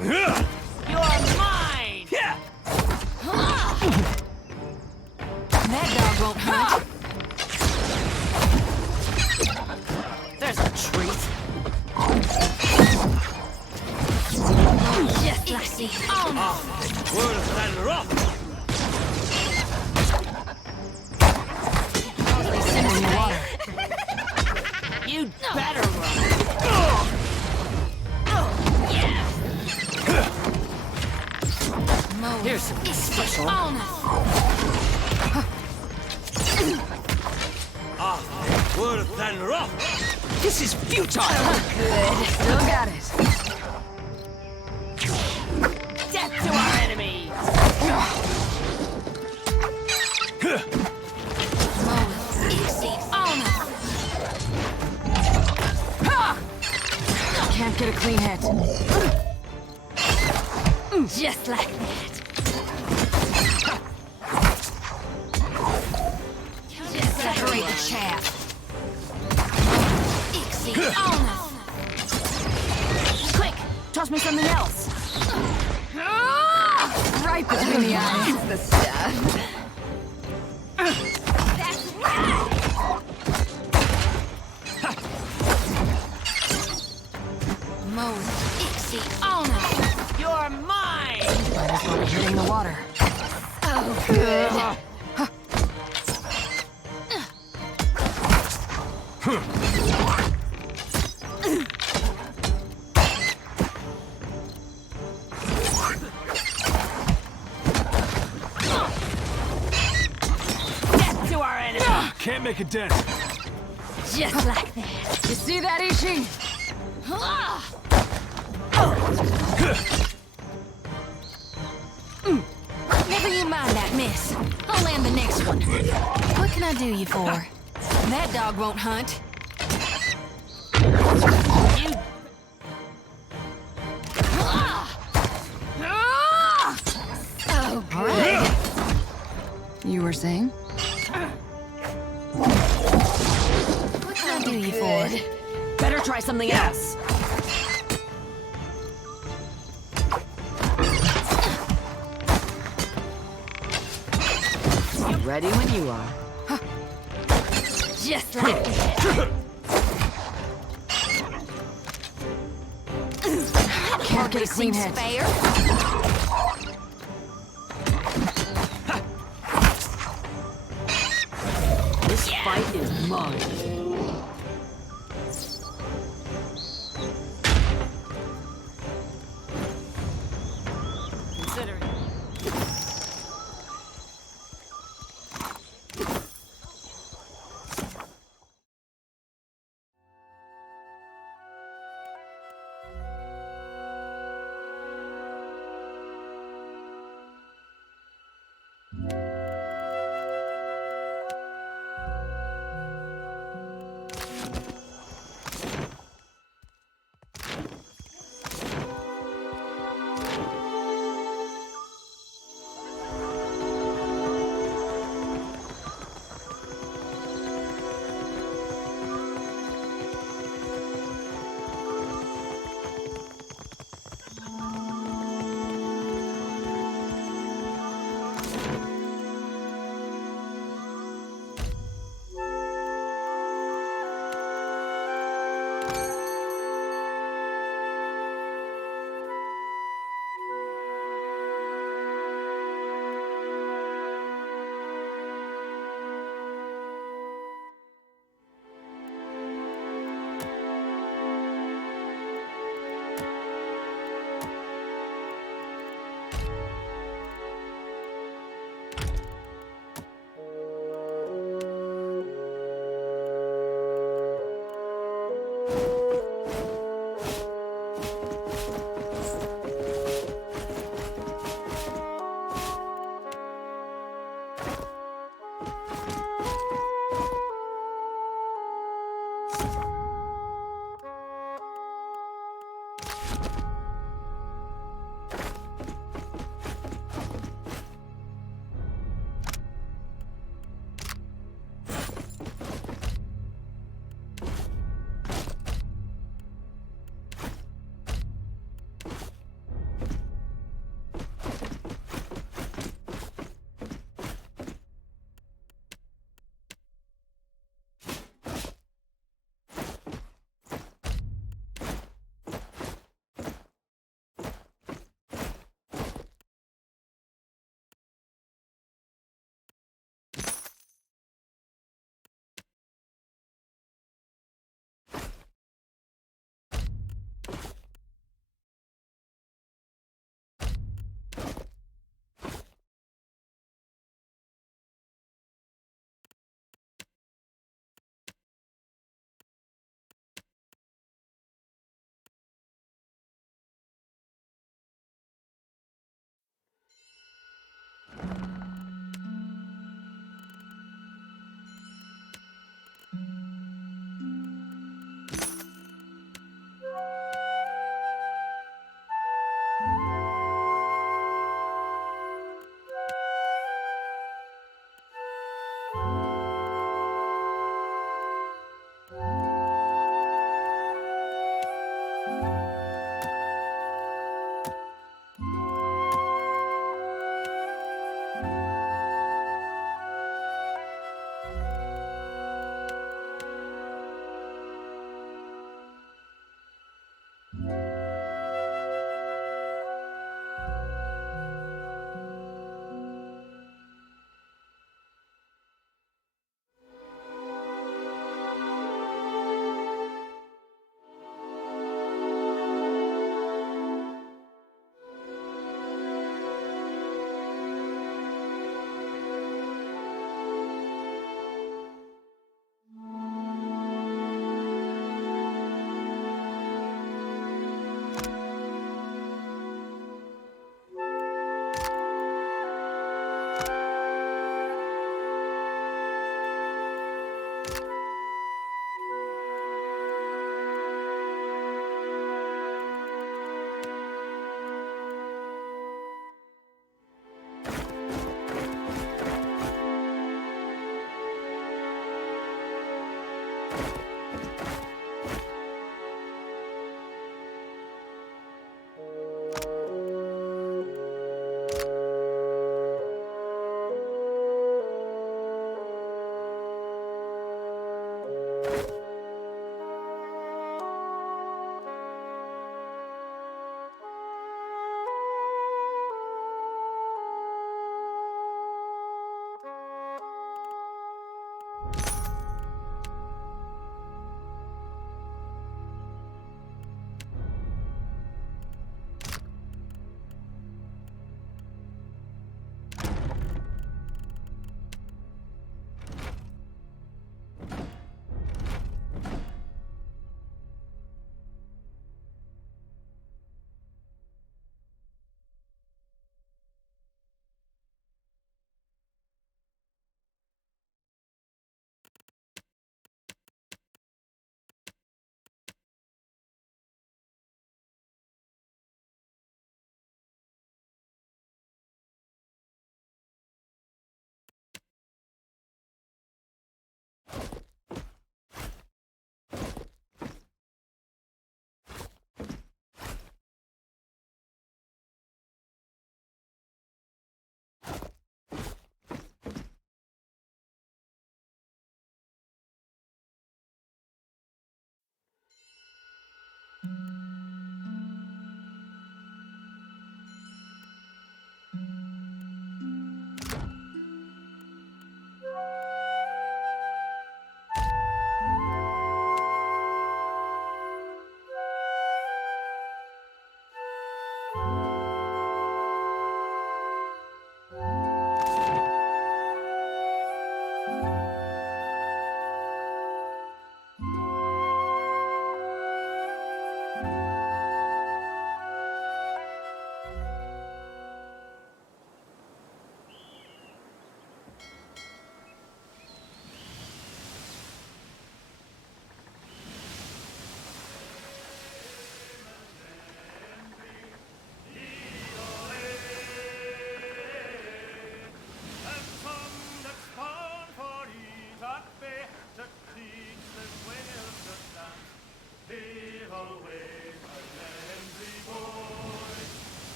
You're mine. Yeah. That dog won't hurt. There's a treat. Yes, lassie. Worse than rock. You'd better run. Here's Special. Worse than rough. This is futile. Good. Still got it. Death to our enemies! Can't get a clean hit. Just like that. Just separate the chaff. Quick, toss me something else. Right between the eyes. The stuff. That's right. You're mine! Might as well be hitting the water. Oh, good. Death to our enemies! Can't make a dent. Just like that. You see that, Ishi? Never you mind that, miss. I'll land the next one. What can I do you for? That dog won't hunt. Oh, great. You were saying? What can I do you for? Better try something else. Ready when you are. Just like that. Can't get a clean hit. Fair? This fight is mine. Considering.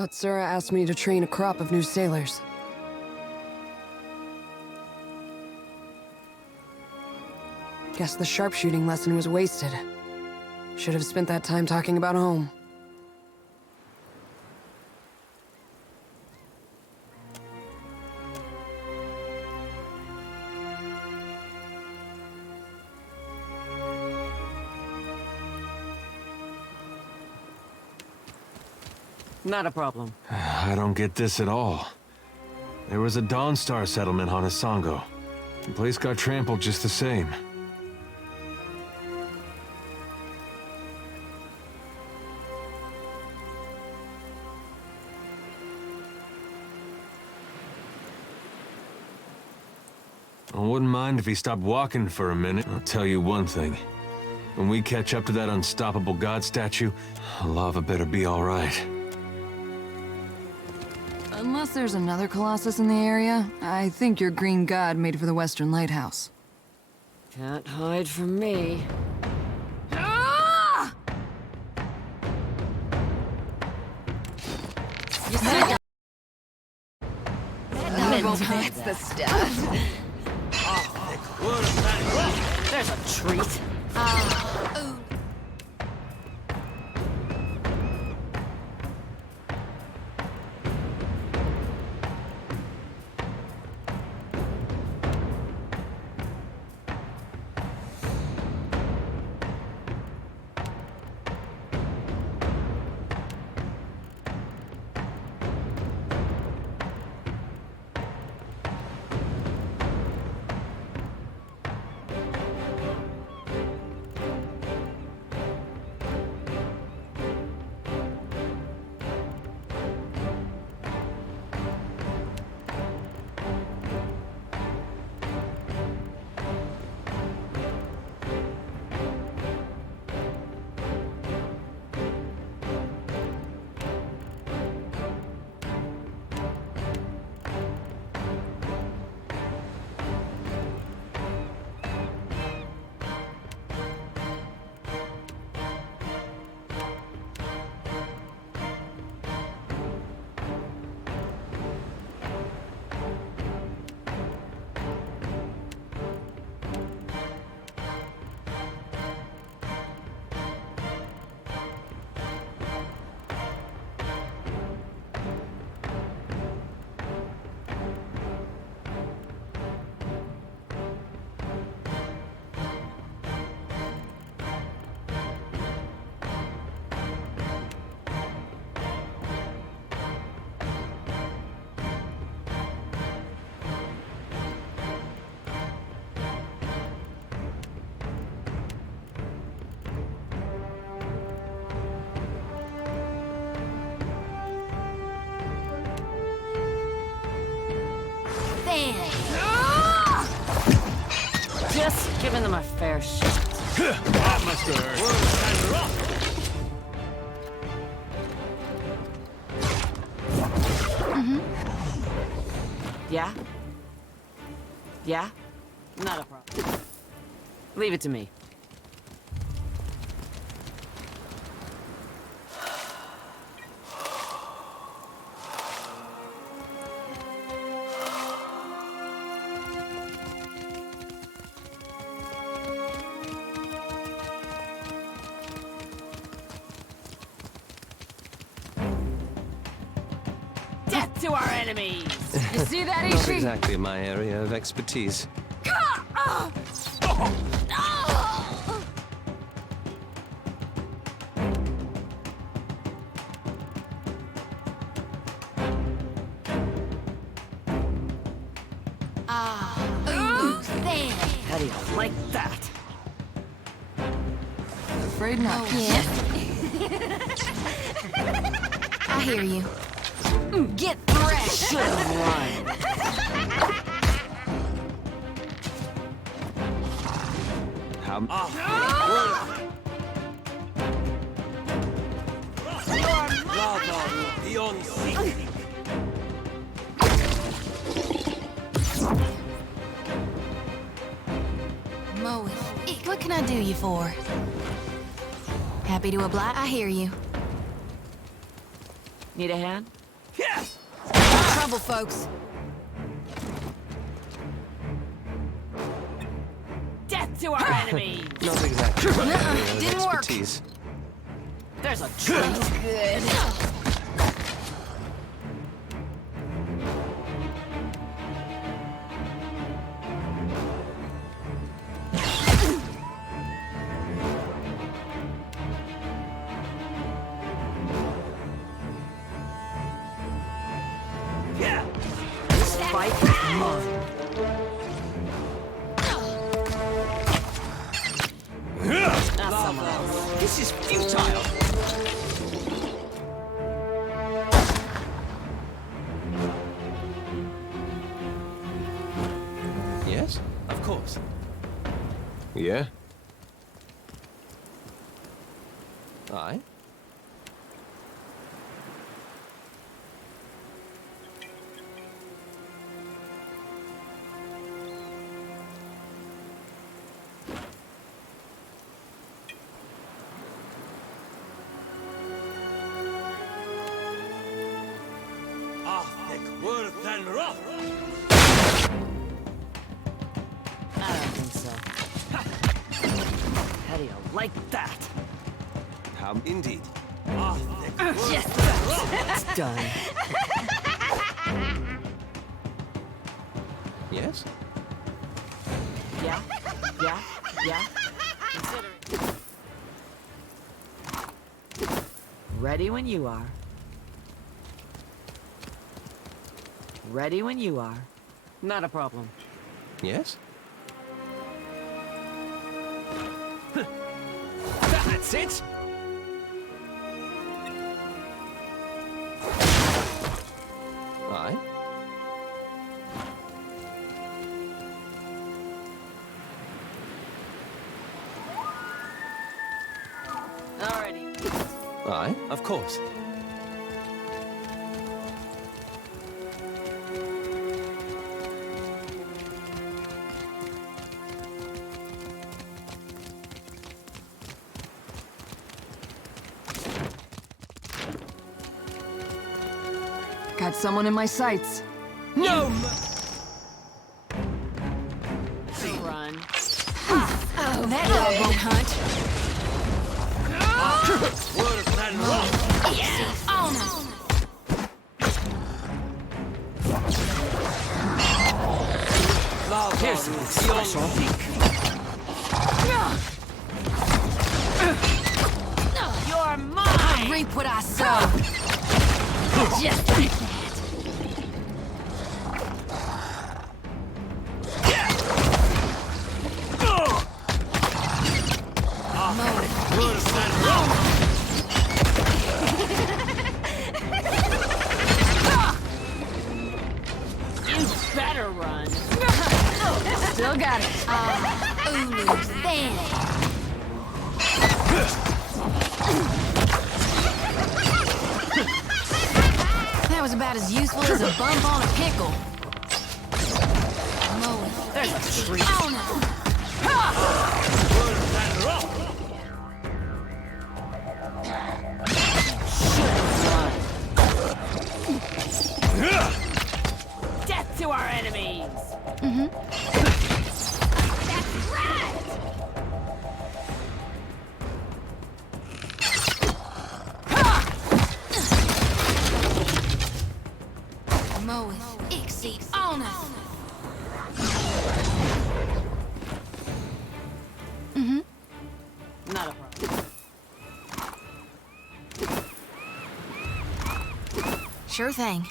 Atsura asked me to train a crop of new sailors. Guess the sharpshooting lesson was wasted. Should have spent that time talking about home. Not a problem. I don't get this at all. There was a Dawnstar settlement on Isango. The place got trampled just the same. I wouldn't mind if he stopped walking for a minute. I'll tell you one thing. When we catch up to that unstoppable god statue, lava better be all right. Unless there's another Colossus in the area, I think your green god made for the Western Lighthouse. Can't hide from me. You see? That's the stuff. There's a treat. Just giving them a fair shake. That must hurt. Yeah? Yeah? Not a problem. Leave it to me. Death to our enemies! You see that, Not Ishi? exactly my area of expertise. How do you like that? Afraid not. Yeah. I hear you. Get fresh! Should've run. How? Moe, what can I do you for? Happy to oblige. I hear you. Need a hand? Trouble, folks. Death to our enemies! Not exactly my area of Didn't work. expertise. There's a treat. Good. Fight is mine. Not someone else. This is futile. Yes, of course. Yeah? Aye. I don't think so. How do you like that? How indeed. Yes, it's done. Yes? Yeah? Yeah? Yeah? Consider it. Ready when you are. Ready when you are. Not a problem. Yes? That's it! Aye. Alrighty. Aye, of course. Got someone in my sights. No! Run. Oh, that dog won't hunt. Yes. Oh, no. Here's some special. You're mine! I reap what I sow. Just like that. You better run. Still got it. Ulu's then. That was about as useful as a bump on a pickle. Moe. There's a treat. Oh, no. Death to our enemies! That's right. Sure thing.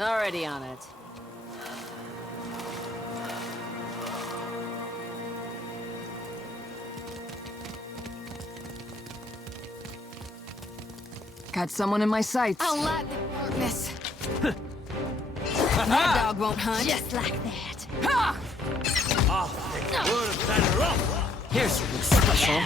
Already on it. Got someone in my sights. I'll let the darkness. That dog won't hunt. Just like that. Ha! Here's something special.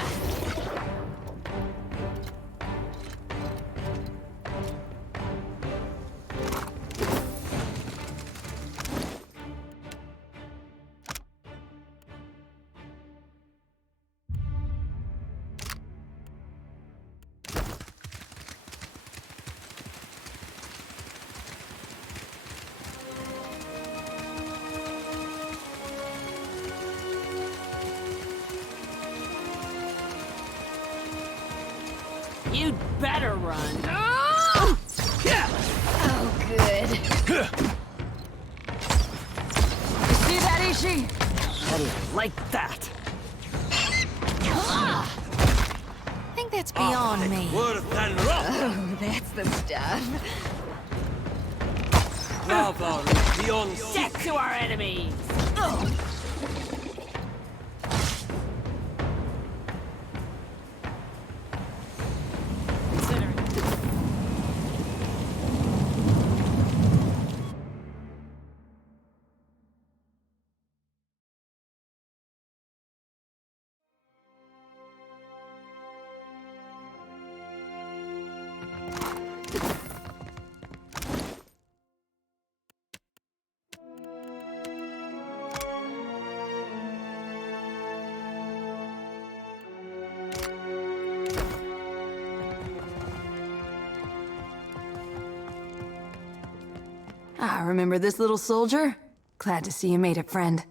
You'd better run. Oh, good. You see that, Ishi? How do you like that? I think that's beyond me. Oh, that's the stuff. Bravo, beyond. Death to our enemies! Ah, remember this little soldier? Glad to see you made it, friend.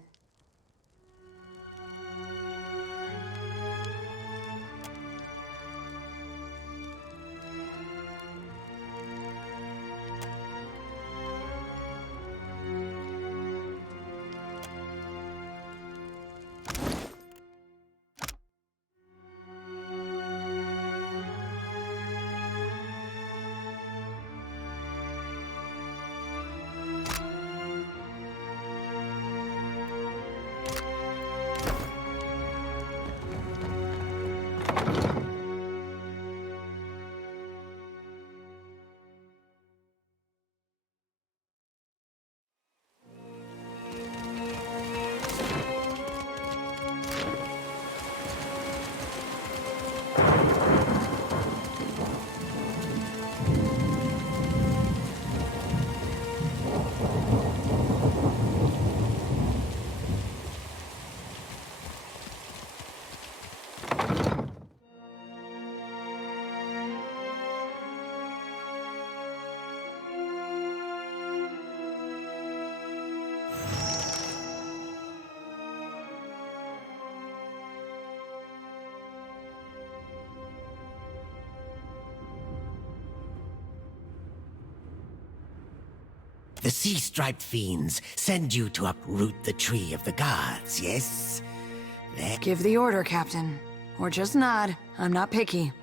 The sea-striped fiends send you to uproot the tree of the gods, yes? Give the order, Captain. Or just nod. I'm not picky.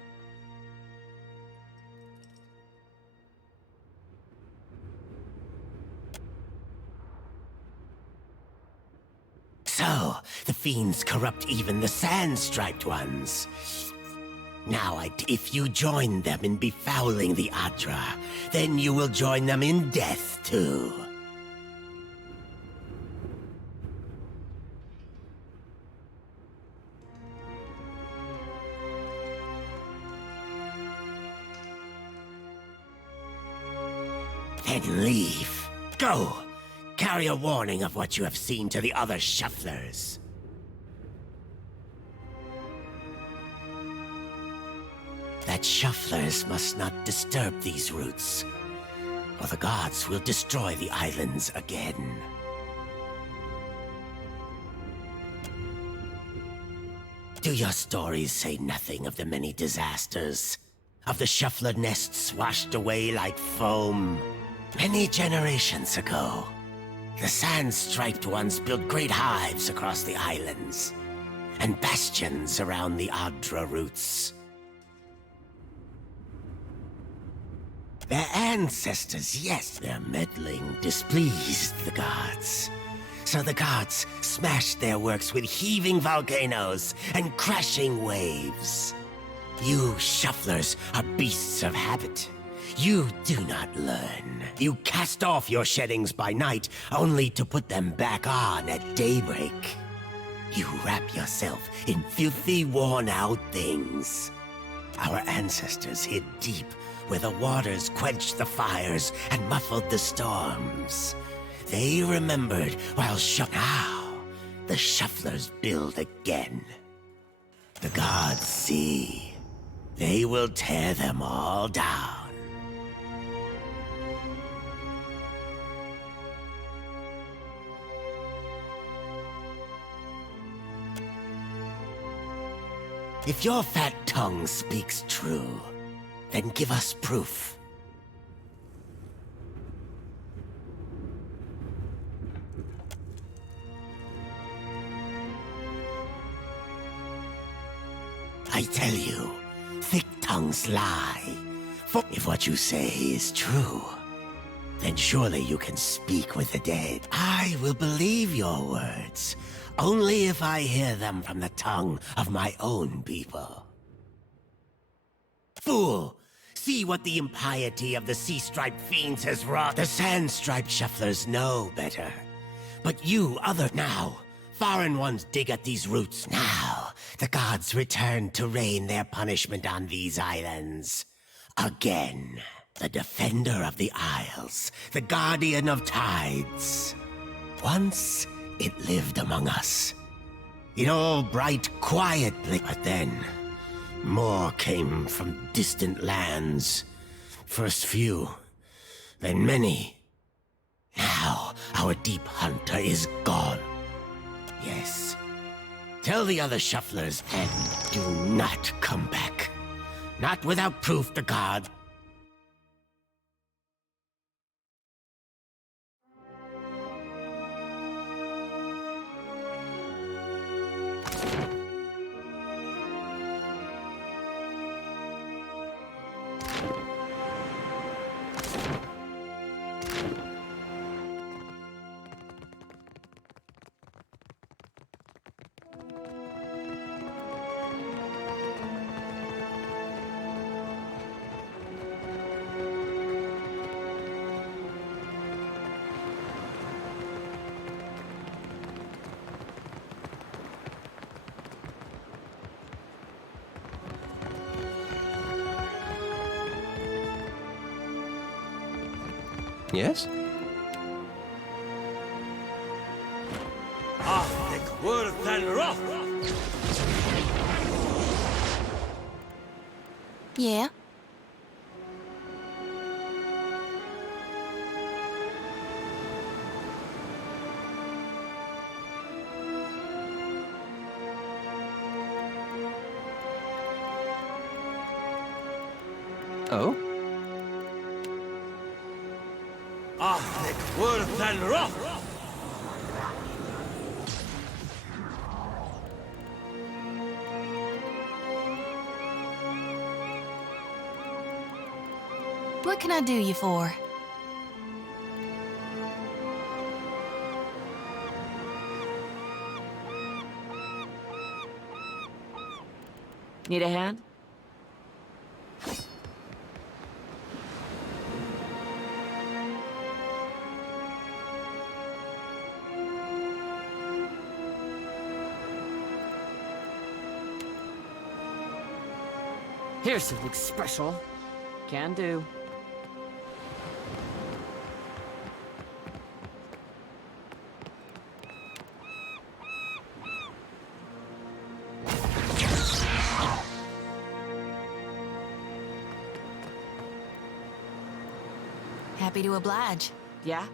So, the fiends corrupt even the sand-striped ones. Now, if you join them in befouling the Adra, then you will join them in death, too. and leave. Go! Carry a warning of what you have seen to the other shufflers. That shufflers must not disturb these routes, or the gods will destroy the islands again. Do your stories say nothing of the many disasters? Of the shuffler nests washed away like foam? Many generations ago, the sand-striped ones built great hives across the islands, and bastions around the Adra routes. Their ancestors, yes, their meddling displeased the gods. So the gods smashed their works with heaving volcanoes and crashing waves. You shufflers are beasts of habit. You do not learn. You cast off your sheddings by night, only to put them back on at daybreak. You wrap yourself in filthy, worn-out things. Our ancestors hid deep where the waters quenched the fires and muffled the storms. They remembered while now the shufflers build again. The gods see. They will tear them all down. If your fat tongue speaks true, then give us proof. I tell you, thick tongues lie. For if what you say is true, then surely you can speak with the dead. I will believe your words, only if I hear them from the tongue of my own people. Fool! See what the impiety of the sea-striped fiends has wrought. The sand-striped shufflers know better. But you, now, foreign ones dig at these roots. Now, the gods return to rain their punishment on these islands. Again. The defender of the isles, the guardian of tides. Once, it lived among us. In all bright, quietly. But then, more came from distant lands. First few, then many. Now, our deep hunter is gone. Yes. Tell the other shufflers and do not come back. Not without proof to God. Yes? Yeah? Oh? What can I do you for? Need a hand? Here's something special. Can do. Happy to oblige. Yeah?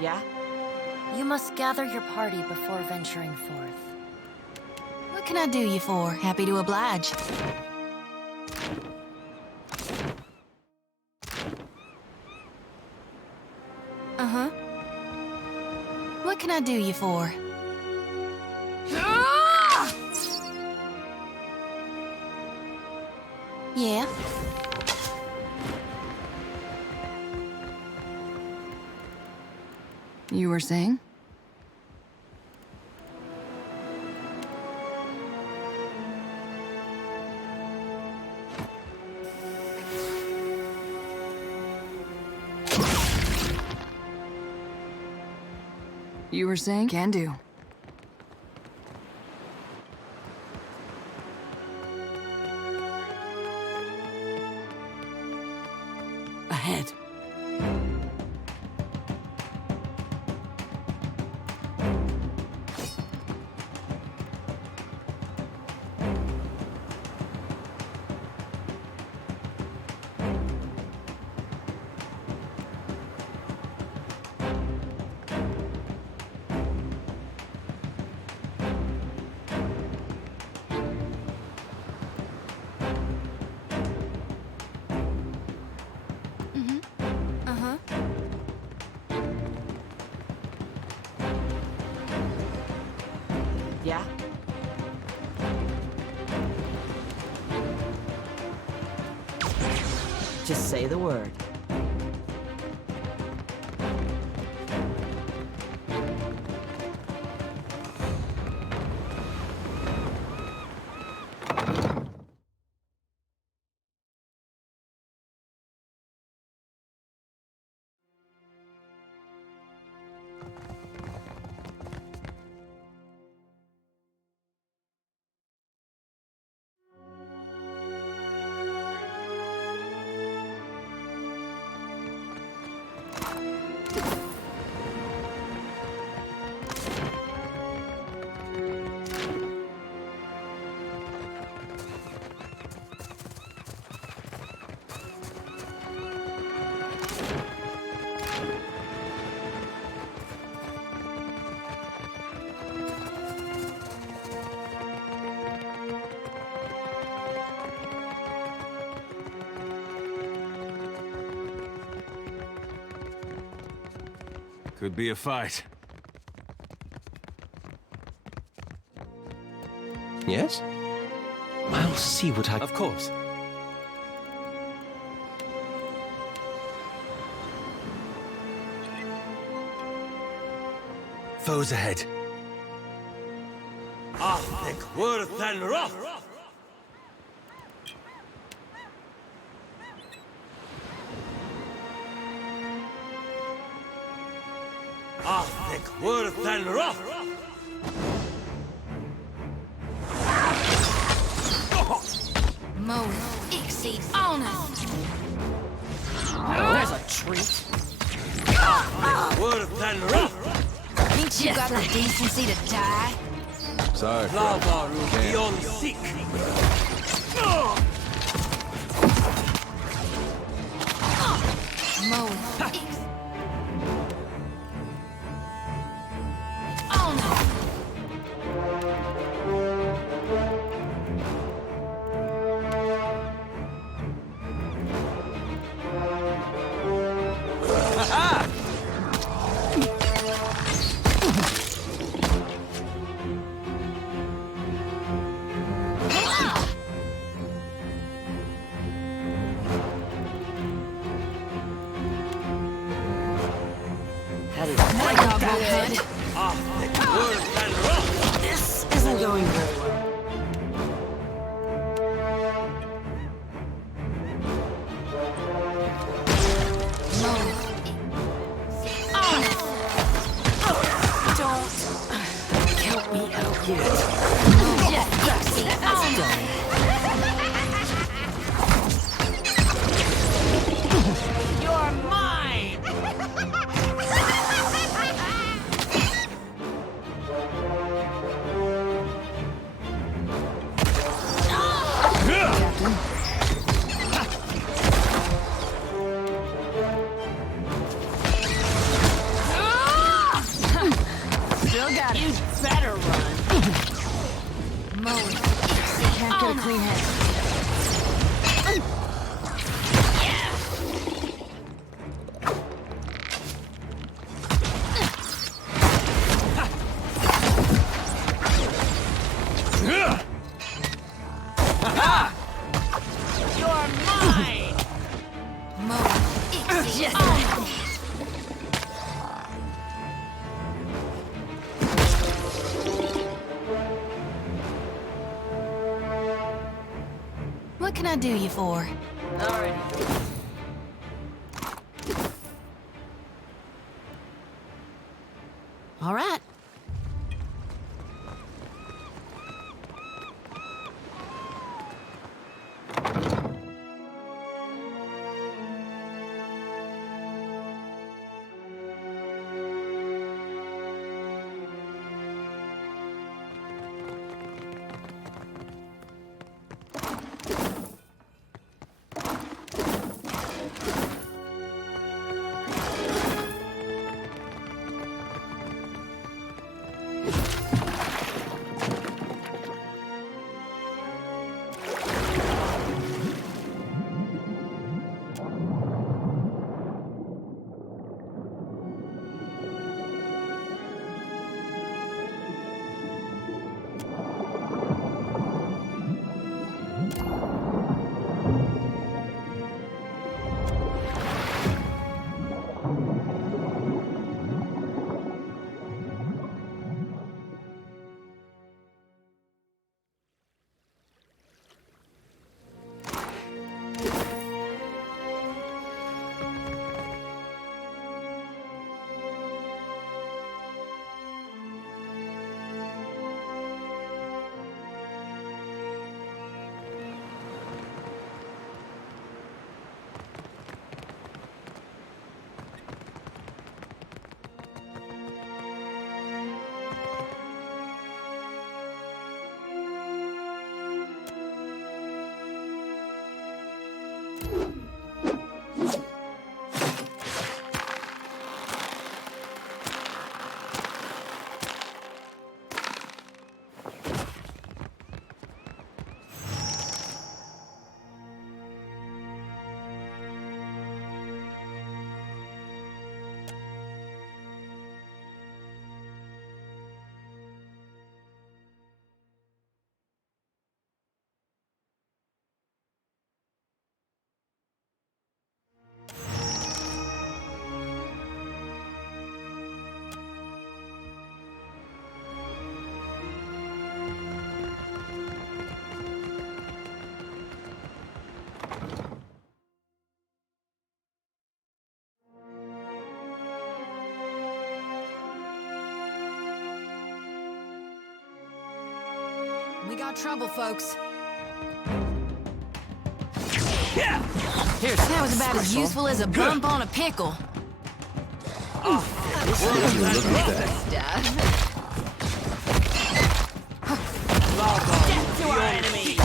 Yeah? You must gather your party before venturing forth. What can I do you for? Happy to oblige. Uh-huh. What can I do you for? Yeah? You were saying? You were saying? Can do. Ahead. Yeah? Just say the word. Could be a fight. Yes? I'll see what I... Of course. Foes ahead. Athnic, worth and wrath! Athnic, worth and wrath! Mo, Ixie, honor! There's a treat. Athnic, worth and wrath! Ain't you got the decency to die? Sorry, Lava beyond sick! Mo, Ixie. This isn't going very well. Don't do it. Just see us done. You're mine! Captain. Still got it. You better run. Mowing. Can't get a clean head. You're mine! What can I do you for? Alright. All right. We got trouble, folks. Yeah! Here's that was about as useful as a bump on a pickle. Look at that. Death to our enemies!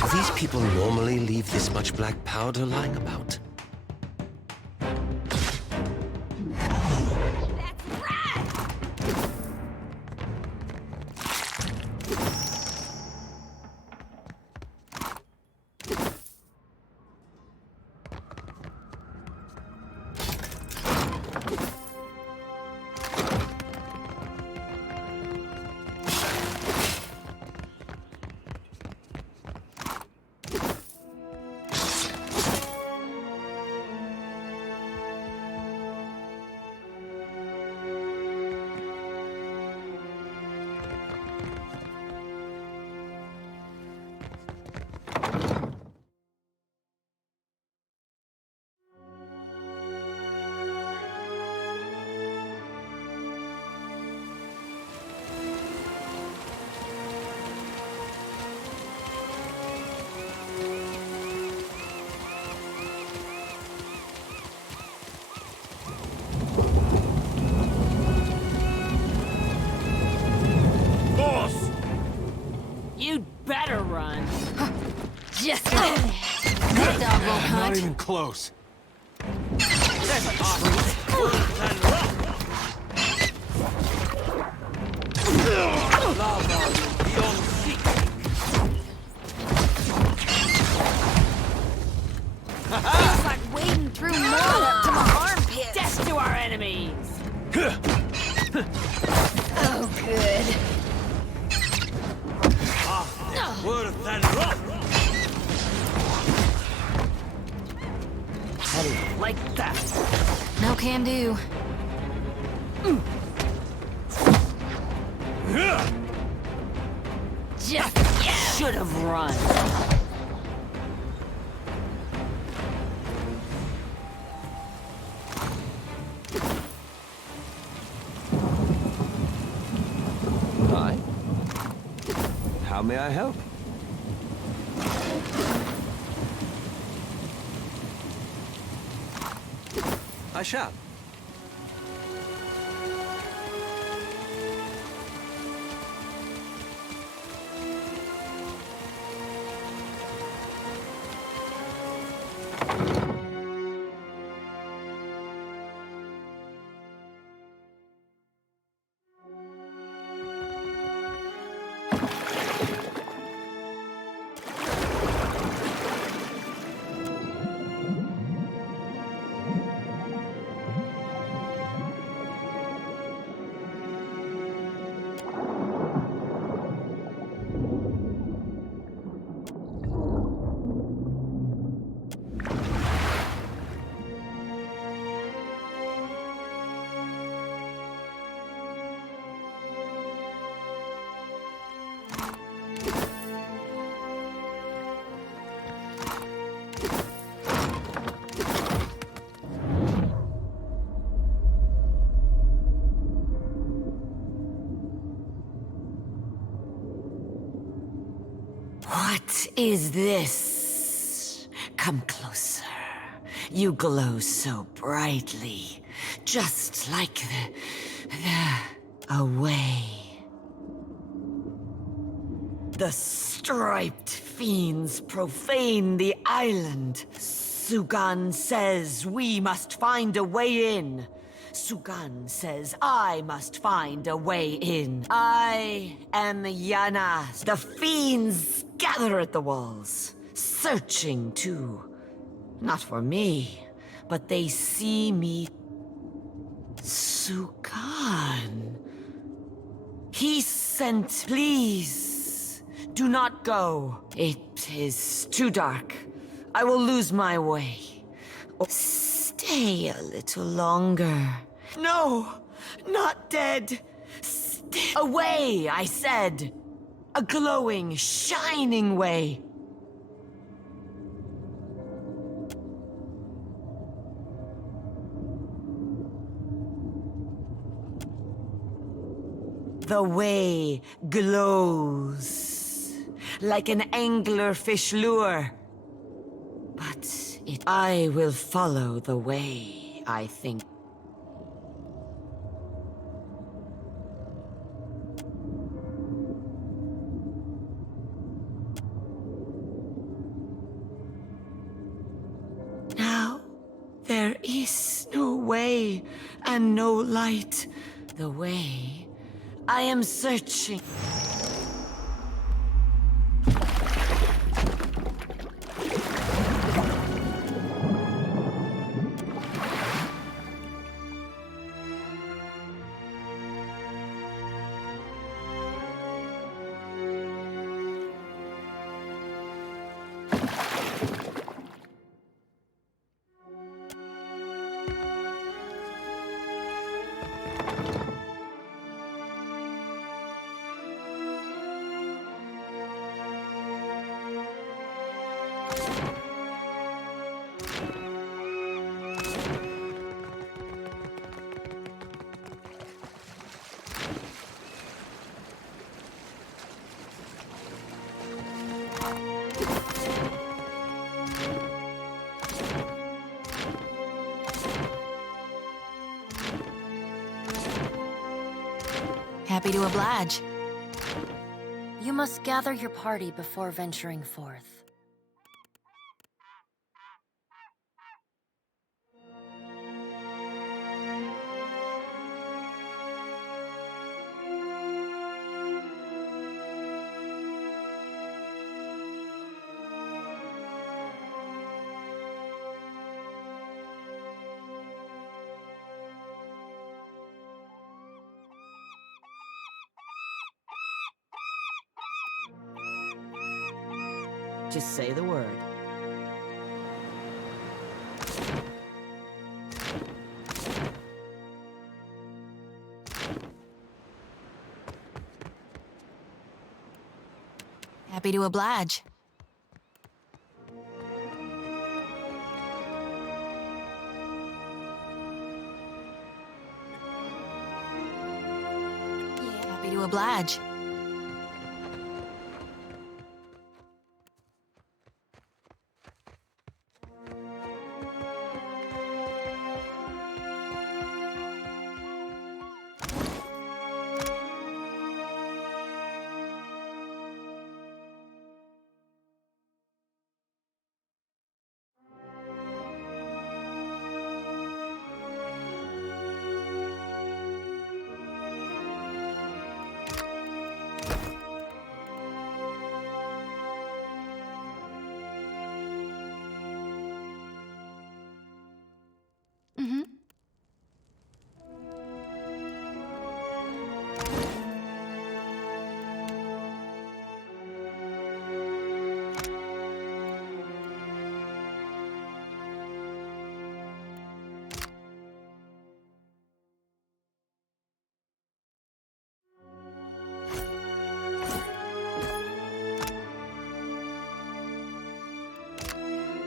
Do these people normally leave this much black powder lying about? better run. Just like that dog won't hunt. Not even close. There's a treat. Lava beyond seek. Feels like wading through mud up to my armpits. Death to our enemies. Oh, good. Worth and rock. Like that. No can do. Just should have run. Hi. How may I help? I shall. What is this? Come closer. You glow so brightly, just like the away. The striped fiends profane the island. Sugan says we must find a way in. Sugan says I must find a way in. I am Yana. The fiends gather at the walls, searching too. Not for me, but they see me. Sugan. He sent, please, do not go. It is too dark. I will lose my way. Stay a little longer. No, not dead. Stay away, I said. A glowing, shining way. The way glows like an anglerfish lure. But I will follow the way, I think. Now, there is no way and no light. The way I am searching. Happy to oblige. You must gather your party before venturing forth. Just say the word. Happy to oblige. Happy to oblige.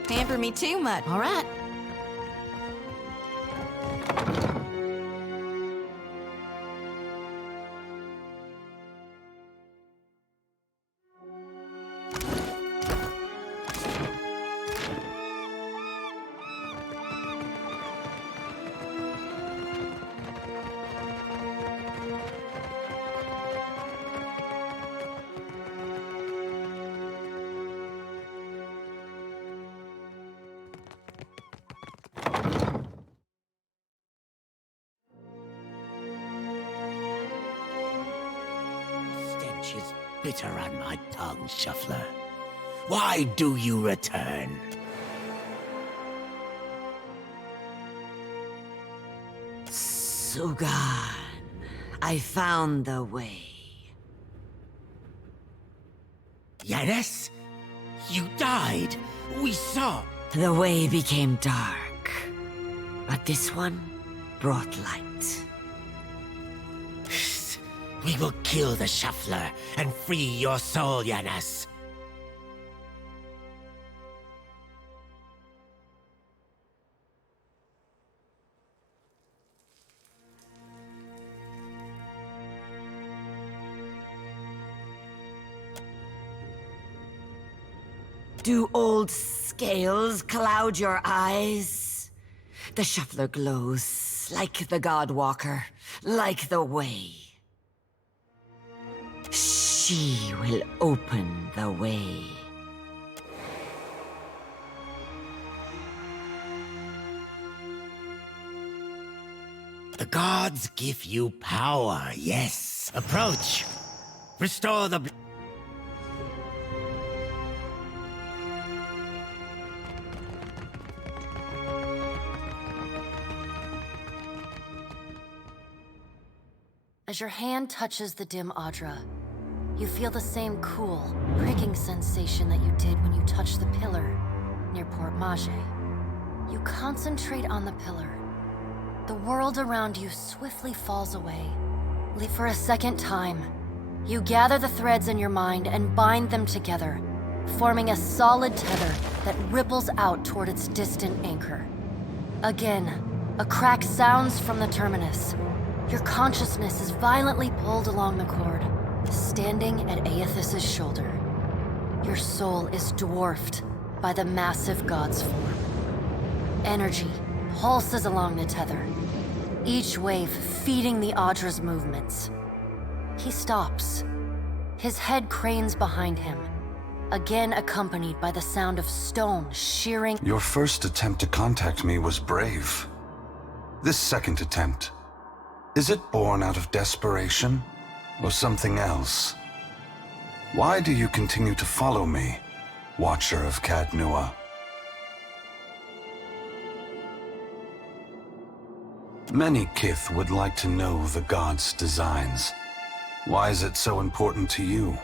Pamper me too much. All right. Is bitter on my tongue, Shuffler. Why do you return? Sugan, I found the way. Yanis? You died. We saw. The way became dark, but this one brought light. We will kill the Shuffler and free your soul, Yanis. Do old scales cloud your eyes? The Shuffler glows like the Godwalker, like the Way. She will open the way. The gods give you power, yes. Approach. Restore the... As your hand touches the dim Audra, you feel the same cool, pricking sensation that you did when you touched the pillar near Port Mage. You concentrate on the pillar. The world around you swiftly falls away. For a second time, you gather the threads in your mind and bind them together, forming a solid tether that ripples out toward its distant anchor. Again, a crack sounds from the terminus. Your consciousness is violently pulled along the cord, standing at Aethys' shoulder. Your soul is dwarfed by the massive god's form. Energy pulses along the tether, each wave feeding the Audra's movements. He stops. His head cranes behind him, again accompanied by the sound of stone shearing. Your first attempt to contact me was brave. This second attempt, is it born out of desperation or something else? Why do you continue to follow me, Watcher of Cadnua? Many Kith would like to know the gods' designs. Why is it so important to you?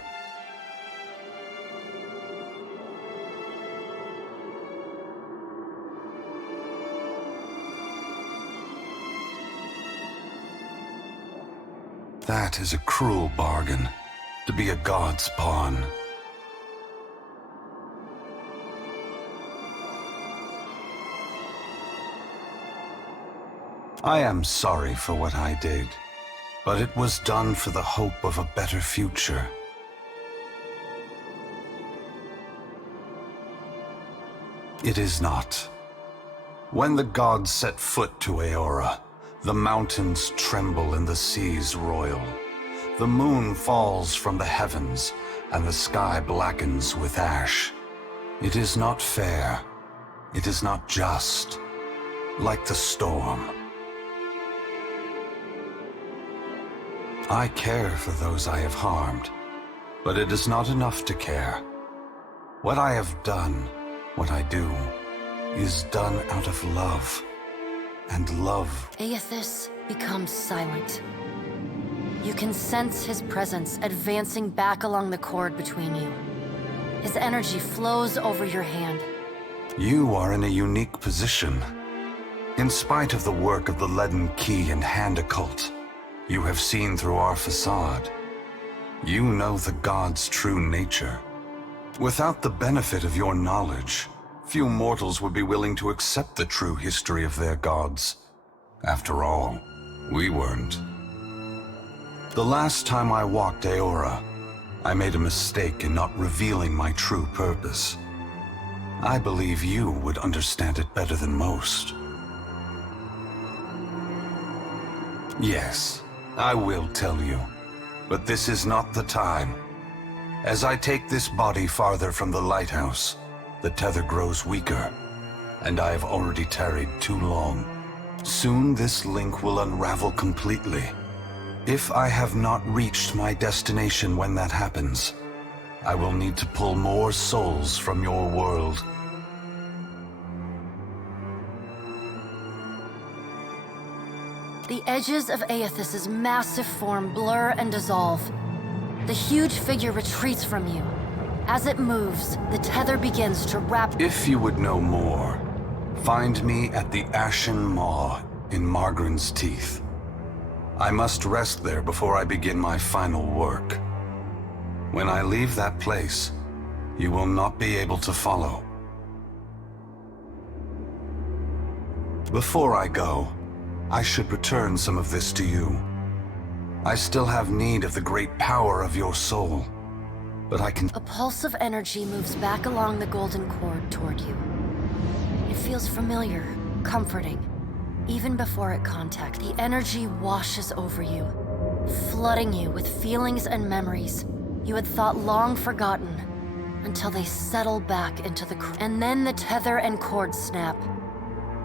That is a cruel bargain, to be a god's pawn. I am sorry for what I did, but it was done for the hope of a better future. It is not. When the gods set foot to Aora, the mountains tremble and the seas roil. The moon falls from the heavens, and the sky blackens with ash. It is not fair. It is not just. Like the storm. I care for those I have harmed, but it is not enough to care. What I have done, what I do, is done out of love. And love. Aethys becomes silent. You can sense his presence advancing back along the cord between you. His energy flows over your hand. You are in a unique position. In spite of the work of the Leaden Key and Hand Occult, you have seen through our facade. You know the gods' true nature. Without the benefit of your knowledge, few mortals would be willing to accept the true history of their gods. After all, we weren't. The last time I walked Aora, I made a mistake in not revealing my true purpose. I believe you would understand it better than most. Yes, I will tell you, but this is not the time. As I take this body farther from the lighthouse, the tether grows weaker, and I have already tarried too long. Soon this link will unravel completely. If I have not reached my destination when that happens, I will need to pull more souls from your world. The edges of Aethys' massive form blur and dissolve. The huge figure retreats from you. As it moves, the tether begins to wrap. If you would know more, find me at the Ashen Maw in Margren's Teeth. I must rest there before I begin my final work. When I leave that place, you will not be able to follow. Before I go, I should return some of this to you. I still have need of the great power of your soul, but I can... A pulse of energy moves back along the golden cord toward you. It feels familiar, comforting. Even before it contacts, the energy washes over you, flooding you with feelings and memories you had thought long forgotten, until they settle back into the... And then the tether and cord snap.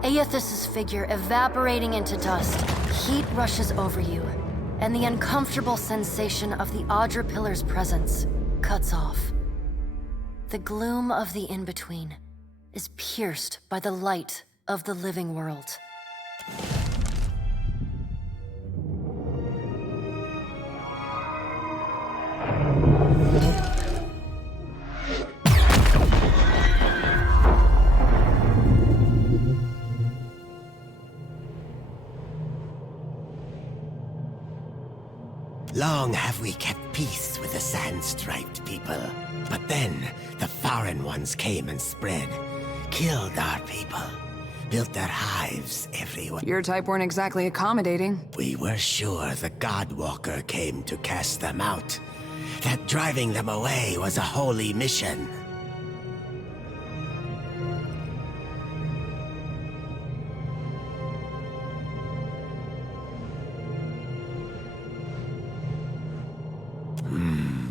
Aethys' figure evaporating into dust, heat rushes over you, and the uncomfortable sensation of the Audra Pillar's presence cuts off. The gloom of the in-between is pierced by the light of the living world. Long have we kept peace with the sand-striped people. But then, the foreign ones came and spread, killed our people, built their hives everywhere. Your type weren't exactly accommodating. We were sure the Godwalker came to cast them out, that driving them away was a holy mission.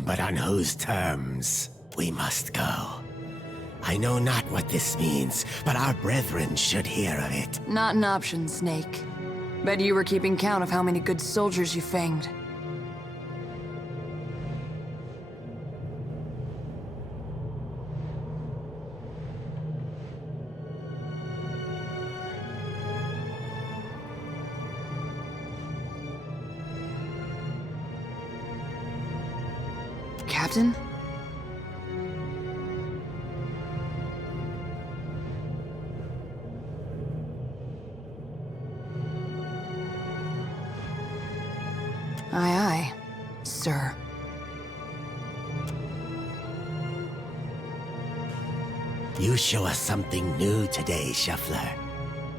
But on whose terms we must go. I know not what this means, but our brethren should hear of it. Not an option, Snake. Bet you were keeping count of how many good soldiers you fanged. Captain? Aye, aye, sir. You show us something new today, Shuffler.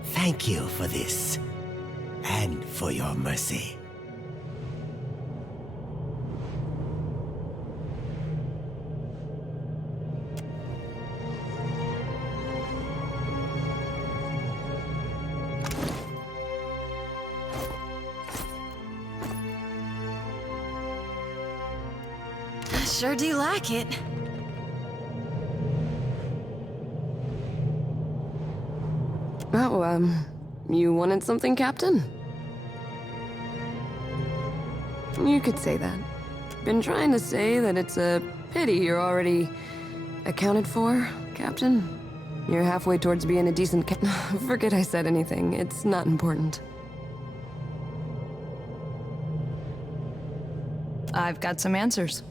Thank you for this, and for your mercy. Sure do like it. Oh, you wanted something, Captain? You could say that. Been trying to say that it's a pity you're already accounted for, Captain. You're halfway towards being a decent Forget I said anything. It's not important. I've got some answers.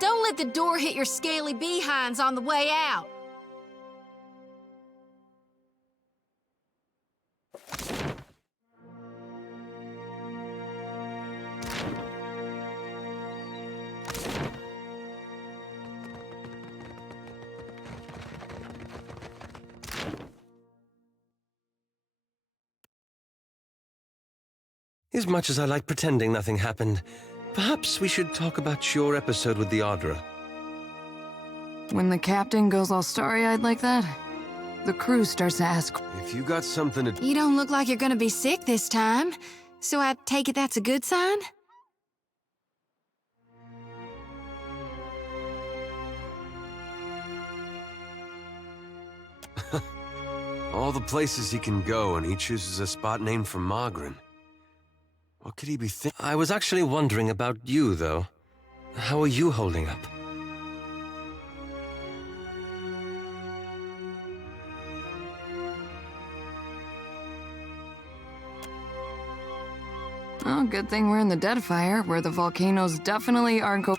Don't let the door hit your scaly behinds on the way out. As much as I like pretending nothing happened, Perhaps we should talk about your episode with the Adra. When the captain goes all starry-eyed like that, the crew starts to ask, If you got something to... You don't look like you're gonna be sick this time, so I take it that's a good sign? All the places he can go, and he chooses a spot named for Magrin. What could he be thinking? I was actually wondering about you, though. How are you holding up? oh, good thing we're in the Deadfire, where the volcanoes definitely aren't go-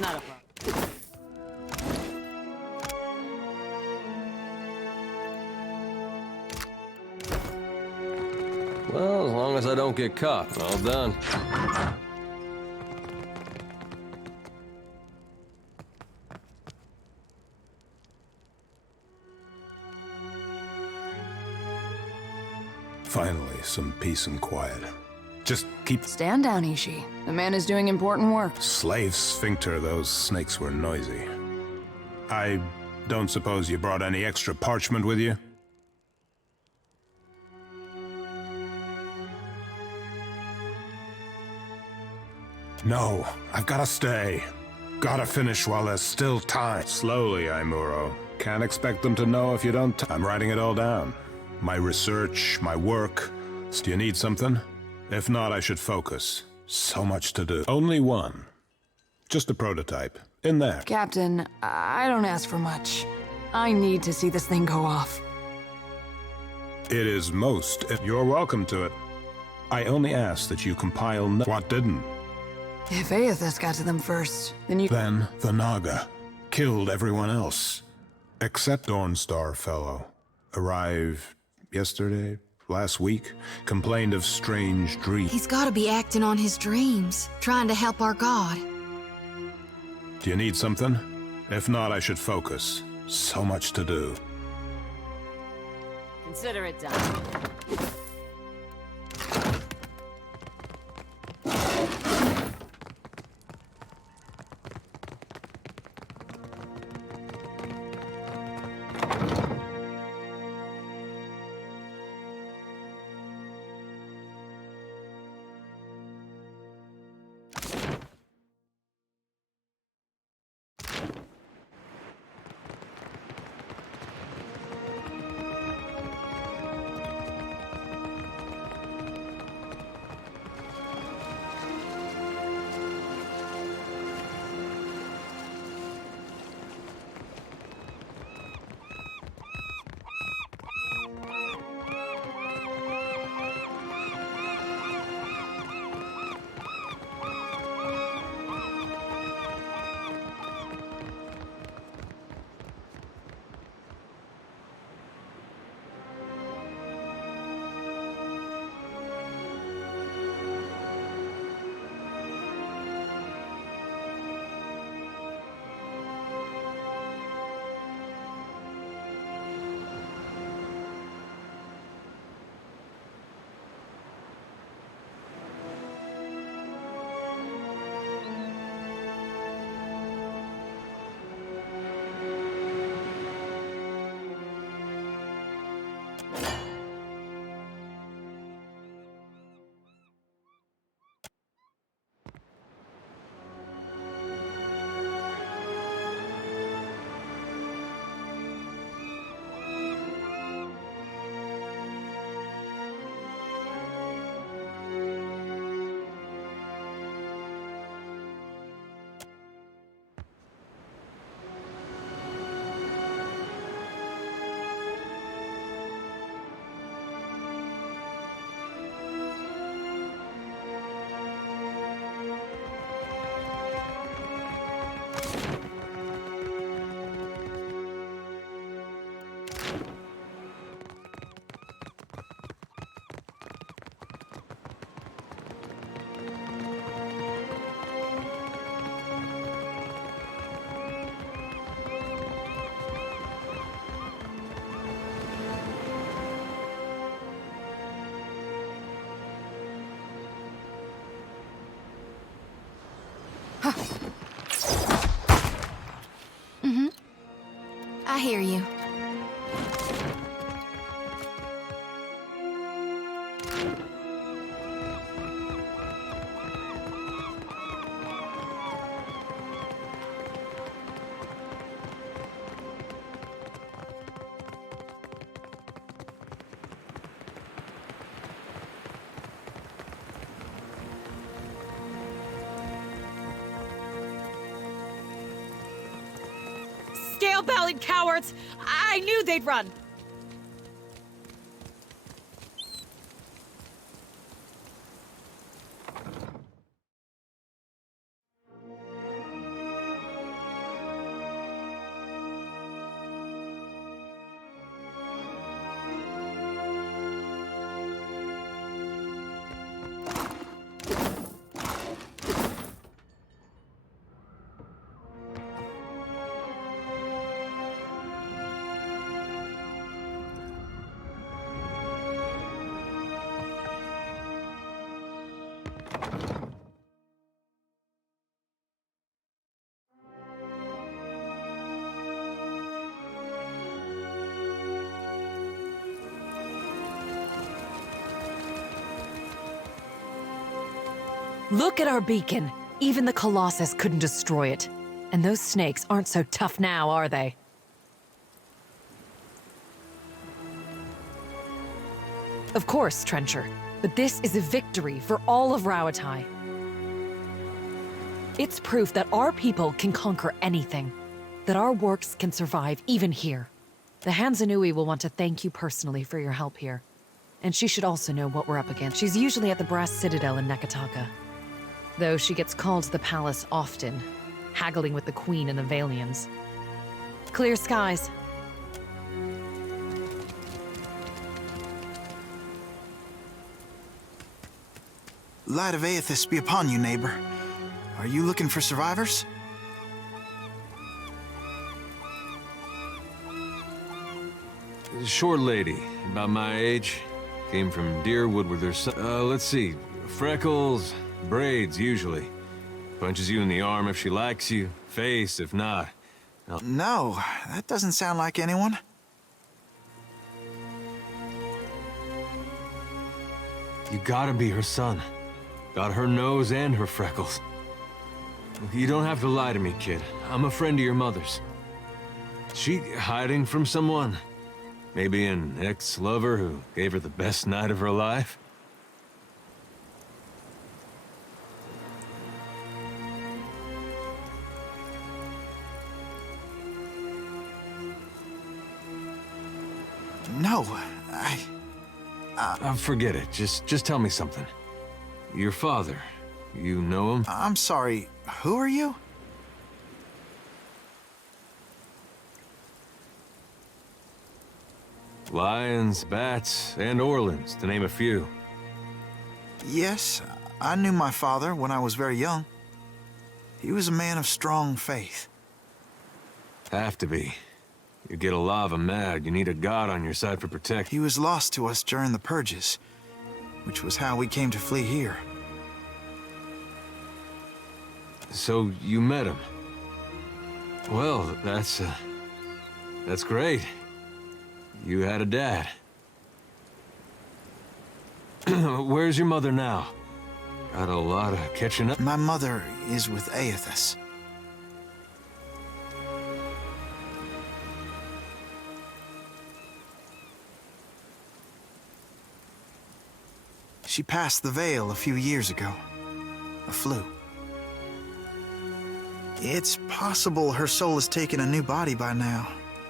Not a problem. Well, as long as I don't get caught, all done. Finally, some peace and quiet. Just keep... Stand down, Ishi. The man is doing important work. Slave sphincter, those snakes were noisy. I don't suppose you brought any extra parchment with you? No, I've gotta stay. Gotta finish while there's still time. Slowly, Aimuro. Can't expect them to know if you don't... I'm writing it all down. My research, my work. Do you need something? If not, I should focus. So much to do. Only one. Just a prototype. In there. Captain, I don't ask for much. I need to see this thing go off. It is most... You're welcome to it. I only ask that you compile... What didn't? If Aethys got to them first, then you... Then the Naga. killed everyone else. Except Dawnstar fellow. Arrived yesterday, last week, complained of strange dreams. He's gotta be acting on his dreams, trying to help our god. Do you need something? If not, I should focus. So much to do. Consider it done. I hear you. Scale-bellied cowards! I knew they'd run! Look at our beacon. Even the Colossus couldn't destroy it. And those snakes aren't so tough now, are they? Of course, Trencher. But this is a victory for all of Rauatai. It's proof that our people can conquer anything. That our works can survive even here. The Hansanui will want to thank you personally for your help here. And she should also know what we're up against. She's usually at the Brass Citadel in Nikitaka. Though she gets called to the palace often. haggling with the Queen and the Valians. Clear skies. Light of Aethys be upon you, neighbor. Are you looking for survivors? Short lady, about my age. Came from Deerwood with her son. Let's see. Freckles, braids, usually. Punches you in the arm if she likes you. Face, if not. No, that doesn't sound like anyone. You gotta be her son. Got her nose and her freckles. You don't have to lie to me, kid. I'm a friend of your mother's. She hiding from someone? Maybe an ex-lover who gave her the best night of her life? No, forget it. Just tell me something. Your father, you know him? I'm sorry, who are you? Lions, bats, and Orleans, to name a few. Yes, I knew my father when I was very young. He was a man of strong faith. Have to be. You get a lava mad, you need a god on your side for protection. He was lost to us during the purges, which was how we came to flee here. So you met him? Well, that's great. You had a dad. Where's your mother now? Got a lot of catching up. My mother is with Aethys. She passed the veil a few years ago. A flu. It's possible her soul has taken a new body by now,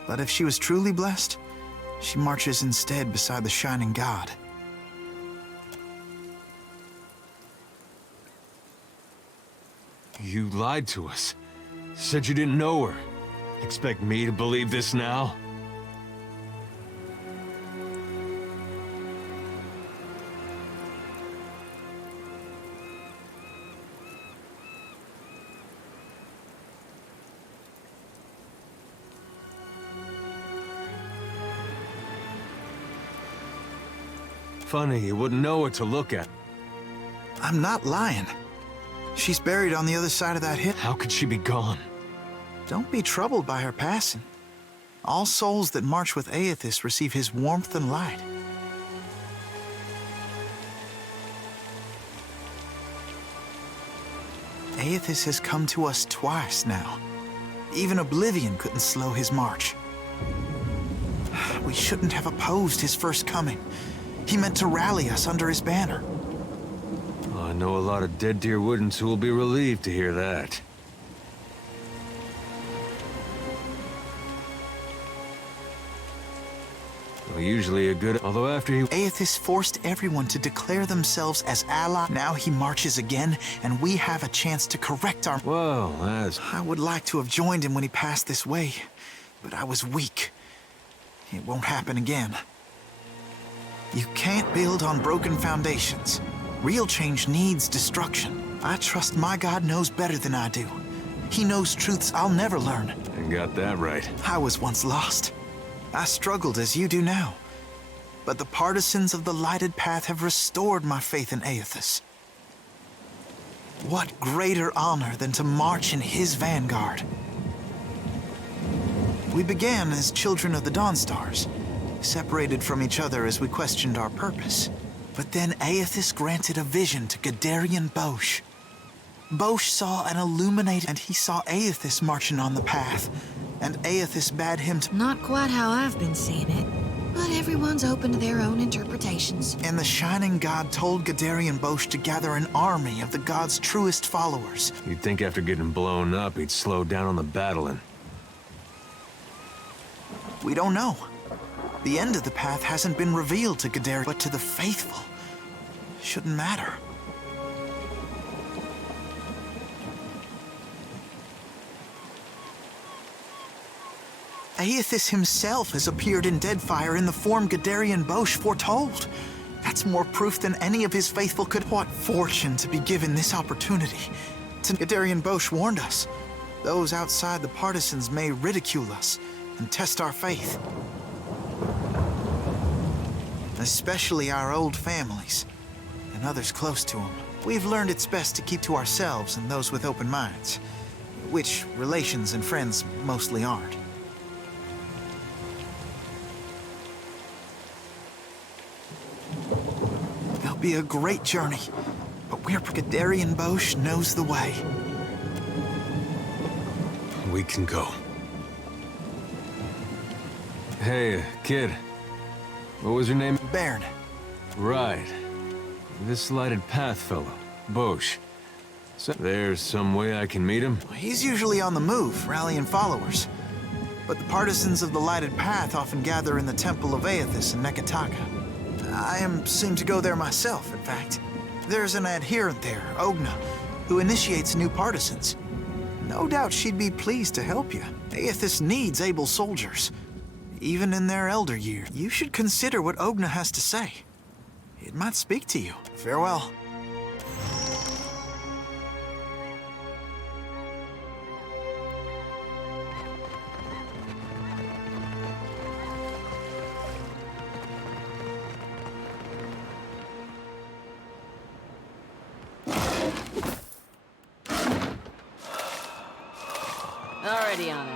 but if she was truly blessed, she marches instead beside the shining god. You lied to us. Said you didn't know her. Expect me to believe this now? Funny, you wouldn't know what to look at. I'm not lying. She's buried on the other side of that hill. How could she be gone? Don't be troubled by her passing. All souls that march with Aethys receive his warmth and light. Aethys has come to us twice now. Even Oblivion couldn't slow his march. We shouldn't have opposed his first coming. He meant to rally us under his banner. Oh, I know a lot of dead Deerwoodans who will be relieved to hear that. Well, usually a good... Although after he... Aethys forced everyone to declare themselves as allies. Now he marches again, and we have a chance to correct our... Well, that's... I would like to have joined him when he passed this way, but I was weak. It won't happen again. You can't build on broken foundations. Real change needs destruction. I trust my God knows better than I do. He knows truths I'll never learn. And got that right. I was once lost. I struggled as you do now. But the partisans of the lighted path have restored my faith in Aethys. What greater honor than to march in his vanguard? We began as children of the Dawnstars, separated from each other as we questioned our purpose. But then Aethys granted a vision to Gadarian Bosch. Bosch saw an illuminated, and he saw Aethys marching on the path, and Aethys bade him to... Not quite how I've been seeing it, but everyone's open to their own interpretations. And the Shining God told Gadarian Bosch to gather an army of the god's truest followers. You'd think after getting blown up, he'd slow down on the battling. We don't know. The end of the path hasn't been revealed to Gadarian, but to the faithful, shouldn't matter. Aethys himself has appeared in Deadfire in the form Gadarian Bosch foretold. That's more proof than any of his faithful could. What fortune to be given this opportunity. Gadarian Bosch warned us. Those outside the partisans may ridicule us and test our faith. Especially our old families and others close to them. We've learned it's best to keep to ourselves and those with open minds, which relations and friends mostly aren't. It'll be a great journey, but Gadarian Bosch knows the way. We can go. Hey, kid. What was your name? Bairn. Right. This lighted path fellow, Bosch. So there's some way I can meet him? He's usually on the move, rallying followers. But the partisans of the lighted path often gather in the temple of Aethys in Nikitake. I seem to go there myself, in fact. There's an adherent there, Ogna, who initiates new partisans. No doubt she'd be pleased to help you. Aethys needs able soldiers, even in their elder years. You should consider what Ogna has to say. It might speak to you. Farewell. Already on it.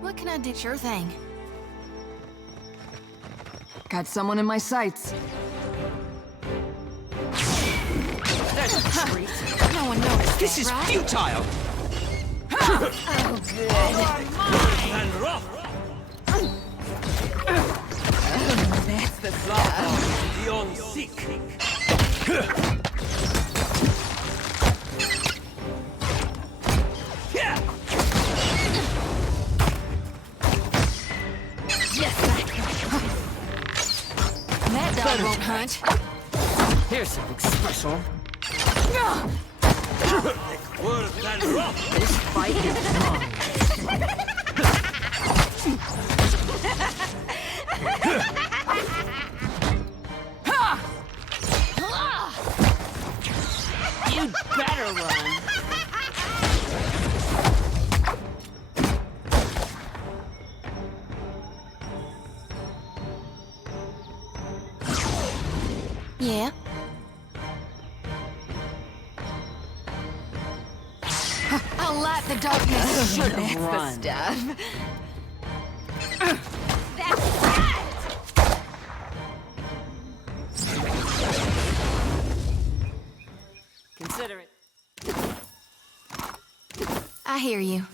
What can I do? Sure thing. Got someone in my sights. There's a treat. No one noticed This is right? futile. Oh, good. And rough. That's the stuff. Beyond sick. That dog won't hunt. Here's something special. Worse than rough. This fight is mine. You'd better run. Yeah? I'll light the darkness. Should've That's run. the stuff. Consider it. I hear you.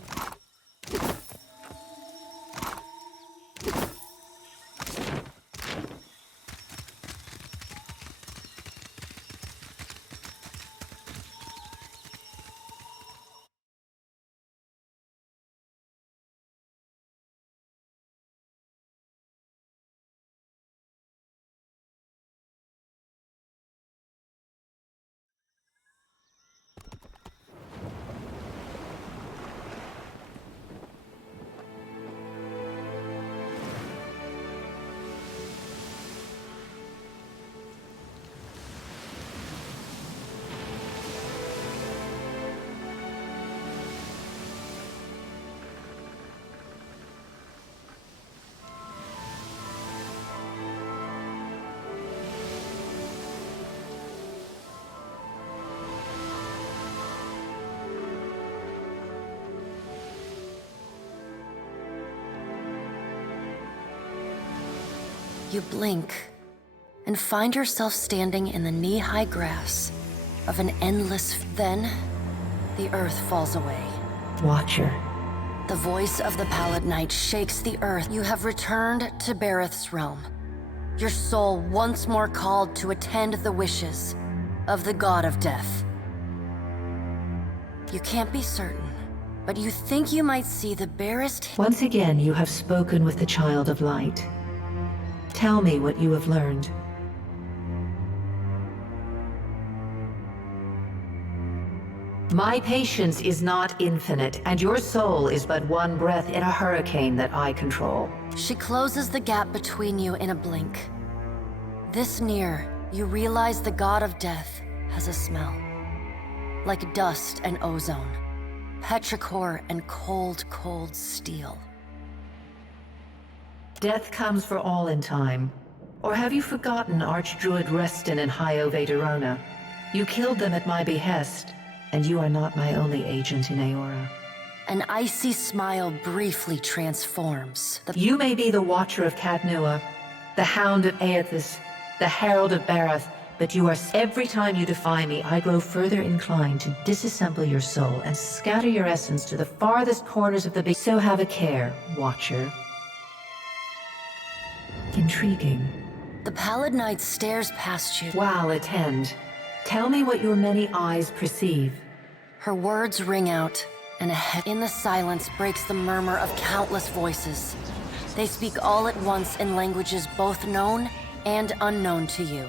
You blink and find yourself standing in the knee-high grass of an endless... Then, the earth falls away. Watcher. The voice of the Pallid Knight shakes the earth. You have returned to Bareth's realm. Your soul once more called to attend the wishes of the God of Death. You can't be certain, but you think you might see the barest... Once again, you have spoken with the Child of Light. Tell me what you have learned. My patience is not infinite, and your soul is but one breath in a hurricane that I control. She closes the gap between you in a blink. This near, you realize the God of Death has a smell. Like dust and ozone. Petrichor and cold, cold steel. Death comes for all in time. Or have you forgotten Archdruid Reston and Hio Vaderona? You killed them at my behest, and you are not my only agent in Aora. An icy smile briefly transforms. You may be the Watcher of Katnua, the Hound of Aethys, the Herald of Bareth, but you are... Every time you defy me, I grow further inclined to disassemble your soul and scatter your essence to the farthest corners of the big... So have a care, Watcher. Intriguing. The Pallid Knight stares past you. While attend. Tell me what your many eyes perceive. Her words ring out, and in the silence breaks the murmur of countless voices. They speak all at once in languages both known and unknown to you.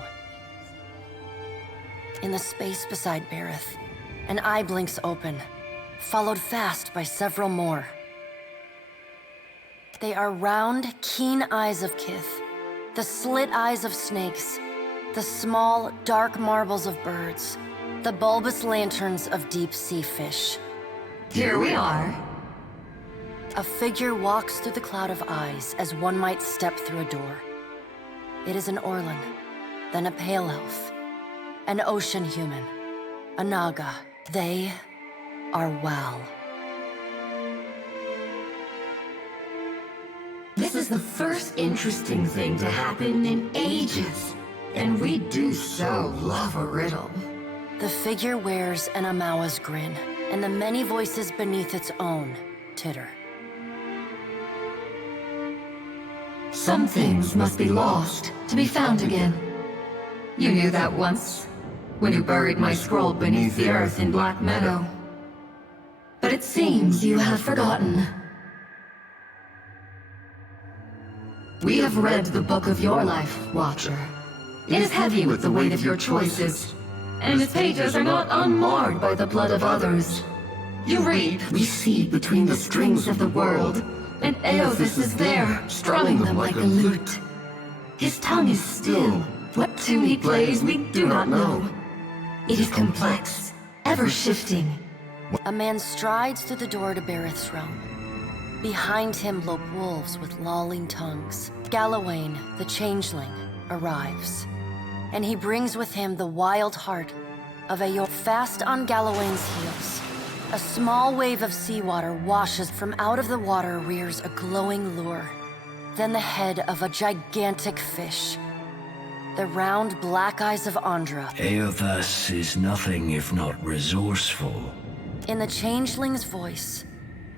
In the space beside Bareth, an eye blinks open, followed fast by several more. They are round, keen eyes of Kith, the slit eyes of snakes, the small, dark marbles of birds, the bulbous lanterns of deep-sea fish. Here we are. A figure walks through the cloud of eyes as one might step through a door. It is an Orlan, then a pale elf, an ocean human, a Naga. They are well. This is the first interesting thing to happen in ages, and we do so love a riddle. The figure wears an Amawa's grin, and the many voices beneath its own titter. Some things must be lost to be found again. You knew that once, when you buried my scroll beneath the earth in Black Meadow. But it seems you have forgotten. We have read the book of your life, Watcher. It is heavy with the weight of your choices, and its pages are not unmarred by the blood of others. You read, we see between the strings of the world, and Eothas is there, strumming them like a lute. His tongue is still. What tune he plays, we do not know. It is complex, ever-shifting. A man strides through the door to Bareth's realm. Behind him lope wolves with lolling tongues. Galawain, the changeling, arrives. And he brings with him the wild heart of Eothas. Fast on Galawain's heels, a small wave of seawater washes from out of the water, rears a glowing lure. Then the head of a gigantic fish. The round black eyes of Andra. Eothas is nothing if not resourceful. In the changeling's voice,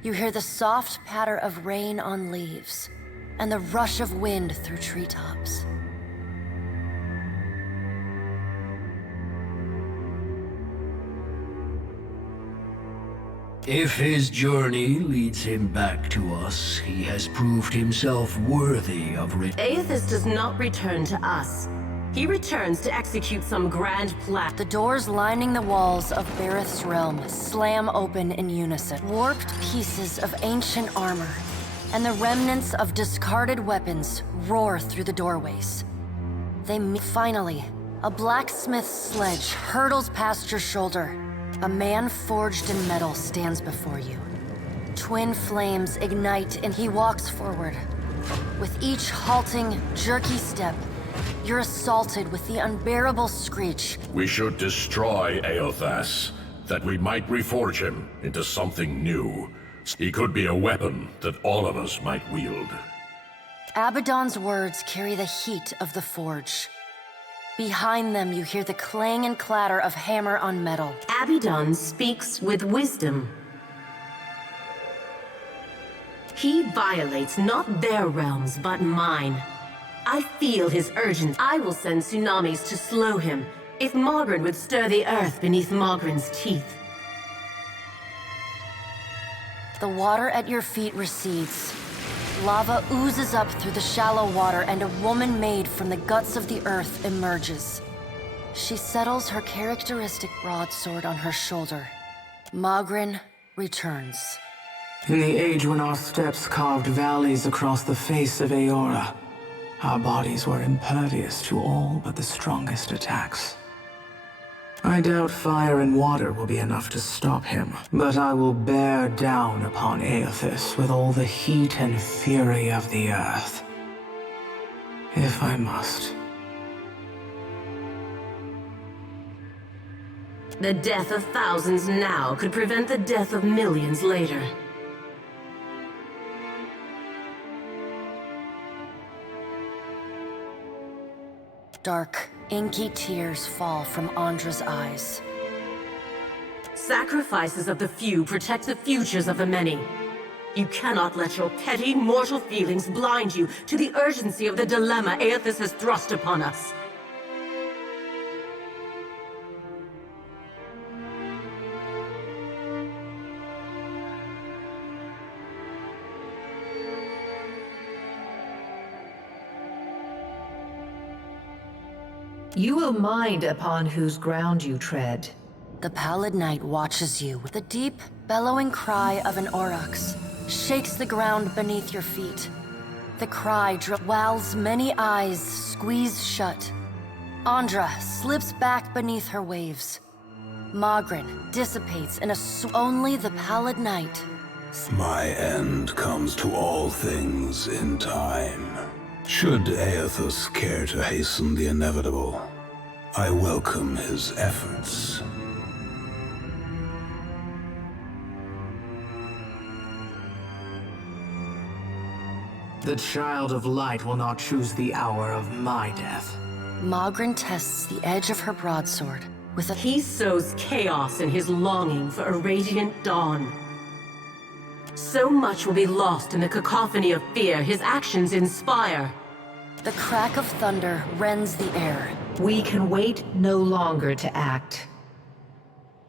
you hear the soft patter of rain on leaves and the rush of wind through treetops. If his journey leads him back to us, he has proved himself worthy of Eothas does not return to us. He returns to execute some grand plan. The doors lining the walls of Bareth's realm slam open in unison. Warped pieces of ancient armor and the remnants of discarded weapons roar through the doorways. Finally, a blacksmith's sledge hurtles past your shoulder. A man forged in metal stands before you. Twin flames ignite and he walks forward. With each halting, jerky step, you're assaulted with the unbearable screech. We should destroy Eothas, that we might reforge him into something new. He could be a weapon that all of us might wield. Abaddon's words carry the heat of the forge. Behind them, you hear the clang and clatter of hammer on metal. Abaddon speaks with wisdom. He violates not their realms, but mine. I feel his urgency. I will send tsunamis to slow him, if Mogren would stir the earth beneath Mogren's teeth. The water at your feet recedes. Lava oozes up through the shallow water, and a woman made from the guts of the earth emerges. She settles her characteristic broadsword on her shoulder. Mogren returns. In the age when our steps carved valleys across the face of Eora, our bodies were impervious to all but the strongest attacks. I doubt fire and water will be enough to stop him, but I will bear down upon Eothas with all the heat and fury of the earth. If I must. The death of thousands now could prevent the death of millions later. Dark, Inky tears fall from Andra's eyes. Sacrifices of the few protect the futures of the many. You cannot let your petty mortal feelings blind you to the urgency of the dilemma Aethys has thrust upon us. You will mind upon whose ground you tread. The pallid night watches you with the deep, bellowing cry of an aurochs, shakes the ground beneath your feet. The cry whilst many eyes squeeze shut. Andra slips back beneath her waves. Magrin dissipates in only the pallid night. My end comes to all things in time. Should Aethys care to hasten the inevitable, I welcome his efforts. The Child of Light will not choose the hour of my death. Magrin tests the edge of her broadsword with a... He sows chaos in his longing for a radiant dawn. So much will be lost in the cacophony of fear his actions inspire. The crack of thunder rends the air. We can wait no longer to act.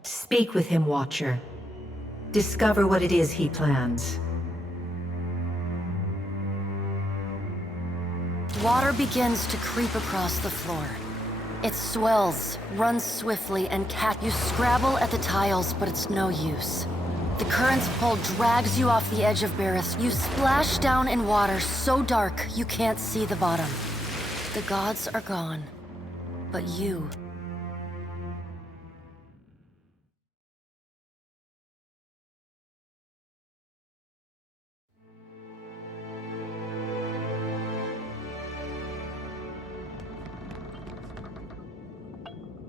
Speak with him, Watcher. Discover what it is he plans. Water begins to creep across the floor. It swells, runs swiftly, and you scrabble at the tiles, but it's no use. The current's pull drags you off the edge of Barith. You splash down in water so dark you can't see the bottom. The gods are gone, but you...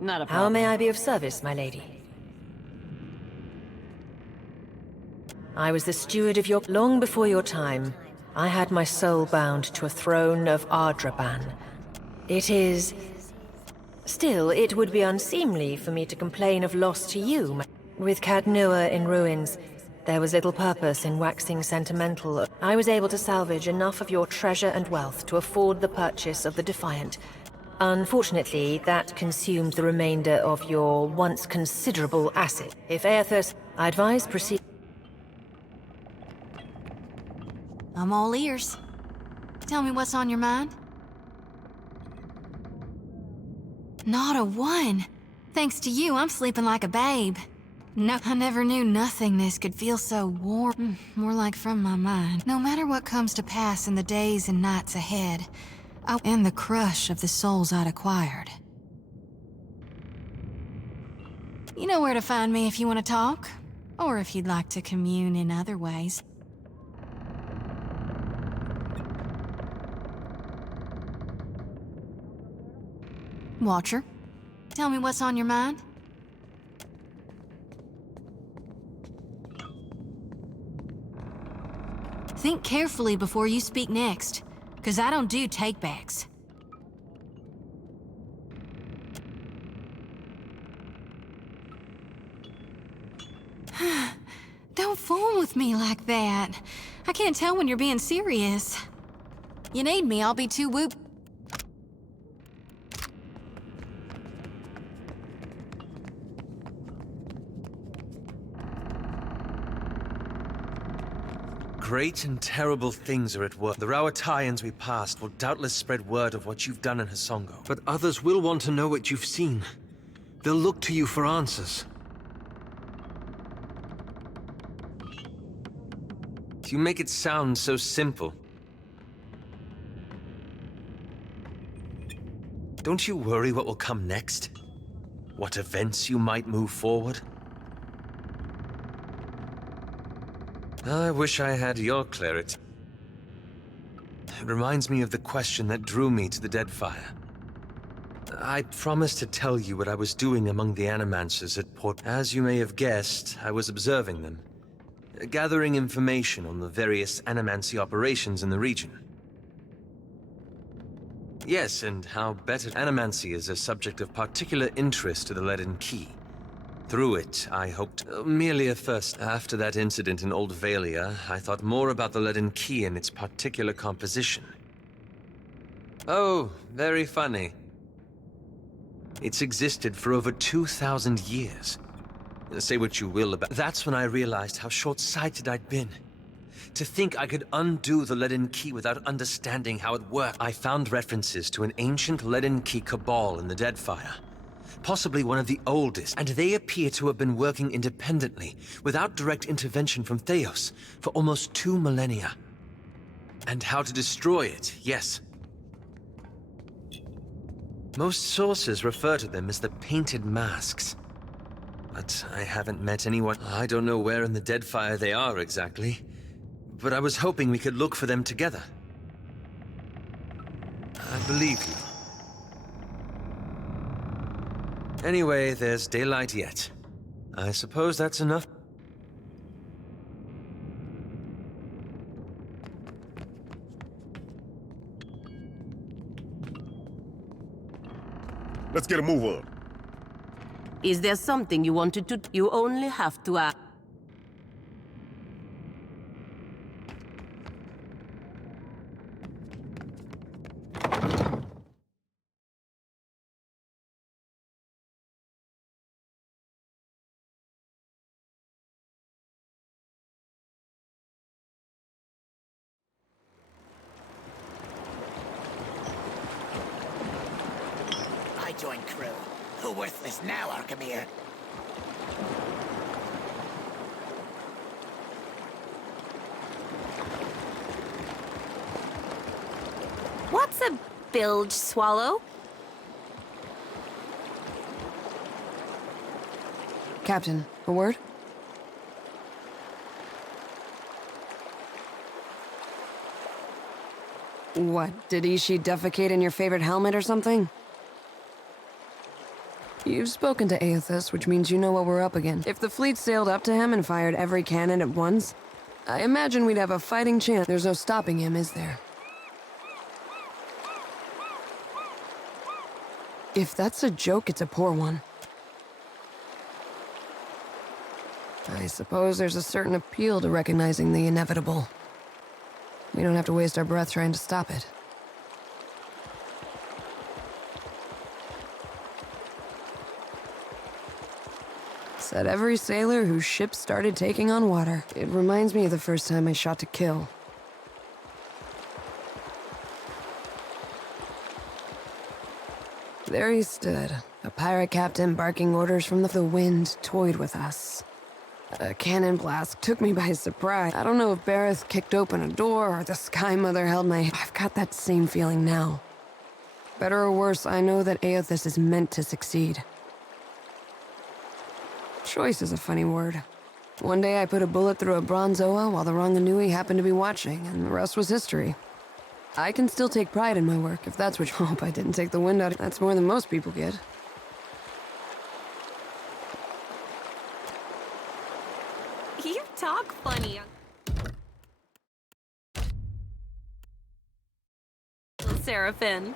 Not a problem. How may I be of service, my lady? I was the steward of your... Long before your time, I had my soul bound to a throne of Ardraban. It is... Still, it would be unseemly for me to complain of loss to you. With Cadnua in ruins, there was little purpose in waxing sentimental. I was able to salvage enough of your treasure and wealth to afford the purchase of the Defiant. Unfortunately, that consumed the remainder of your once considerable asset. If Aethys, I advise proceed... I'm all ears. Tell me what's on your mind. Not a one. Thanks to you, I'm sleeping like a babe. No, I never knew nothingness could feel so warm. More like from my mind. No matter what comes to pass in the days and nights ahead, and the crush of the souls I'd acquired. You know where to find me if you want to talk, or if you'd like to commune in other ways. Watcher, tell me what's on your mind. Think carefully before you speak next. 'Cause I don't do take-backs. Don't fool with me like that. I can't tell when you're being serious. You need me, I'll be too whoop. Great and terrible things are at work. The Rawatayans we passed will doubtless spread word of what you've done in Hasongo. But others will want to know what you've seen. They'll look to you for answers. You make it sound so simple. Don't you worry what will come next? What events you might move forward? I wish I had your clarity. It reminds me of the question that drew me to the Deadfire. I promised to tell you what I was doing among the Animancers at Port. As you may have guessed, I was observing them, gathering information on the various Animancy operations in the region. Yes, and how better animancy is a subject of particular interest to the Leaden Key. Through it, I hoped merely at first. After that incident in Old Valia, I thought more about the Leaden Key and its particular composition. Oh, very funny. It's existed for over 2,000 years. Say what you will about... That's when I realized how short-sighted I'd been. To think I could undo the Leaden Key without understanding how it worked. I found references to an ancient Leaden Key cabal in the Deadfire. Possibly one of the oldest, and they appear to have been working independently, without direct intervention from Theos, for almost 2 millennia. And how to destroy it, yes. Most sources refer to them as the Painted Masks. But I haven't met anyone. I don't know where in the Deadfire they are exactly, but I was hoping we could look for them together. I believe you. Anyway, there's daylight yet. I suppose that's enough. Let's get a move on. Is there something you wanted to... You only have to ask. I join crew. Who worthless now, Arkamir? What's a bilge swallow? Captain, a word? What, did Ishi defecate in your favorite helmet or something? You've spoken to Aethys, which means you know what we're up against. If the fleet sailed up to him and fired every cannon at once, I imagine we'd have a fighting chance. There's no stopping him, is there? If that's a joke, it's a poor one. I suppose there's a certain appeal to recognizing the inevitable. We don't have to waste our breath trying to stop it. Said every sailor whose ship started taking on water. It reminds me of the first time I shot to kill. There he stood, a pirate captain barking orders from the wind toyed with us. A cannon blast took me by surprise. I don't know if Bareth kicked open a door or the Sky Mother held my... I've got that same feeling now. Better or worse, I know that Aethys is meant to succeed. Choice is a funny word. One day I put a bullet through a Bronzoa while the Ranganui happened to be watching, and the rest was history. I can still take pride in my work, if that's what you hope I didn't take the wind out of... That's more than most people get. You talk funny. Seraphim.